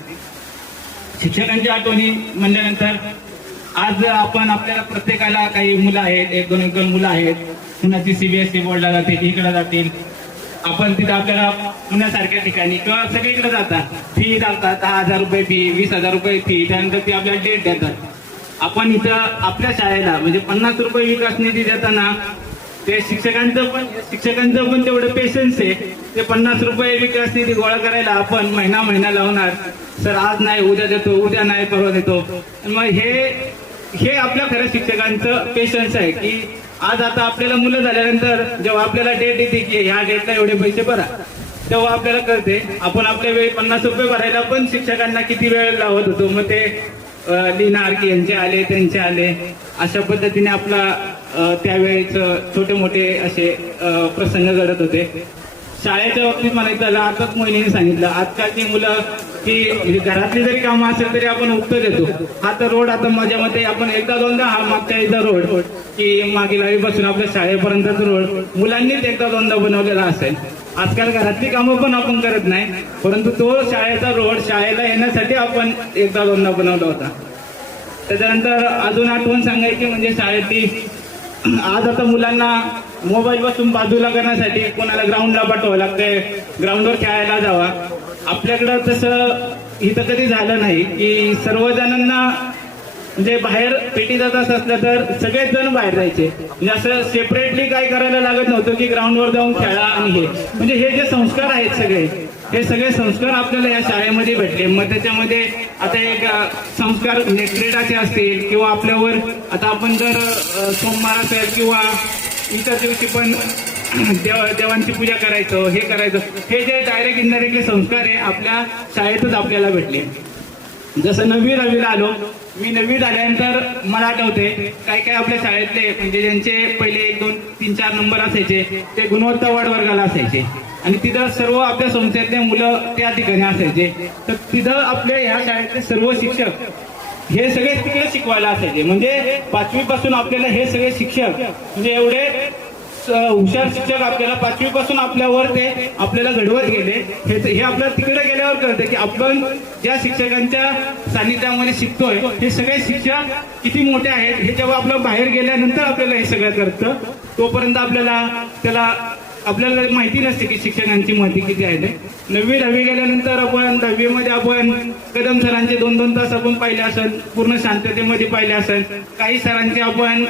शिक्षकांच्या आठवणी म्हणल्यानंतर आज आपण आपल्याला प्रत्येकाला काही मुलं आहेत, 1-2 मुलं आहेत, कुणाची CBSE बोर्डला जातील, इकडे जातील. आपण तिथे आपल्याला पुण्यासारख्या ठिकाणी किंवा सगळीकडे जातात, फी लागतात, 10,000 रुपये फी, 20,000 रुपये फी, त्यानंतर ती आपल्याला डेट देतात. आपण इथं आपल्या शाळेला म्हणजे 50 रुपये विकास निधी देताना ते शिक्षकांचं पण तेवढं पेशन्स आहे. ते 50 रुपये विकास निधी गोळा करायला आपण महिना लावणार. सर आज नाही, उद्या देतो, उद्या नाही, परवा देतो. मग हे आपल्या खऱ्या शिक्षकांचं पेशन्स आहे की आज आता आपल्याला मुलं झाल्यानंतर जेव्हा आपल्याला डेट येते की ह्या डेटला एवढे पैसे भरा, तेव्हा आपल्याला कळते आपण आपल्या वेळी 50 रुपये भरायला पण शिक्षकांना किती वेळ लावत होतो. मग ते लिहिणार की यांचे आले, त्यांचे आले, अशा पद्धतीने आपला त्यावेळेच छोटे मोठे असे प्रसंग घडत होते. शाळेच्या बाबतीत म्हणायचं झालं, आताच मोहिनीने सांगितलं, आजकालची मुलं की घरातली जरी कामं असेल तरी आपण उत्तर देतो. हा तर रोड आता माझ्या मते आपण 1-2दा हा मागच्या एकदा रोड की मागील वेळीपासून आपल्या शाळेपर्यंतच रोड मुलांनीच 1-2दा बनवलेला असेल. आजकाल घरातली कामं पण आपण करत नाही, परंतु तो शाळेचा रोड शाळेला येण्यासाठी आपण 1-2दा बनवला होता. त्याच्यानंतर अजून आठवण सांगायची म्हणजे शाळेतली, आज आता मुलांना मोबाईल पासून बाजूला करण्यासाठी कोणाला ग्राउंडला पाठवावं लागतंय, ग्राउंडवर खेळायला जावा. आपल्याकडं तसं इथं कधी झालं नाही की सर्वजणांना म्हणजे बाहेर पेटी जात असलं तर सगळेच जण बाहेर जायचे. म्हणजे असं सेपरेटली काय करायला लागत नव्हतं की ग्राउंडवर जाऊन खेळा. आणि हे म्हणजे हे जे संस्कार आहेत सगळे, हे सगळे संस्कार आपल्याला या शाळेमध्ये भेटले. मग त्याच्यामध्ये आता एक संस्कार क्रीडाचे असतील किंवा आपल्यावर आता आपण जर सोमवार असेल किंवा इतर दिवशी पण देवांची पूजा करायचं, हे करायचं, हे जे डायरेक्ट इनडायरेक्टली संस्कार आहे आपल्या शाळेतच आपल्याला भेटले. जसं 9वी-10वीला आलो, मी 9वी झाल्यानंतर मला आठवते काय काय आपल्या शाळेतले म्हणजे ज्यांचे पहिले 1-2-3-4 नंबर असायचे ते गुणवत्ता वाढ वर्गाला असायचे आणि तिथं सर्व आपल्या संस्थेतले मुलं त्या ठिकाणी असायचे. तर तिथं आपल्या ह्या शाळेतले सर्व शिक्षक हे सगळे तिकडे शिकवायला असायचे. म्हणजे 5वी पासून आपल्याला हे सगळे शिक्षक म्हणजे एवढे हुशार शिक्षक आपल्याला 5वी पासून आपल्यावर ते आपल्याला घडवत गेले. हे आपल्याला तिकडे गेल्यावर कळतं की आपण ज्या शिक्षकांच्या सानिध्यामध्ये शिकतोय हे सगळे शिक्षक किती मोठे आहेत. हे जेव्हा आपलं बाहेर गेल्यानंतर आपल्याला हे सगळं कळतं. तोपर्यंत आपल्याला माहिती नसते की शिक्षकांची महती किती आहे. 9वी-10वी गेल्यानंतर आपण 10वीमध्ये आपण कदम सरांचे 2-2 तास आपण पाहिले असेल, पूर्ण शांततेमध्ये पाहिले असेल. काही सरांचे आपण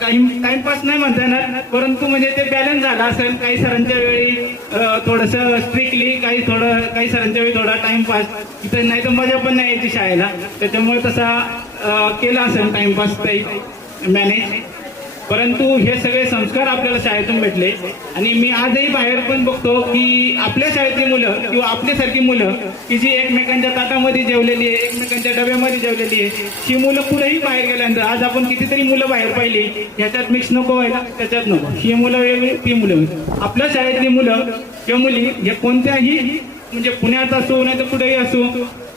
टाइमपास नाही म्हणता येणार, परंतु म्हणजे ते बॅलन्स झाला असेल. काही सरांच्या वेळी थोडंसं स्ट्रिक्टली, काही सरांच्या वेळी थोडा टाइमपास, इथं नाही तर मजा पण नाही यायची शाळेला, त्याच्यामुळे तसा केला असेल टाइमपास काही मॅनेज. परंतु हे सगळे संस्कार आपल्याला शाळेतून भेटले. आणि मी आजही बाहेर पण बघतो की आपल्या शाळेतली मुलं किंवा आपल्यासारखी मुलं की जी एकमेकांच्या ताटामध्ये जेवलेली आहे, एकमेकांच्या डब्यामध्ये जेवलेली आहे, ही मुलं पुढेही बाहेर गेल्यानंतर आज आपण कितीतरी मुलं बाहेर पाहिली, ह्याच्यात मिक्स नको व्हायला, त्याच्यात नको, ही मुलं वेगळी ती मुलं वेगळी. आपल्या शाळेतली मुलं किंवा मुली हे कोणत्याही म्हणजे पुण्यात असो नाही तर कुठेही असो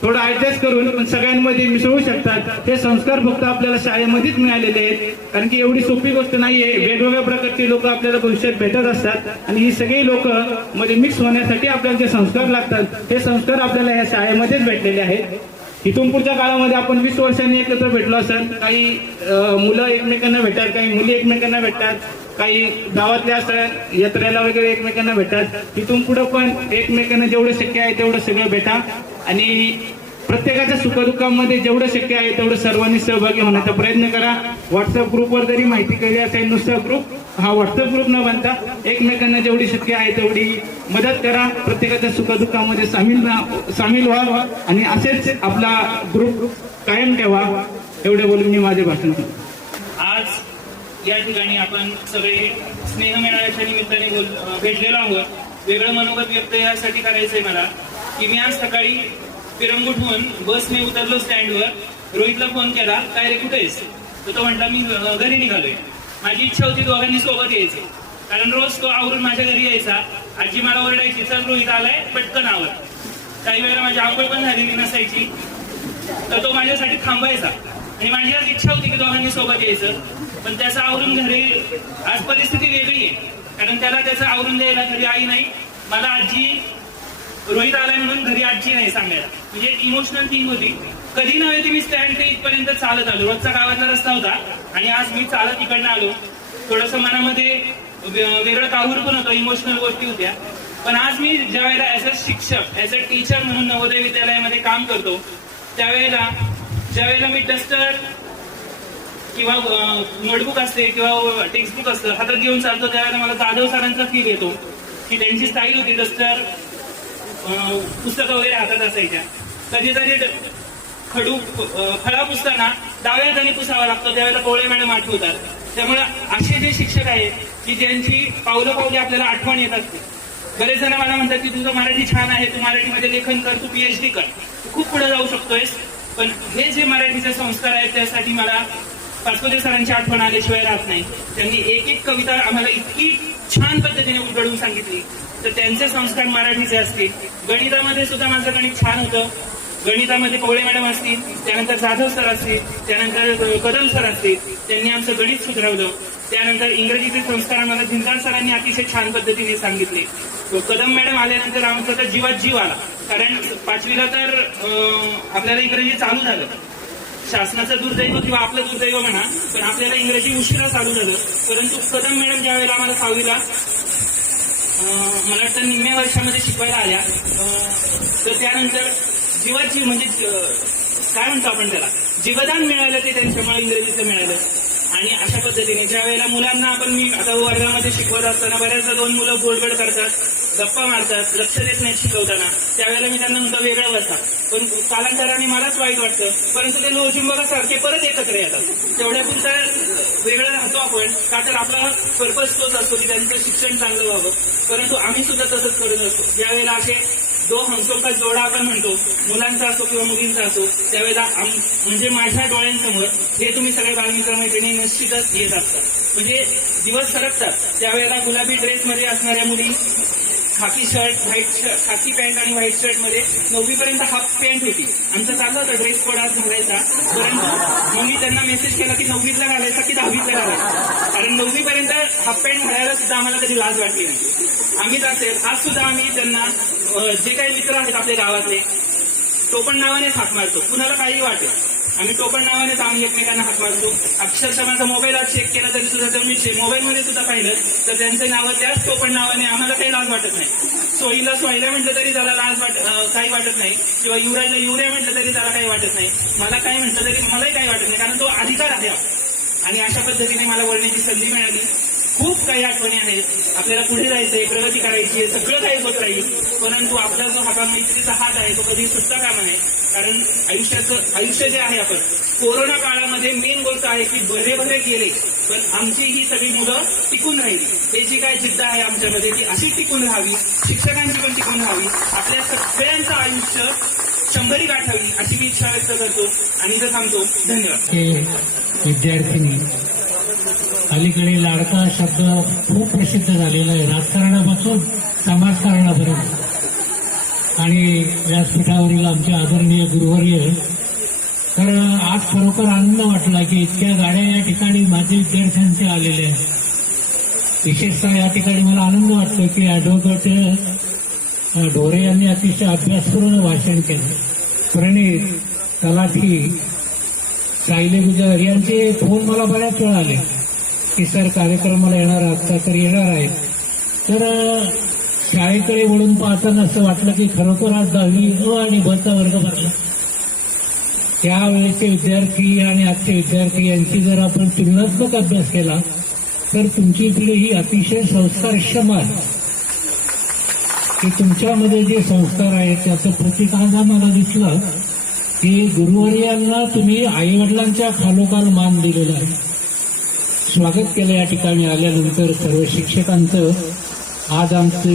थोडं ऍडजस्ट करून पण सगळ्यांमध्ये मिसळू शकतात. हे संस्कार फक्त आपल्याला शाळेमध्येच मिळालेले आहेत. कारण की एवढी सोपी गोष्ट नाहीये. वेगवेगळ्या प्रकारचे लोक आपल्याला भविष्यात भेटत असतात आणि ही सगळी लोक मध्ये मिक्स होण्यासाठी आपल्याला जे संस्कार लागतात ते संस्कार आपल्याला या शाळेमध्येच भेटलेले आहेत. इथून पुढच्या काळामध्ये आपण 20 वर्षांनी एकत्र भेटलो असेल. काही मुलं एकमेकांना भेटतात, काही मुली एकमेकांना भेटतात, काही गावातल्या यात्रेला वगैरे एकमेकांना भेटतात. तिथून पुढे पण एकमेकांना जेवढं शक्य आहे तेवढं सगळं भेटा आणि प्रत्येकाच्या सुखदुःखामध्ये जेवढं शक्य आहे तेवढं सर्वांनी सहभागी होण्याचा प्रयत्न करा. व्हॉट्सअप ग्रुपवर जरी माहिती कळली असेल, नुसता ग्रुप हा व्हॉट्सअप ग्रुप न बनता एकमेकांना जेवढी शक्य आहे तेवढी मदत करा. प्रत्येकाच्या सुखदुःखामध्ये सामील व्हा आणि असेच आपला ग्रुप कायम ठेवा. एवढे बोलून मी माझे भाषण करतो. आज या ठिकाणी आपण सगळे स्नेहमेळाव्याच्या निमित्ताने भेटलेलो आहोत. वेगळं मनोगत व्यक्त यासाठी करायचंय मला की मी आज सकाळी पिरंगुठहून बसने उतरलो स्टँडवर. रोहितला फोन केला, काय रे कुठे आहेस? तर तो म्हटला मी घरी निघालोय. माझी इच्छा होती दोघांनी सोबत यायचे, कारण रोज तो आवरून माझ्या घरी यायचा. आजी मला ओरडायची, चल रोहित आलाय पटकन आवर. काही वेळेला माझी आंघोळ पण झालेली नसायची तर तो माझ्यासाठी थांबायचा आणि माझी आज इच्छा होती की दोघांनी सोबत यायचं. पण त्याचं आवरून घरी आज परिस्थिती वेगळी आहे, कारण त्याला त्याचं आवरून द्यायला घरी आई नाही. मला आजी रोहित आलाय म्हणून घरी आजी नाही सांगायला. म्हणजे इमोशनल थिंग होती. कधी नव्हे ती मी स्टँड ते इथपर्यंत चालत आलो. रोजचा गावातला रस्ता होता आणि आज मी चालत इकडनं आलो. थोडंसं मनामध्ये वेगळं काहूर पण होतं, इमोशनल गोष्टी होत्या. पण आज मी ज्या वेळेला ऍज अ शिक्षक, ऍज अ टीचर म्हणून नवोदय विद्यालयामध्ये काम करतो, त्यावेळेला ज्या वेळेला मी डस्टर किंवा नोटबुक असते किंवा टेक्स्टबुक असतं हातात घेऊन चालतो, त्यावेळेला मला जाधव सरांचा फील येतो की त्यांची स्टाईल होती. डस्टर पुस्तकं वगैरे हातात असायच्या. कधीतरी खडू फळा पुसताना डाव्या हाताने पुसावा लागतो, त्यावेळेला कोवळे मॅडम आठवतात. त्यामुळे असे जे शिक्षक आहेत की ज्यांची पावलं पावली आपल्याला आठवण येत असते. बरेच जण मला म्हणतात की तुझं मराठी छान आहे, तू मराठीमध्ये लेखन कर, तू PhD कर, तू खूप पुढे जाऊ शकतोयस. पण हे जे मराठीचे संस्कार आहेत त्यासाठी मला पाचपुते सरांची आठवण आल्याशिवाय राहत नाही. त्यांनी एक एक कविता आम्हाला इतकी छान पद्धतीने उलगडून सांगितली. तर त्यांचे संस्कार मराठीचे असतील. गणितामध्ये सुद्धा माझं गणित छान होतं. गणितामध्ये कोवळे मॅडम असतील, त्यानंतर जाधव सर असतील, त्यानंतर कदम सर असतील, त्यांनी आमचं गणित सुधारवलं. त्यानंतर इंग्रजीचे संस्कार आम्हाला झिंजार सरांनी अतिशय छान पद्धतीने सांगितले. कदम मॅडम आल्यानंतर आमचा तर जीवात जीव आला, कारण 5वीला तर आपल्याला इंग्रजी चालू झालं. शासनाचं दुर्दैव किंवा आपलं दुर्दैव म्हणा, पण आपल्याला इंग्रजी उशिरा चालू झालं. परंतु कदम मॅडम ज्या वेळेला आम्हाला 6वीला मला वाटतं निम्म्या वर्षामध्ये शिकवायला आल्या, तर त्यानंतर जीवाची म्हणजे काय म्हणतो आपण त्याला, जीवदान मिळालं ते त्यांच्यामुळे इंग्रजीचं मिळालं. आणि अशा पद्धतीने ज्या वेळेला मुलांना मी आता वर्गामध्ये शिकवत असताना बऱ्याचदा 2 मुलं बोलबड करतात, गप्पा मारतात, लक्ष देत नाहीत शिकवताना, त्यावेळेला मी त्यांना म्हणतो वेगळं बसा. पण कालांतराने मलाच वाईट वाटतं, परंतु ते लोजिंबगासारखे परत एकत्र येतात. तेवढ्यापुरता वेगळं राहतो आपण, का तर आपला पर्पज तोच असतो की त्यांचं शिक्षण चांगलं व्हावं. परंतु आम्ही सुद्धा तसंच करत असतो. ज्यावेळेला असे 2 हमसों का जोडा आपण म्हणतो, मुलांचा असो किंवा मुलींचा असो, त्यावेळेला म्हणजे माझ्या डोळ्यांसमोर हे तुम्ही सगळे बालमित्र मैत्रिणी निश्चितच येत असतात. म्हणजे दिवस सरकतात. त्यावेळेला गुलाबी ड्रेसमध्ये असणाऱ्या मुली, खाकी शर्ट, व्हाईट शर्ट, खाकी पॅन्ट आणि व्हाईट शर्टमध्ये 9वीपर्यंत हाफ पॅन्ट होती. आमचं चाललं होतं ड्रेस कोड आज घालायचा, परंतु मग मी त्यांना मेसेज केला की 9वीतला घालायचा की 10वीतला घालायचा, कारण 9वीपर्यंत हाफ पॅन्ट घालायला सुद्धा आम्हाला कधी लाज वाटली नाही. आम्हीच असेल आज सुद्धा आम्ही त्यांना जे काही मित्र आहेत आपल्या गावातले, टोपण नावानेच हाक मारतो. कुणाला काही वाटेल, आम्ही टोपण नावानेच आम्ही एकमेकांना हाक मारतो. अक्षरशः माझा मोबाईल आज चेक केला तरी सुद्धा जर मी मोबाईलमध्ये सुद्धा पाहिलं तर त्यांचे नावं त्याच टोपण नावाने, आम्हाला काही लाज वाटत नाही. सोयीला सोयल्या म्हटलं तरी त्याला काही वाटत नाही, किंवा युवराजला युवऱ्या म्हटलं तरी त्याला काही वाटत नाही, मला काही म्हटलं तरी मलाही काही वाटत नाही, कारण तो अधिकार आहे. आणि अशा पद्धतीने मला बोलण्याची संधी मिळाली. खूप काही आठवणी आहेत. आपल्याला पुढे जायचंय, प्रगती करायची आहे, सगळं काही होत राहील. परंतु आपला जो हाता मैत्रीचा हात आहे तो कधी सुटता कामा नये. कारण आयुष्य जे आहे आपण कोरोना काळामध्ये मेन गोष्ट आहे की बरे गेले, पण आमची ही सगळी मुलं टिकून राहिली. हे जी काय जिद्द आहे आमच्यामध्ये ती अशी टिकून राहावी, शिक्षकांची पण टिकून राहावी, आपल्या सगळ्यांचं आयुष्य 100 गाठावी अशी मी इच्छा व्यक्त करतो आणि इथं थांबतो. धन्यवाद. विद्यार्थिनी, अलीकडे लाडका शब्द खूप प्रसिद्ध झालेला आहे, राजकारणापासून समाजकारणापर्यंत. आणि व्यासपीठावरील आमचे आदरणीय गुरुवर्य, तर आज खरोखर आनंद वाटला की इतक्या गाड्या या ठिकाणी माझे विद्यार्थ्यांचे आलेले आहेत. विशेषतः या ठिकाणी मला आनंद वाटतो की ॲडव्होकेट ढोरे यांनी अतिशय अभ्यासपूर्ण भाषण केलं. प्रणित, तलाठी, सायले गुजर यांचे फोन मला बऱ्याच वेळा आले की सर कार्यक्रमाला येणार आहात का, तर येणार आहेत. तर शाळेकडे वळून पाहताना असं वाटलं की खरोखर आज 10वी अ आणि ब चा वर्ग भरला. त्यावेळेचे विद्यार्थी आणि आजचे विद्यार्थी यांची जर आपण तुलनात्मक अभ्यास केला तर तुमची पिढी ही अतिशय संस्कारक्षम आहे. की तुमच्यामध्ये जे संस्कार आहेत त्याचं प्रतीक आज आम्हाला दिसलं की गुरुवर्यांना तुम्ही आईवडिलांच्या खालोखाल मान दिलेला आहे. स्वागत केलं या ठिकाणी आल्यानंतर सर्व शिक्षकांचं. आज आमचे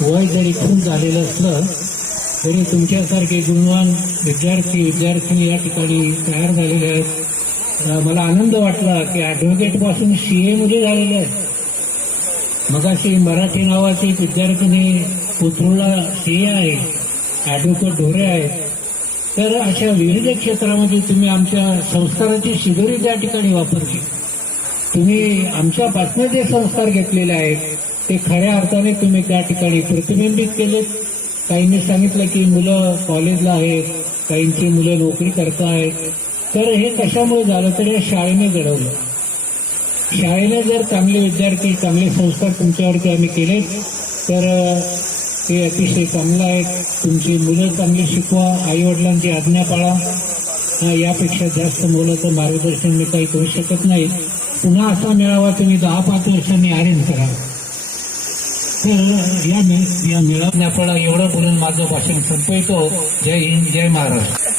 वय जरी खूप झालेलं असलं तरी तुमच्यासारखे गुणवान विद्यार्थी या ठिकाणी तयार झालेले आहेत. मला आनंद वाटला की ॲडव्होकेट पासून CA मध्ये झालेले आहेत. मगाशी मराठी नावाची एक विद्यार्थिनी कोथरूडला CA आहे, ॲडव्होकेट ढोरे आहेत. तर अशा विविध क्षेत्रामध्ये तुम्ही आमच्या संस्काराची शिदोरी त्या ठिकाणी वापरली. तुम्ही आमच्यापासून जे संस्कार घेतलेले आहेत ते खऱ्या अर्थाने तुम्ही त्या ठिकाणी प्रतिबिंबित केलेत. काहींनी सांगितलं की मुलं कॉलेजला आहेत, काहींची मुलं नोकरी करतायत. तर हे कशामुळे झालं तर या शाळेने घडवलं. शाळेने जर चांगले विद्यार्थी, चांगले संस्कार तुमच्यावरती आम्ही केले तर ते अतिशय चांगलं आहे. तुमची मुलं चांगली शिकवा, आईवडिलांची आज्ञा पाळा. यापेक्षा जास्त मोलाचं मार्गदर्शन मी काही करू शकत नाही. पुन्हा असा मेळावा तुम्ही 10-5 वर्षांनी अरेंज करा. तर या मेळाव्याला एवढं बोलून माझं भाषण संपवतो. जय हिंद, जय महाराष्ट्र.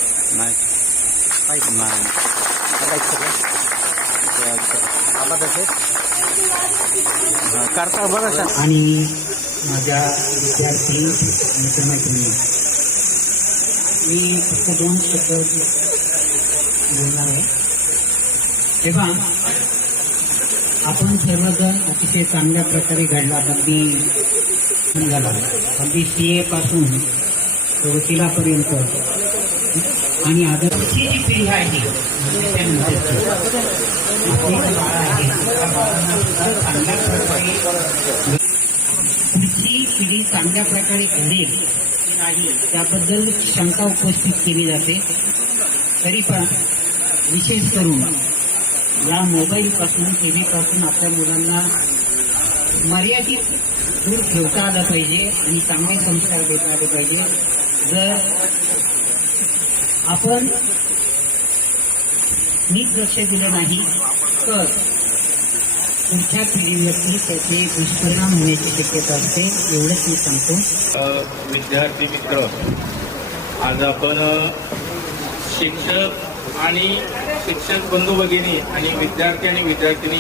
आणि माझ्या विद्यार्थी मित्रमैत्रिणी, मी फक्त 2 शब्द बोलणार आहे. तेव्हा आपण सर्वजण अतिशय चांगल्या प्रकारे घडला. अगदी CA पासून वकिलापर्यंत आणि आदर्शची जी पिढी आहे पुढची पिढी चांगल्या प्रकारे घडेल नाही त्याबद्दल शंका उपस्थित केली जाते. तरी पण विशेष करून या मोबाईलपासून, TV पासून आपल्या मुलांना मर्यादित दूर ठेवता आलं पाहिजे आणि चांगले संस्कार देता आले पाहिजे. जर आपण नीट लक्ष दिलं नाही तर पुढच्या पिढीवरती त्याचे दुष्परिणाम होण्याची शक्यता असते. एवढंच मी सांगतो. विद्यार्थी मित्र, आज आपण शिक्षक आणि शिक्षक बंधू भगिनी आणि विद्यार्थी आणि विद्यार्थिनी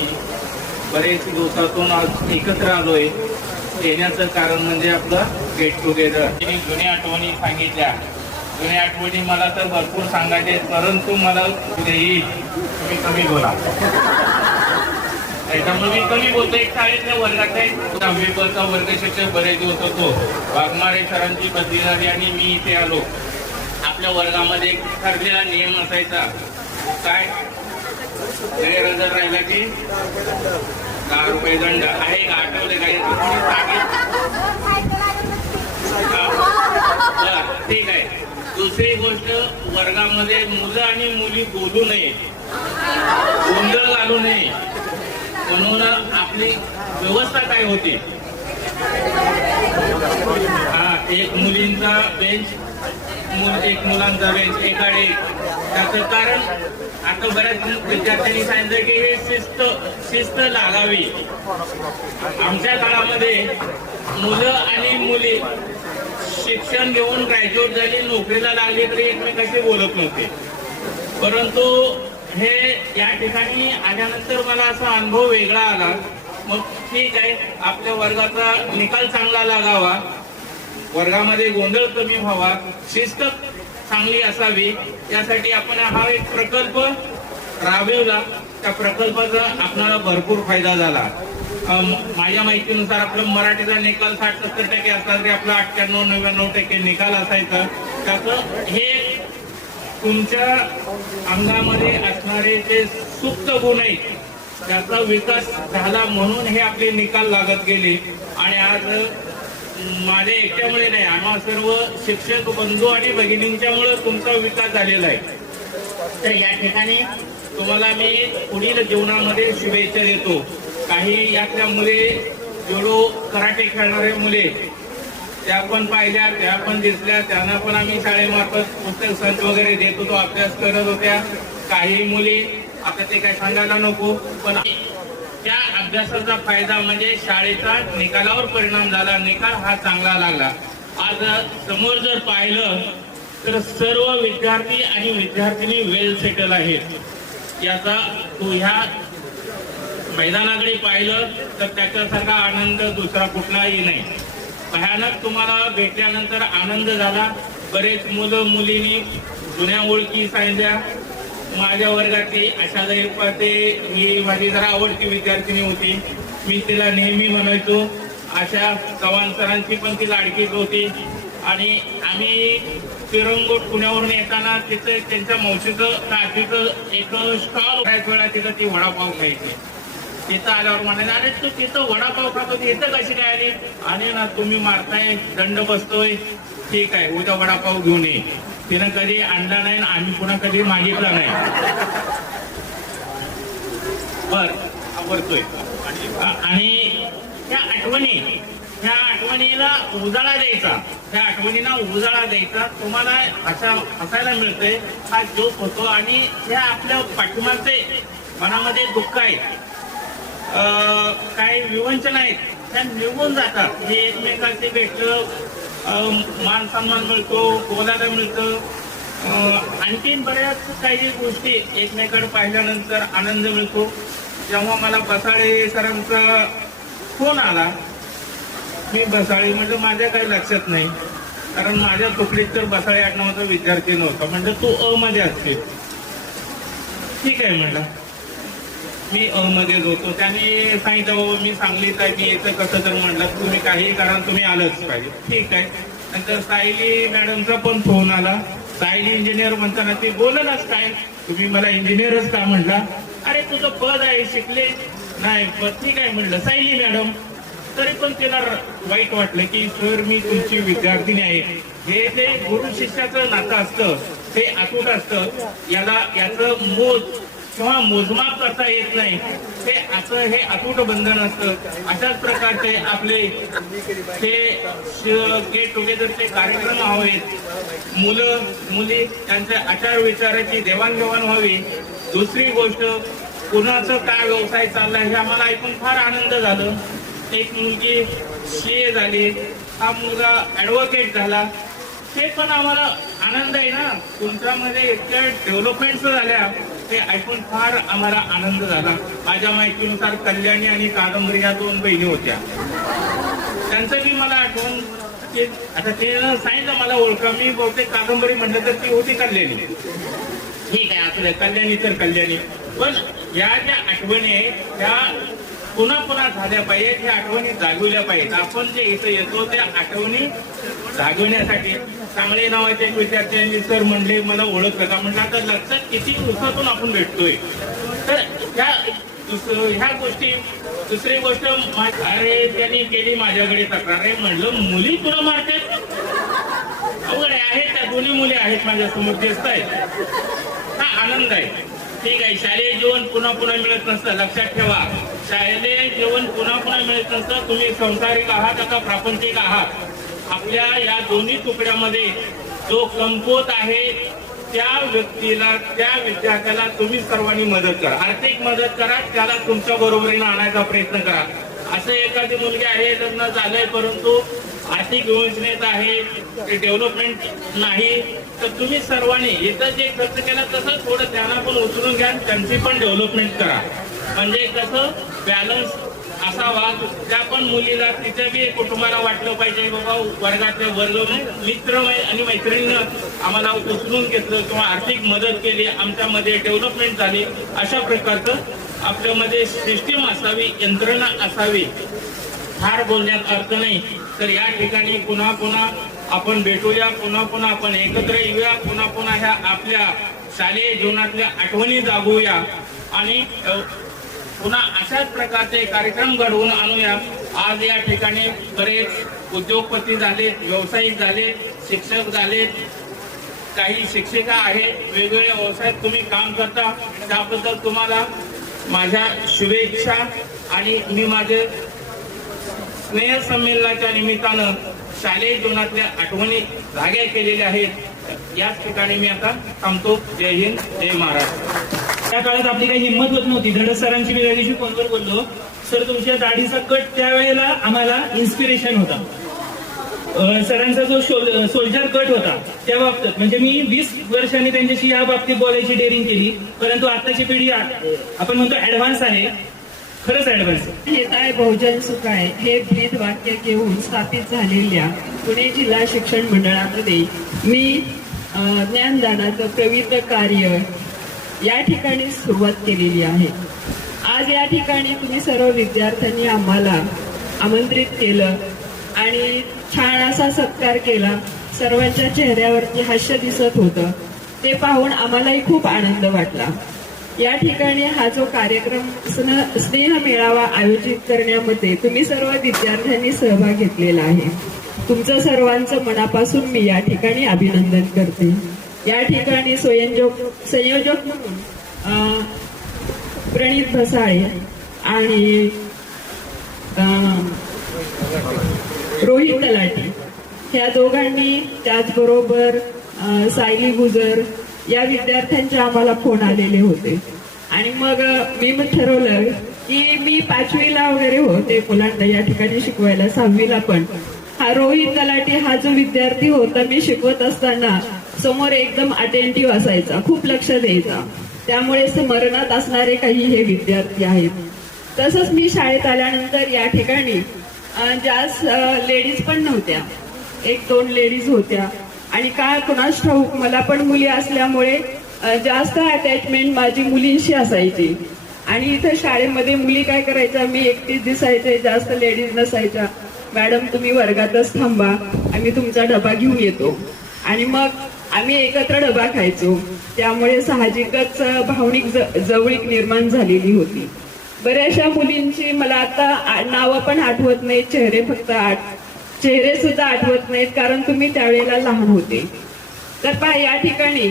बरेच दिवसातून आज एकत्र आलोय. येण्याचं कारण म्हणजे आपलं गेट टुगेदर. जुन्या आठवणी सांगितल्या. जुन्या आठवणी मला तर भरपूर सांगायचे, परंतु मला येईल तुम्ही कमी बोला. त्याच्यामुळे मी कमी बोलतो. एक शाळेतल्या वर्गात 10वीचा वर्ग शिक्षक बरेच दिवस होतो. वाघमारे सरांची बदली झाली आणि मी इथे आलो. आपल्या वर्गामध्ये एक ठरलेला नियम असायचा, काय गैरहजर राहिला की 10 रुपये दंड आहे. का आठवले काय? ठीक आहे. दुसरी गोष्ट, वर्गामध्ये मुलं आणि मुली बोलू नये, गोंधळ घालू नये. म्हणून आपली व्यवस्था काय होती, एक मुलींचा बेंच, एक मुलांचा बेंच एकाडे. त्याचं कारण आता बऱ्याच विद्यार्थ्यांनी सांगितलं की शिस्त लागावी. आमच्या काळामध्ये मुलं आणि मुली शिक्षण घेऊन ग्रॅज्युएट झाली, नोकरीला लागली तरी एकमेकाशी बोलत नव्हते. परंतु हे या ठिकाणी आल्यानंतर मला असा अनुभव वेगळा आला. मग ठीक आहे, आपल्या वर्गाचा निकाल चांगला लागावा, वर्गामध्ये गोंधळ कमी व्हावा, शिस्त चांगली असावी, यासाठी आपण हा एक प्रकल्प राबवला. त्या प्रकल्पाचा आपल्याला भरपूर फायदा झाला. माझ्या माहितीनुसार आपलं मराठीचा निकाल 60-70% असला तरी आपला 98-99% निकाल असायचा. त्याचं हे तुमच्या अंगामध्ये असणारे जे सुप्त गुण आहेत त्याचा विकास झाला, म्हणून हे आपले निकाल लागत गेले. आणि आज माझ्या एकट्यामुळे नाही, आम्हा सर्व शिक्षक बंधू आणि भगिनींच्यामुळे तुमचा विकास झालेला आहे. तर या ठिकाणी तुम्हाला मी पुढील जीवनामध्ये शुभेच्छा देतो. काही यातल्या मुले जुडो कराटे खेळणारे मुले त्या पण पाहिल्या, त्या पण दिसल्या, त्यांना पण आम्ही शाळेमार्फत पुस्तक संच वगैरे देत होतो, अभ्यास करत होत्या. काही मुली आता ते काय सांगायला नको, पण त्या अभ्यासाचा फायदा म्हणजे शाळेचा निकालावर परिणाम झाला. निकाल हा चांगला लागला. आज समोर जर पाहिलं तर सर्व विद्यार्थी आणि विद्यार्थिनी वेल सेटल आहेत. याचा तू ह्या मैदानाकडे पाहिलं तर त्याच्यासारखा आनंद दुसरा कुठलाही नाही. भयानक तुम्हाला भेटल्यानंतर आनंद झाला. बरेच मुलं मुलींनी जुन्या ओळखी सांगितल्या. माझ्या वर्गातली आशाताई पाटे ही माझी जरा आवडती विद्यार्थिनी होती. मी तिला नेहमी म्हणायचो. आशा चव्हाण सरांची पण ती लाडकीच होती. आणि आम्ही तिरंगोट पुण्यावरून येताना तिथे त्यांच्या मावशीचं काकीचं एक स्टॉल बऱ्याच वेळा तिथं ती वडापाव खायची. तिथं आल्यावर म्हणाले, अरे तू तिथं वडापाव खातो, इथं कशी काय आली? आणि ना तुम्ही मारताय, दंड बसतोय, ठीक आहे उद्या वडापाव घेऊन ये. तिनं कधी आणला नाही, आम्ही पुन्हा कधी मागितला नाही. बर आवडतोय. आणि त्या आठवणीला उजाळा द्यायचा, त्या आठवणीला उजाळा द्यायचा. तुम्हाला हसायला मिळतंय, हा जोक होतो. आणि त्या आपल्या पाठीमागचे मनामध्ये दुःख आहे, काही विवंचन आहेत, त्या निघून जातात. हे एकमेकांचे भेटलं, मान सन्मान मिळतो, बोलायला मिळतं. आणखीन बऱ्याच काही गोष्टी एकमेकांकडे पाहिल्यानंतर आनंद मिळतो. जेव्हा मला बसाळे सरांचा फोन आला, मी बसाळे म्हणजे माझ्या काही लक्षात नाही, कारण माझ्या तुकडीत तर बसाळे आडनावाचा विद्यार्थी नव्हता. म्हणजे तू अ मध्ये असते, ठीक आहे म्हणलं. मी अ मध्येच होतो. त्याने सांगितलं बाबा मी सांगलीत आहे, मी येतं कसं तर म्हणलं तुम्ही काही करा, तुम्ही आलंच पाहिजे, ठीक आहे. नंतर सायली मॅडमचा पण फोन आला. सायली इंजिनियर म्हणताना ते बोललंच काय, तुम्ही मला इंजिनियरच का म्हटला? अरे तुझं पद आहे, शिकले नाही पद, ठीक आहे म्हणलं सायली मॅडम. तरी पण तिला वाईट वाटलं की सर मी तुमची विद्यार्थिनी आहे. हे ते गुरु शिष्याचं नातं असतं, ते अतूट असतं. याचं मोज किंवा मोजमाप करता येत नाही. ते असं हे अतूट बंधन असतं. अशाच प्रकारचे आपले हे गेट टुगेदरचे कार्यक्रम हवेत. मुलं मुली त्यांच्या आचार विचाराची देवाणघेवाण व्हावी. दुसरी गोष्ट, कुणाचं काय व्यवसाय चाललाय हे आम्हाला ऐकून फार आनंद झाला. एक मुलगी सीए झाली, हा मुलगा ऍडव्होकेट झाला. ते पण आम्हाला आनंद आहे ना. तुमच्यामध्ये इतक्या डेव्हलपमेंट्स झाल्या ते ऐकून फार आम्हाला आनंद झाला. माझ्या माहितीनुसार कल्याणी आणि कादंबरी या 2 बहिणी होत्या. त्यांचं बी मला आठवण, आता ते सांगितलं मला ओळखा, मी बहुतेक कादंबरी म्हणलं तर ती होती कल्याणी. ठीक आहे, आपल्या कल्याणी तर कल्याणी. पण या ज्या आठवणी आहेत त्या पुन्हा पुन्हा झाल्या पाहिजेत, ह्या आठवणी जागवल्या पाहिजेत. आपण जे इथं येतो त्या आठवणी जागवण्यासाठी चांगले नावाचे विद्यार्थ्यांनी सर म्हणले मला ओळखलं का? म्हटलं आता लक्षात किती दिवसातून आपण भेटतोय. तर ह्या गोष्टी. दुसरी गोष्ट, अरे त्यांनी केली माझ्याकडे तक्रार आहे. म्हणलं मुली तुला मारते? अवघड आहे. त्या दोन्ही मुली आहेत माझ्यासमोर दिसत आहेत. हा आनंद आहे. ठीक आहे, शालेय जीवन पुन्हा पुन्हा मिळत नसतं, लक्षात ठेवा. शालेय जीवन पुन्हा पुन्हा मिळत नसतं. तुम्ही संसारिक आहात का प्रापंचिक आहात, आपल्या या दोन्ही तुकड्यामध्ये जो कमकुवत आहे त्या व्यक्तीला, त्या विद्यार्थ्याला तुम्ही सर्वांनी मदत करा. आर्थिक मदत करा, त्याला तुमच्या बरोबरीनं आणायचा प्रयत्न करा. असं एखादी मुलगी आहे, लग्न झालंय परंतु आर्थिक योजनेत आहे, डेव्हलपमेंट नाही, तर तुम्ही सर्वांनी इथं जे खर्च केला तसं थोडं त्यांना पण उचलून घ्या, त्यांची पण डेव्हलपमेंट करा. म्हणजे कसं बॅलन्स असावा. त्या पण मुलीला तिच्या बी कुटुंबाला वाटलं पाहिजे बाबा वर्गातले वर्ग मित्र आणि मैत्रिणीनं आम्हाला उचलून घेतलं किंवा आर्थिक मदत केली, आमच्यामध्ये डेव्हलपमेंट झाली. अशा प्रकारचं आपल्यामध्ये सिस्टीम असावी, यंत्रणा असावी. फार बोलण्यात अर्थ नाही. तर या ठिकाणी पुन्हा पुन्हा आपण भेटूया, पुन्हा पुन्हा आपण एकत्र येऊया, पुन्हा पुन्हा ह्या आपल्या शालेय जीवनातल्या आठवणी जागूया आणि पुन्हा अशाच प्रकारचे कार्यक्रम घडवून आणूया. आज या ठिकाणी बरेच उद्योगपती झाले, व्यावसायिक झाले, शिक्षक झाले, काही शिक्षिका आहेत, वेगवेगळ्या व्यवसायात तुम्ही काम करता, त्याबद्दल तुम्हाला माझ्या शुभेच्छा. आणि मी माझे स्नेह संमेलनाच्या निमित्तानं शालेय जीवनातल्या आठवणी जाग्या केलेल्या आहेत. याच ठिकाणी मी आता थांबतो. जय हिंद, जय महाराष्ट्र. त्या काळात आपली काही हिंमत होत नव्हती. धडस सरांची मी त्या दिवशी फोनवर बोललो, सर तुमच्या दाढीचा कट त्यावेळेला आम्हाला इन्स्पिरेशन होता. सरांचा जो सोल्जर कट होता त्या बाबतीत, म्हणजे मी 20 वर्षांनी त्यांच्याशी या बाबतीत बोलायची डेअरिंग केली. परंतु आताची पिढी आपण म्हणतो ऍडव्हान्स आहे, खरंच ऍडव्हान्स. हिताय बहुजन सुखाय हे ब्रीद वाक्य घेऊन स्थापित झालेल्या पुणे जिल्हा शिक्षण मंडळामध्ये मी ज्ञानदानाचं प्रविध कार्य या ठिकाणी सुरुवात केलेली आहे. आज या ठिकाणी तुम्ही सर्व विद्यार्थ्यांनी आम्हाला आमंत्रित केलं आणि छान असा सत्कार केला. सर्वांच्या चेहऱ्यावरती हास्य दिसत होतं, ते पाहून आम्हालाही खूप आनंद वाटला. या ठिकाणी हा जो कार्यक्रम स्नेह मेळावा आयोजित करण्यामध्ये तुम्ही सर्व विद्यार्थ्यांनी सहभाग घेतलेला आहे. तुमचं सर्वांचं मनापासून मी या ठिकाणी अभिनंदन करते. या ठिकाणी संयोजक म्हणून प्रणित भसाळे आणि रोहित तलाटी ह्या दोघांनी, त्याचबरोबर सायली गुजर या विद्यार्थ्यांचे आम्हाला फोन आलेले होते. आणि मग मी ठरवलं की मी 5वीला वगैरे होते मुलांना या ठिकाणी शिकवायला, 6वीला पण. हा रोहित तलाटी हा जो विद्यार्थी होता, मी शिकवत असताना समोर एकदम अटेंटिव्ह असायचा, खूप लक्ष द्यायचा. त्यामुळे स्मरणात असणारे काही हे विद्यार्थी आहेत. तसंच मी शाळेत आल्यानंतर या ठिकाणी जास्त लेडीज पण नव्हत्या, 1-2 लेडीज होत्या. आणि काय कुणास ठाऊक, मला पण मुली असल्यामुळे जास्त अटॅचमेंट माझी मुलींशी असायची. आणि इथं शाळेमध्ये मुली काय करायच्या, मी एकटीच दिसायचे, जास्त लेडीज नसायच्या. मॅडम तुम्ही वर्गातच थांबा, आम्ही तुमचा डबा घेऊन येतो. आणि मग आम्ही एकत्र डबा खायचो. त्यामुळे साहजिकच भावनिक जवळीक निर्माण झालेली होती. बऱ्याचशा मुलींची मला आता नावं पण आठवत नाहीत, चेहरे सुद्धा आठवत नाहीत, कारण तुम्ही त्यावेळेला लहान होते. तर पहा, या ठिकाणी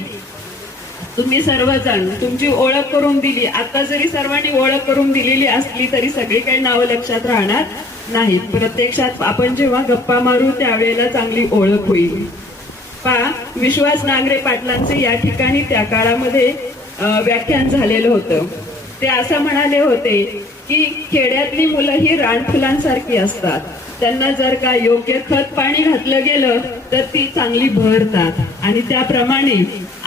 तुम्ही सर्वजण तुमची ओळख करून दिली. आता जरी सर्वांनी ओळख करून दिलेली असली तरी सगळी काही नावं लक्षात राहणार नाहीत. प्रत्यक्षात आपण जेव्हा गप्पा मारू त्यावेळेला चांगली ओळख होईल. पहा, विश्वास नांगरे पाटलांचे या ठिकाणी त्या काळामध्ये व्याख्यान झालेलं होतं. ते असं म्हणाले होते की खेड्यातली मुलं ही रानफुलांसारखी असतात, त्यांना जर का योग्य खत पाणी घातलं गेलं तर ती चांगली बहरतात. आणि त्याप्रमाणे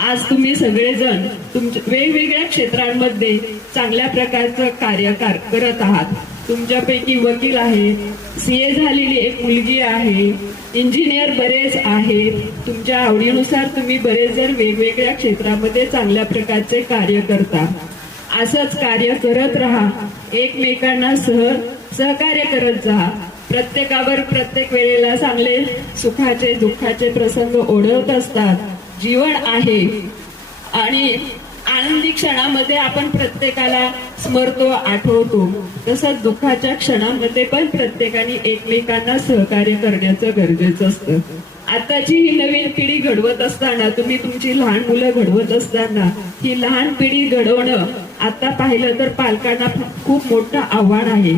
आज तुम्ही सगळेजण तुमच्या वेगवेगळ्या क्षेत्रांमध्ये चांगल्या प्रकारचं कार्य करत आहात. तुमच्यापैकी वकील आहे, CA झालेली एक मुलगी आहे, इंजिनियर बरेच आहेत. तुमच्या आवडीनुसार तुम्ही बरेच जण वेगवेगळ्या क्षेत्रामध्ये चांगल्या प्रकारचे कार्य करता. असंच कार्य करत राहा, एकमेकांना सहकार्य करत जा. प्रत्येकावर प्रत्येक वेळेला चांगले सुखाचे दुःखाचे प्रसंग ओढवत असतात. जीवन आहे आणि आनंदी क्षणामध्ये आपण प्रत्येकाला स्मरतो, आठवतो. तसंच दुःखाच्या क्षणामध्ये पण प्रत्येकाने एकमेकांना सहकार्य करण्याचं गरजेचं असतं. आताची ही नवीन पिढी घडवत असताना, तुम्ही तुमची लहान मुलं घडवत असताना, ही लहान पिढी घडवणं आता पाहिलं तर पालकांना खूप मोठं आव्हान आहे.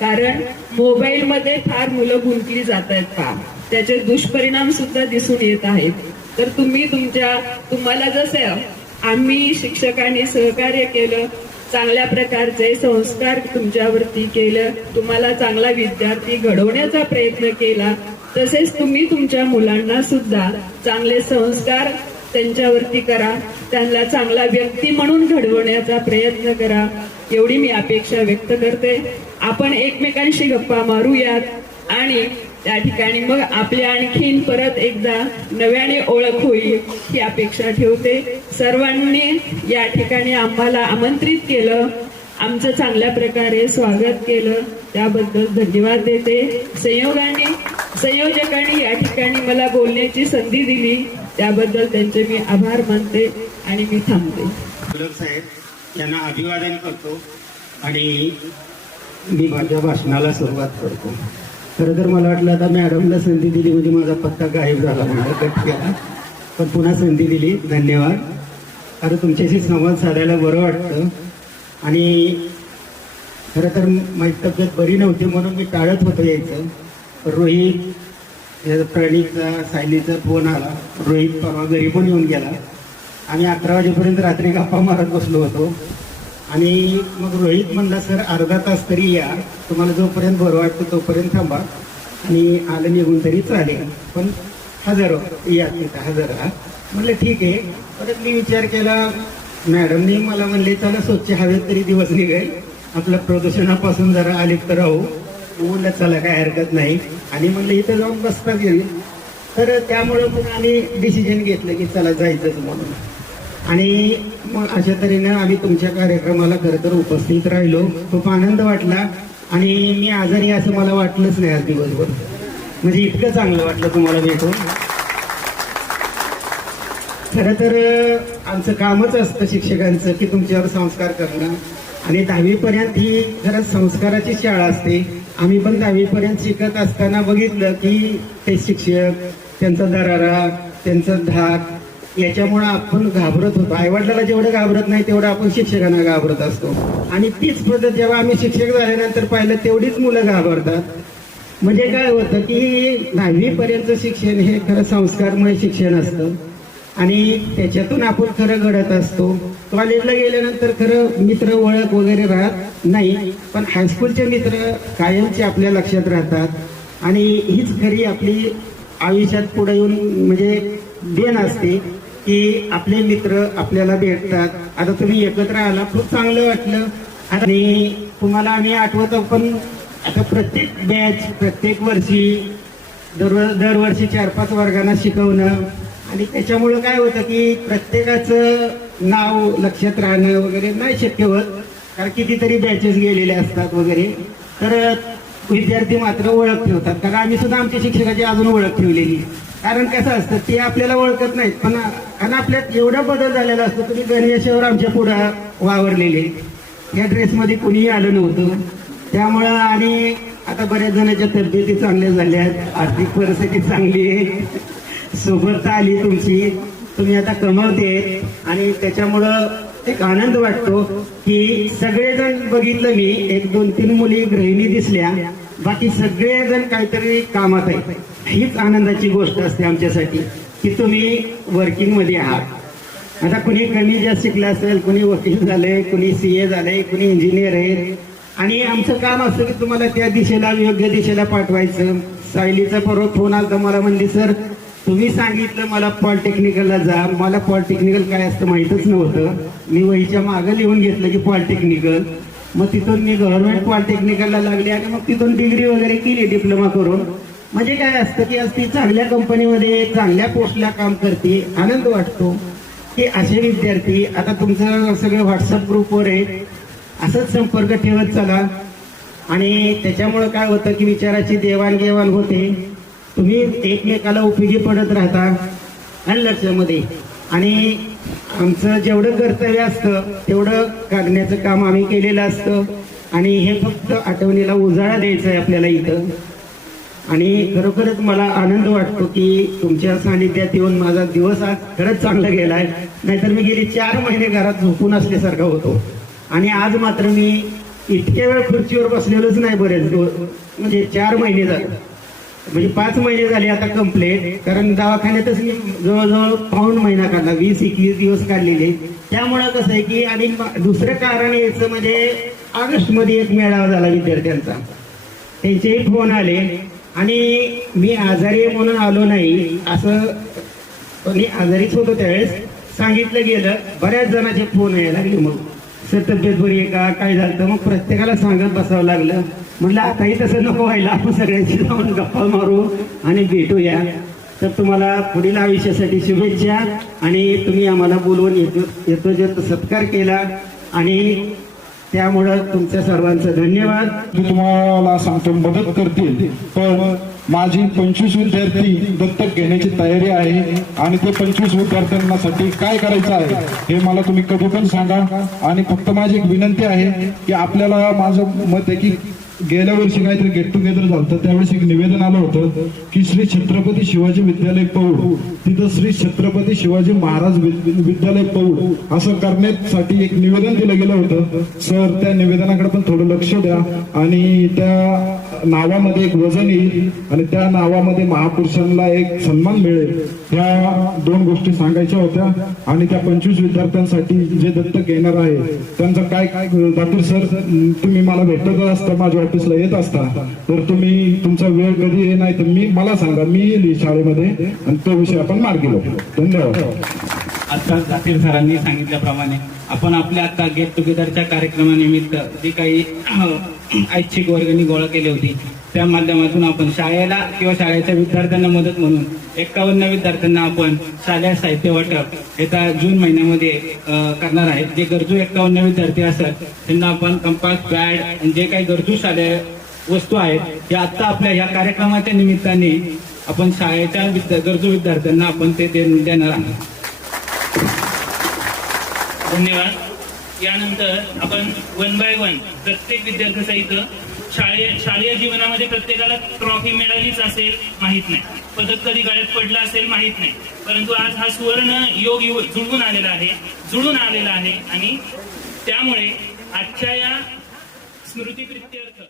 कारण मोबाईलमध्ये फार मुलं गुंतली जात आहेत पहा, त्याचे दुष्परिणाम सुद्धा दिसून येत आहेत. तर तुम्हाला जसं आम्ही शिक्षकांनी सहकार्य केलं, चांगल्या प्रकारचे संस्कार तुमच्यावरती केलं, तुम्हाला चांगला विद्यार्थी घडवण्याचा प्रयत्न केला, तसेच तुम्ही तुमच्या मुलांना सुद्धा चांगले संस्कार त्यांच्यावरती करा, त्यांना चांगला व्यक्ती म्हणून घडवण्याचा प्रयत्न करा, एवढी मी अपेक्षा व्यक्त करते. आपण एकमेकांशी गप्पा मारूयात आणि त्या ठिकाणी मग आपल्या आणखीन परत एकदा नव्याने ओळख होईल ही अपेक्षा ठेवते. सर्वांनी या ठिकाणी आम्हाला आमंत्रित केलं, आमचं चांगल्या प्रकारे स्वागत केलं, त्याबद्दल धन्यवाद देते. संयोजकांनी या ठिकाणी मला बोलण्याची संधी दिली, त्याबद्दल त्यांचे मी आभार मानते आणि मी थांबते. साहेब यांना अभिवादन करतो आणि मी माझ्या भाषणाला सुरुवात करतो. खरं तर मला वाटलं आता मॅडमला संधी दिली म्हणजे माझा पत्ता गायब झाला, मला कट केला, पण पुन्हा संधी दिली, धन्यवाद. खरं तुमच्याशी संवाद साधायला बरं वाटतं. आणि खरं तर माझी तब्येत बरी नव्हती म्हणून मी टाळत होतो यायचं. रोहित प्रणीतचा सायलीचा फोन आला, रोहित परवा घरी पण येऊन गेला. आम्ही 11 वाजेपर्यंत रात्री गप्पा मारत बसलो होतो आणि मग रोहित म्हणला सर अर्धा तास तरी या, तुम्हाला जोपर्यंत बरं वाटतं तोपर्यंत थांबा आणि आलं निघून तरी चालेल, पण हजर या तिथं हजर राहा. म्हणलं ठीक आहे. परत मी विचार केला, मॅडमनी मला म्हणले चला स्वच्छ हवेत तरी दिवस निघेल, आपल्या प्रदूषणापासून जरा अलिप्त राहू. म्हणलं चला काय हरकत नाही आणि म्हणलं इथं जाऊन बसता येईल. तर त्यामुळं मग आम्ही डिसिजन घेतलं की चला जायचंच म्हणून. आणि मग अशा तऱ्हेनं आम्ही तुमच्या कार्यक्रमाला खरं तर उपस्थित राहिलो, खूप आनंद वाटला. आणि मी आजारी असं मला वाटलंच नाही आज दिवसभर, म्हणजे इतकं चांगलं वाटलं तुम्हाला भेटून. खरं तर आमचं कामच असतं शिक्षकांचं की तुमच्यावर संस्कार करणं. आणि 10वी पर्यंत ही खरंच संस्काराची शाळा असते. आम्ही पण 10वी पर्यंत शिकत असताना बघितलं की ते शिक्षक, त्यांचा दरारा, त्यांचा धाक, याच्यामुळे आपण घाबरत होतो. आईवडिलाला जेवढं घाबरत नाही तेवढं आपण शिक्षकांना घाबरत असतो. आणि तीच पद्धत जेव्हा आम्ही शिक्षक झाल्यानंतर पाहिलं तेवढीच मुलं घाबरतात. म्हणजे काय होतं की 10वी पर्यंत शिक्षण हे खरं संस्कारमय शिक्षण असतं आणि त्याच्यातून आपण खरं घडत असतो. कॉलेजला गेल्यानंतर खरं मित्र ओळख वगैरे राहत नाही, पण हायस्कूलचे मित्र कायमचे आपल्या लक्षात राहतात. आणि हीच खरी आपली आयुष्यात पुढे येऊन म्हणजे देण असते की आपले मित्र आपल्याला भेटतात. आता तुम्ही एकत्र आला, खूप चांगलं वाटलं. आणि तुम्हाला आम्ही आठवतो, पण आता प्रत्येक बॅच प्रत्येक वर्षी दरवर्षी 4-5 वर्गांना शिकवणं आणि त्याच्यामुळं काय होतं की प्रत्येकाचं नाव लक्षात राहणं वगैरे नाही शक्य होत, कारण कितीतरी बॅचेस गेलेले असतात वगैरे. तर विद्यार्थी मात्र ओळख ठेवतात, कारण आम्ही सुद्धा आमच्या शिक्षकाची अजून ओळख ठेवलेली. कारण कसं असतं ते आपल्याला ओळखत नाहीत, पण कारण आपल्यात एवढा बदल झालेला असतो. तुम्ही गणवेशावर आमच्या पुढं वावरलेले, या ड्रेसमध्ये कुणीही आलं नव्हतं. त्यामुळं आणि आता बऱ्याच जणांच्या तब्येती चांगल्या झाल्या, आर्थिक परिस्थिती चांगली आहे, सोबत आली तुमची, तुम्ही आता कमवते. आणि त्याच्यामुळं एक आनंद वाटतो की सगळेजण बघितलं मी, 1-2-3 मुली गृहिणी दिसल्या, बाकी सगळेजण काहीतरी कामात आहेत. हीच आनंदाची गोष्ट असते आमच्यासाठी की तुम्ही वर्किंग मध्ये आहात. आता कुणी कमी जास्त शिकलं असेल, कुणी वकील झालंय, कुणी CA झालंय, कुणी इंजिनियर आहे. आणि आमचं काम असतं की तुम्हाला त्या दिशेला योग्य दिशेला पाठवायचं. सायलीचा परवा फोन आला, मला म्हणली सर तुम्ही सांगितलं मला पॉलिटेक्निकलला जा. मला पॉलिटेक्निकल काय असतं माहीतच नव्हतं. मी वहीच्या मागं लिहून घेतलं की पॉलिटेक्निकल. मग तिथून मी गव्हर्नमेंट पॉलिटेक्निकलला लागले आणि मग तिथून डिग्री वगैरे केली डिप्लोमा करून. म्हणजे काय असतं की आज ती चांगल्या कंपनीमध्ये चांगल्या पोस्टला काम करते, आनंद वाटतो की असे विद्यार्थी. आता तुमचं सगळं व्हॉट्सअप ग्रुपवर आहे, असंच संपर्क ठेवत चला. आणि त्याच्यामुळं काय होतं की विचाराची देवाणघेवाण होते, तुम्ही एकमेकाला उपयोगी पडत राहता आणि लक्षामध्ये. आणि आमचं जेवढं कर्तव्य असतं तेवढं काढण्याचं काम आम्ही केलेलं असतं. आणि हे फक्त आठवणीला उजाळा द्यायचा आहे आपल्याला इथं. आणि खरोखरच मला आनंद वाटतो की तुमच्या सानिध्यात येऊन माझा दिवस आज खरंच चांगला गेलाय. नाहीतर मी गेली 4 महिने घरात झोपून असल्यासारखा होतो. आणि आज मात्र मी इतक्या वेळ खुर्चीवर बसलेलोच नाही बरेच म्हणजे 4 महिने झाले, म्हणजे 5 महिने झाले आता कंप्लेंट. कारण दवाखान्यातच मी जवळजवळ पाऊण महिना काढला, 20-21 दिवस काढलेले. त्यामुळं कसं आहे की आणि दुसरं कारण यायचं म्हणजे ऑगस्टमध्ये एक मेळावा झाला विद्यार्थ्यांचा, त्यांचेही फोन आले आणि मी आजारी आहे म्हणून आलो नाही असं, मी आजारीच होतो त्यावेळेस, सांगितलं गेलं. बऱ्याच जणांचे फोन यायला लागले, मग सर तब्येत बरी आहे का, काय झालं तर मग प्रत्येकाला सांगत बसावं लागलं. म्हटलं आताही तसं नको व्हायला, आपण सगळ्यांशी जाऊन गप्पा मारू आणि भेटूया. तर तुम्हाला पुढील आयुष्यासाठी शुभेच्छा. आणि तुम्ही आम्हाला बोलवून येतो सत्कार केला आणि त्यामुळं तुमच्या सर्वांचं धन्यवाद. मी तुम्हाला सांगतो मदत करतील, पण माझी 25 विद्यार्थी दत्तक घेण्याची तयारी आहे आणि ते 25 विद्यार्थ्यांसाठी काय करायचं आहे हे मला तुम्ही कधी पण सांगा. आणि फक्त माझी एक विनंती आहे की आपल्याला, माझं मत आहे की गेल्या वर्षी काहीतरी गेट टुगेदर झालं होतं, त्यावेळेस एक निवेदन आलं होतं की श्री छत्रपती शिवाजी विद्यालय पौड, तिथं श्री छत्रपती शिवाजी महाराज विद्यालय पौड असं करण्यासाठी एक निवेदन दिलं गेलं होतं. सर त्या निवेदनाकडे पण थोडं लक्ष द्या आणि त्या नावामध्ये एक वजन येईल आणि त्या नावामध्ये महापुरुषांना एक सन्मान मिळेल. ह्या 2 गोष्टी सांगायच्या होत्या. आणि त्या 25 विद्यार्थ्यांसाठी जे दत्तक घेणार आहे त्यांचं काय दाखल सर, तुम्ही मला भेटत असता, माझ्या ऑफिसला येत असता, तर तुम्ही तुमचा वेळ कधी ये नाही तर मला सांगा, मी येईल शाळेमध्ये आणि तो विषय आपण मार्गी लावू. धन्यवाद. आता जाकीर सरांनी सांगितल्याप्रमाणे आपण आपल्या आता गेट टुगेदरच्या कार्यक्रमानिमित्त जी काही ऐच्छिक वर्गणी गोळा केली होती त्या माध्यमातून आपण शाळेला किंवा शाळेच्या विद्यार्थ्यांना मदत म्हणून 51 विद्यार्थ्यांना आपण शालेय साहित्य वाटप येत्या जून महिन्यामध्ये करणार आहे. जे गरजू 51 विद्यार्थी असतात त्यांना आपण कंपास, पॅड, जे काही गरजू शालेय वस्तू आहेत त्या आता आपल्या या कार्यक्रमाच्या निमित्ताने आपण शाळेच्या गरजू विद्यार्थ्यांना आपण ते देणार आहोत. धन्यवाद. यानंतर आपण 1 by 1 प्रत्येक विद्यार्थ्यासहित शालेय जीवनामध्ये प्रत्येकाला ट्रॉफी मिळालीच असेल माहित नाही, पदक कधी गळ्यात पडलं असेल माहित नाही, परंतु आज हा सुवर्ण योग जुळून आलेला आहे आणि त्यामुळे आजच्या या स्मृतिप्रित्यर्थ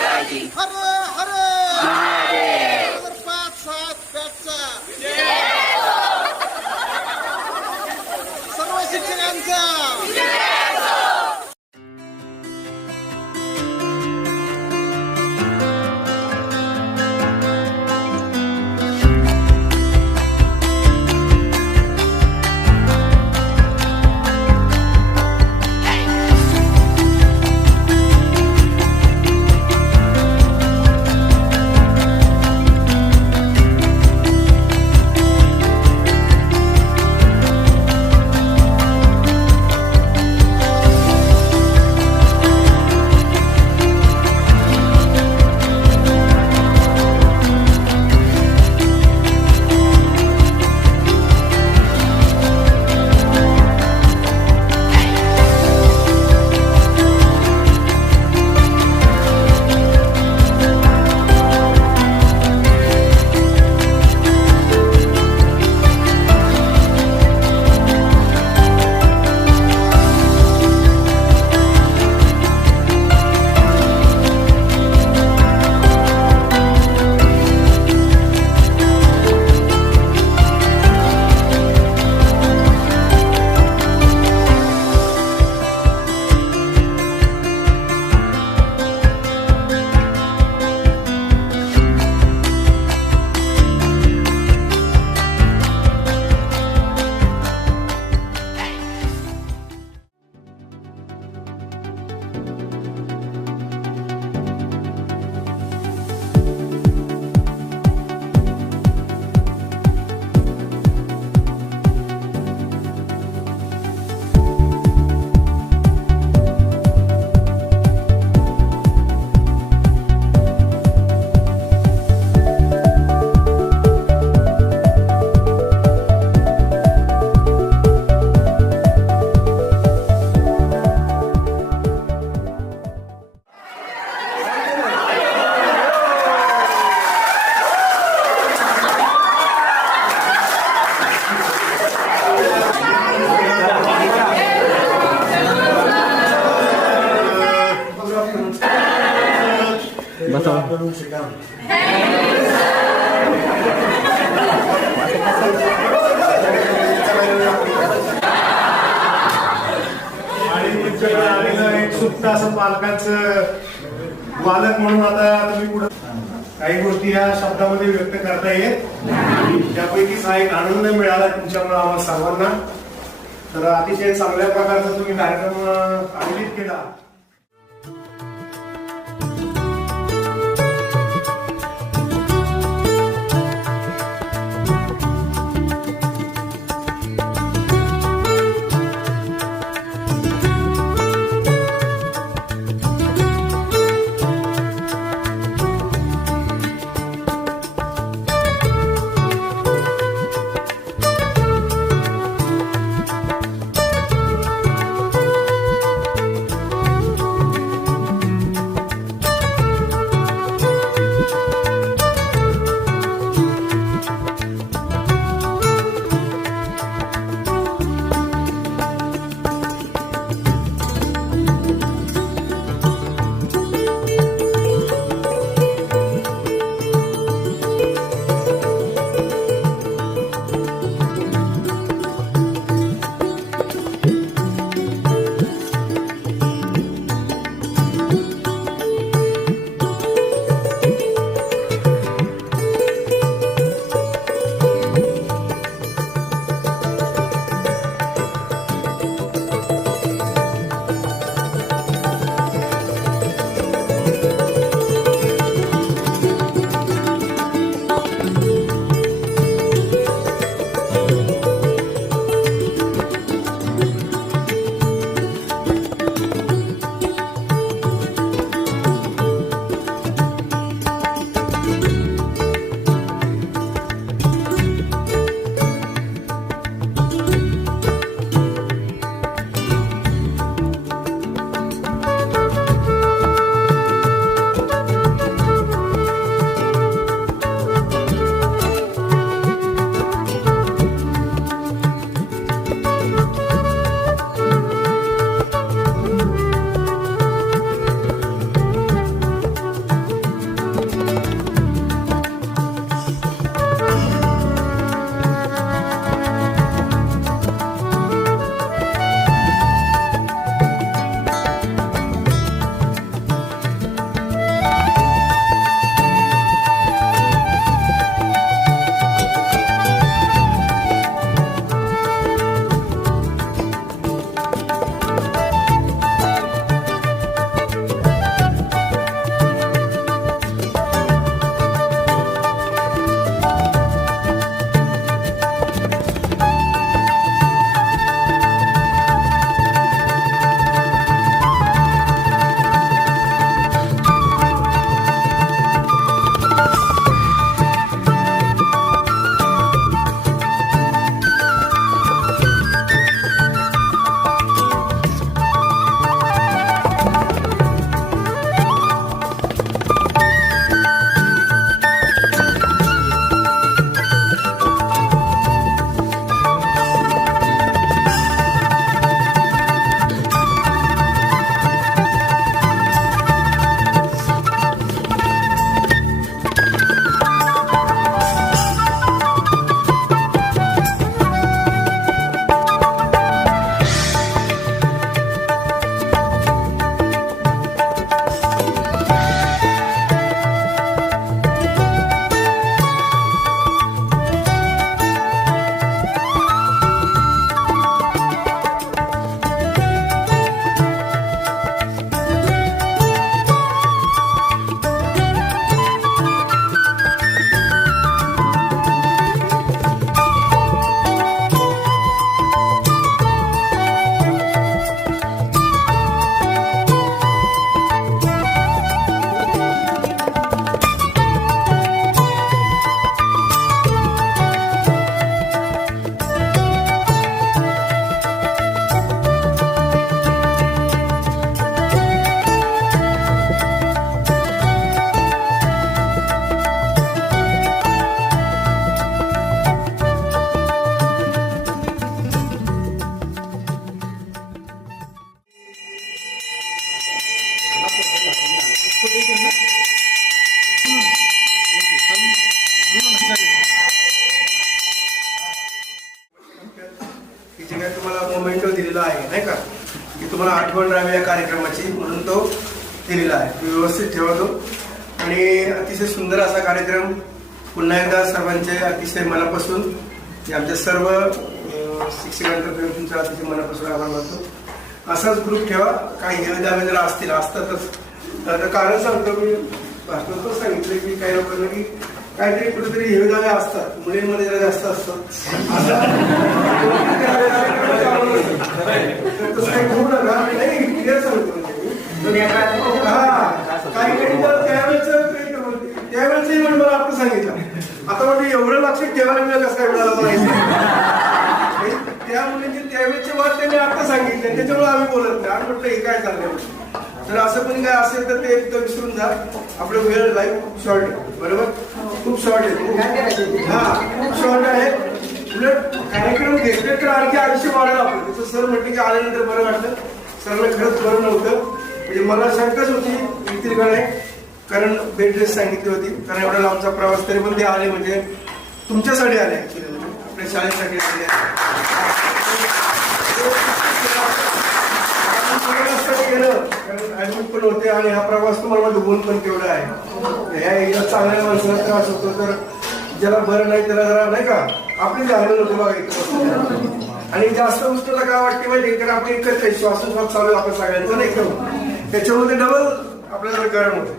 हर हर 2005-7 बॅचचा सर्व शिक्षकांचा एक सुप्त असं पालकांचं बालक म्हणून आता तुम्ही पुढे काही गोष्टी या शब्दामध्ये व्यक्त करता येत त्यापैकीच एक आनंद मिळाला तुमच्यामुळे आम्हाला सर्वांना. तर अतिशय चांगल्या प्रकारचा तुम्ही कार्यक्रम आयोजित केला. आठवण राहावी या कार्यक्रमाची म्हणून तो दिलेला आहे. तो व्यवस्थित ठेवतो आणि अतिशय सुंदर असा कार्यक्रम पुन्हा एकदा सर्वांचे अतिशय मनापासून आमच्या सर्व शिक्षकांतर्फे तुमचा अतिशय मनापासून आभार मानतो. असाच ग्रुप ठेवा. काही हेवेदावे जरा असतातच तर कारण सांगतो मी भाषणातच सांगितलं की काही लोकांना की काहीतरी कुठेतरी हेवेदावे असतात, मुलींमध्ये जरा जास्त असतात. तसं काही घेऊ नका. नाही क्लिअर सांगतो त्यावेळेसही म्हणून मला आपण सांगितलं. आता म्हणजे एवढं लक्षात ठेवायला मिळेल कसं काय मिळालं म्हणायचं. त्या मुलींचे त्यावेळेचे वाद त्यांनी आता सांगितले, त्याच्यामुळे आम्ही बोलत नाही. आणि म्हटलं हे काय चाललंय. तर असं पण काय असेल तर ते एकदा विसरून जा. आपलं वेळ लाईफ खूप शॉर्ट आहे. बरोबर, खूप शॉर्ट आहे. हा खूप शॉर्ट आहे. उलट कार्यक्रम घेतले तर आणखी आयुष्य वाढलं आपलं. त्याचं सर म्हटलं की आल्यानंतर बरं वाटलं. सरला खरंच बरं नव्हतं. म्हणजे मला शंकाच होती येथीलकडे, कारण बेड रेस्ट सांगितली होती. कारण एवढा लांबचा प्रवास तरी पण ते आले म्हणजे तुमच्यासाठी आले, ऍक्च्युली आपल्या शाळेसाठी आले. ऍडमिट पण होते आणि हा प्रवास तुम्हाला डुबून पण केवढा आहे. ह्या एकदा चांगल्या माणसाला त्रास होतो तर ज्याला बरं नाही त्याला जरा नाही का आपली झालेलं होतं बघा इथं. आणि जास्त उष्णता काय वाटते माहिती, कारण आपण एकत्र श्वासोश्वास चालू आपण सगळ्यांचं नाही करू, त्याच्यामध्ये डबल आपल्याला गरम होतं.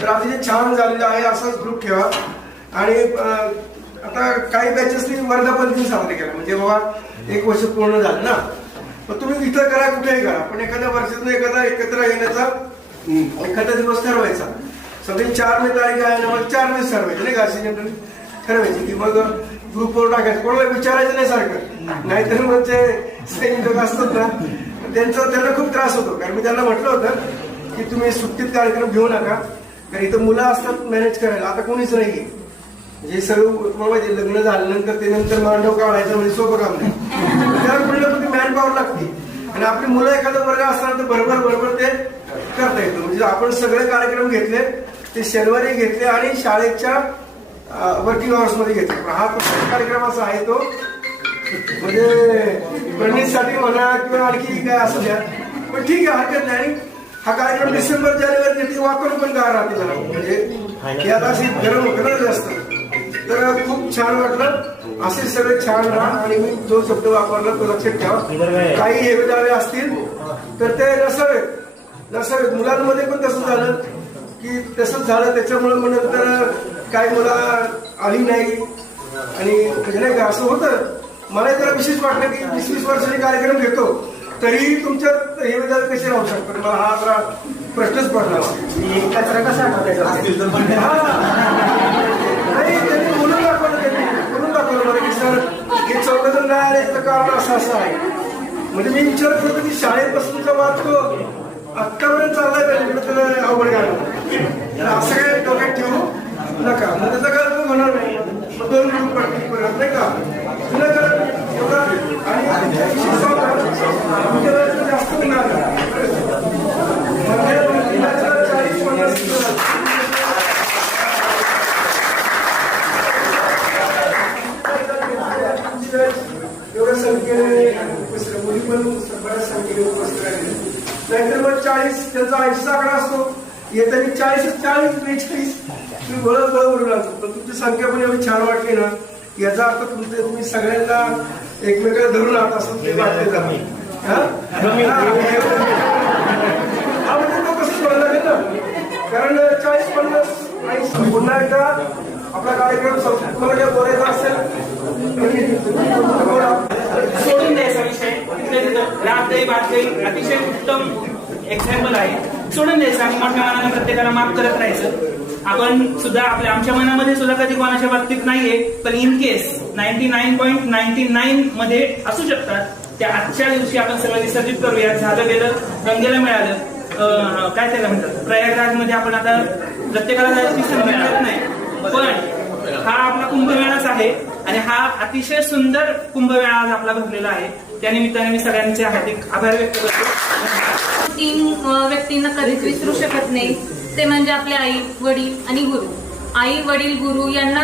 तर अतिशय छान झालेलं आहे. असाच ग्रुप ठेवा. आणि आता काही बॅचेसनी वर्धापन दिन साजरे केला म्हणजे बाबा 1 वर्ष पूर्ण झालं ना, मग तुम्ही इथं करा कुठेही करा, पण एखाद्या वर्षातून एखादा एकत्र येण्याचा एखादा दिवस ठरवायचा. सगळी 4 मे तारीख आहे ना, मग 4 मे ठरवायचे नाही का, अशी जनरली ठरवायची की मग ग्रुपवर टाकायचं. कोणाला विचारायचं नाही सारखं, नाहीतर मग जे सैनिक असतात ना त्यांना खूप त्रास होतो. कारण मी त्यांना म्हटलं होतं की तुम्ही सुट्टीत कार्यक्रम घेऊ नका, कारण इथं मुलं असतात मॅनेज करायला. आता कोणीच नाहीये. म्हणजे सर्व म्हणजे लग्न झाल्यानंतर ते नंतर मांडव काढायचं म्हणजे सोपं काम नाही. त्याला कुठल्या मॅन पॉवर लागते. आणि आपली मुलं एखादा वर्ग असताना तर बरोबर ते करता येतं. म्हणजे आपण सगळे कार्यक्रम घेतले ते शनिवारी घेतले आणि शाळेच्या वर्किंग आवर्स मध्ये घेतले. हा कार्यक्रम असा आहे तो म्हणजे प्रणीतसाठी म्हणा किंवा आणखी काय असू द्या, पण ठीक आहे हरकत नाही. आणि हा कार्यक्रम डिसेंबर जानेवारी वातावरण पण गार राहते जरा, म्हणजे आता अशी गरम होतं ना जास्त. तर खूप छान वाटलं. असे सगळे छान राहा. आणि मी जो शब्द वापरला तो लक्षात ठेवा. काही हेवेदावे असतील तर ते नसावेत. मुलांमध्ये पण तसं झालं की तसंच झालं, त्याच्यामुळे मग नंतर काही मुलं आली नाही आणि म्हणजे नाही का असं होतं. मला जरा विशेष वाटलं की 20-20 वर्षांनी कार्यक्रम घेतो तरी तुमच्यात हेवेदावे कसे राहू शकतात. मला हा जरा प्रश्नच पडला. कचरा कसा नाही त्यांनी बोलून दाखवलं बरं की सर हे 14 नाही आले तर कारण असं आहे. म्हणजे मी विचार करतो की शाळेपासूनचा वाद तो आत्तापर्यंत चाललाय पाहिजे, त्याला अवघड घालून असं काय डोक्यात ठेवू नका. मग त्याचा काय अर्थ होणार नाही. 2 ग्रुप परत नाही का एवढा. आणि जास्त होणार 40-50 एवढ्या संख्येने मुली पण बऱ्याच संख्येने उपस्थित राहिले. नाहीतर मग 40 त्यांचा 80चा आकडा असतो, येताना 40-42 तुम्ही बळं बोलू लागतो. पण तुमची संख्या पण एवढी छान वाटली ना, याचा अर्थ तुम्ही सगळ्यांना एकमेकाला धरून आहात असं ते वाटते जरा. हा म्हणजे तो कसं सोडला नाही ना, कारण 40-50 पुन्हा एकदा आपला कार्यक्रम संस्कृतीमध्ये बोलायचा असेल सोडून द्यायचा विषय. रातही बातही अतिशय उत्तम एक्झाम्पल आहे. सोडून द्यायचं आणि मोठ्या मनाने प्रत्येकाला माफ करत राहायचं. आपण सुद्धा आमच्या मनामध्ये सुद्धा कधी कोणाच्या बाबतीत नाहीये, पण इन केस 99.99 मध्ये असू शकतात. त्या आजच्या दिवशी आपण सगळं विसर्जित करूया. झालं गेलं, गंगेला मिळालं. काय त्याला म्हणतात, प्रयागराज मध्ये आपण आता प्रत्येकाला जायची संधी मिळत नाही, पण हा आपला कुंभमेळाच आहे आणि हा अतिशय सुंदर कुंभमेळा आज आपला भरलेला आहे. त्या निमित्ताने मी सगळ्यांचे हार्दिक आभार व्यक्त करतो. 3 व्यक्तींना कधीच विसरू शकत नाही. ते म्हणजे आपले आई वडील आणि गुरु. आई वडील गुरु यांना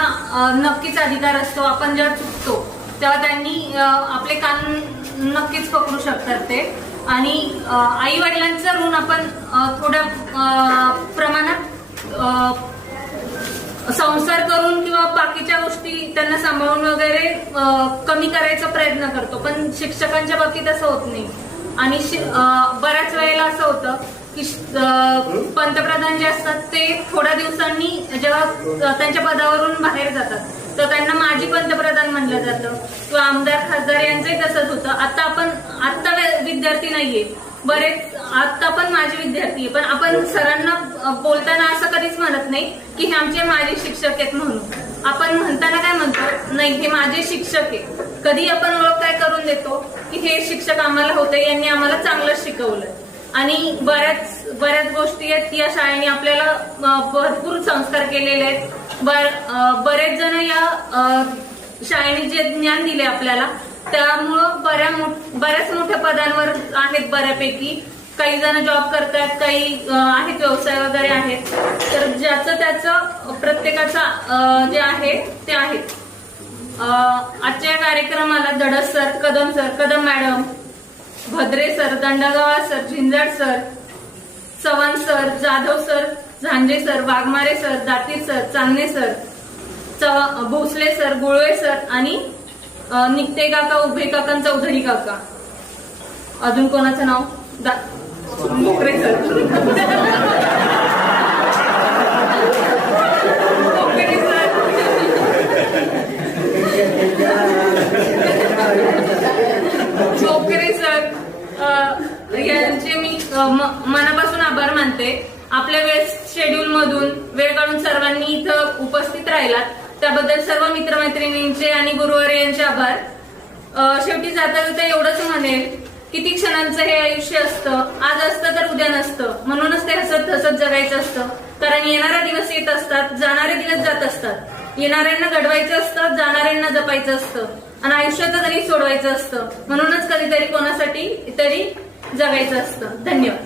नक्कीच अधिकार असतो. आपण जेव्हा चुकतो तेव्हा त्यांनी आपले कान नक्कीच पकडू शकतात ते. आणि आई वडिलांचं ऋण आपण थोड्या प्रमाणात संसार करून किंवा बाकीच्या गोष्टी त्यांना सांभाळून वगैरे कमी करायचा प्रयत्न करतो, पण शिक्षकांच्या बाबतीत असं होत नाही. आणि बऱ्याच वेळेला असं होतं की पंतप्रधान जे असतात ते थोड्या दिवसांनी जेव्हा त्यांच्या पदावरून बाहेर जातात तर त्यांना माजी पंतप्रधान म्हणलं जातं किंवा आमदार खासदार यांचंही तसंच होतं. आता विद्यार्थी नाहीये बरेच, आता पण माझे विद्यार्थी आहे, पण आपण सरांना बोलताना असं कधीच म्हणत नाही की हे आमचे माजी शिक्षक आहेत म्हणून. आपण म्हणताना काय म्हणतो, नाही हे माझे शिक्षक आहे. कधी आपण ओळख काय करून देतो की हे शिक्षक आम्हाला होते, यांनी आम्हाला चांगलं शिकवलं. आणि बऱ्याच गोष्टी आहेत की या शाळेने आपल्याला भरपूर संस्कार केलेले आहेत. बरेच जण या शाळेने जे ज्ञान दिले आपल्याला त्यामुळं बऱ्याच मोठ्या पदांवर आहेत बऱ्यापैकी. काही जण जॉब करतात, काही आहेत व्यवसाय वगैरे आहेत. तर ज्याचं त्याचं प्रत्येकाचं जे आहे ते आहे. आजच्या या कार्यक्रमाला Dadas sir, Kadam madam, Bhadre sir, Dandgava sir, Zinjad sir, Chavan sir, Jadhav sir, Zanje sir, Waghmare sir, Datir sir, Chandane sir, Bhosale sir, Gulve sir आणि निकते काका, उभे काका, चौधरी काका. अजून कोणाचं नाव? Mokare sir. Mokare sir, Mokare sir यांचे मी मनापासून आभार मानते. आपल्या वेळ शेड्यूल मधून वेळ काढून सर्वांनी इथं उपस्थित राहिलात त्याबद्दल सर्व मित्रमैत्रिणींचे आणि गुरुवारी यांचे आभार. शेवटी जाता जाता एवढंच म्हणेल, किती क्षणांचं हे आयुष्य असतं, आज असतं तर उद्या नसतं. म्हणूनच ते हसत हसत जगायचं असतं. कारण येणारे दिवस येत असतात, जाणारे दिवस जात असतात. येणाऱ्यांना घडवायचं असतं, जाणाऱ्यांना जपायचं असतं आणि आयुष्याचं तरी सोडवायचं असतं. म्हणूनच कधीतरी कोणासाठी तरी जगायचं असतं. धन्यवाद.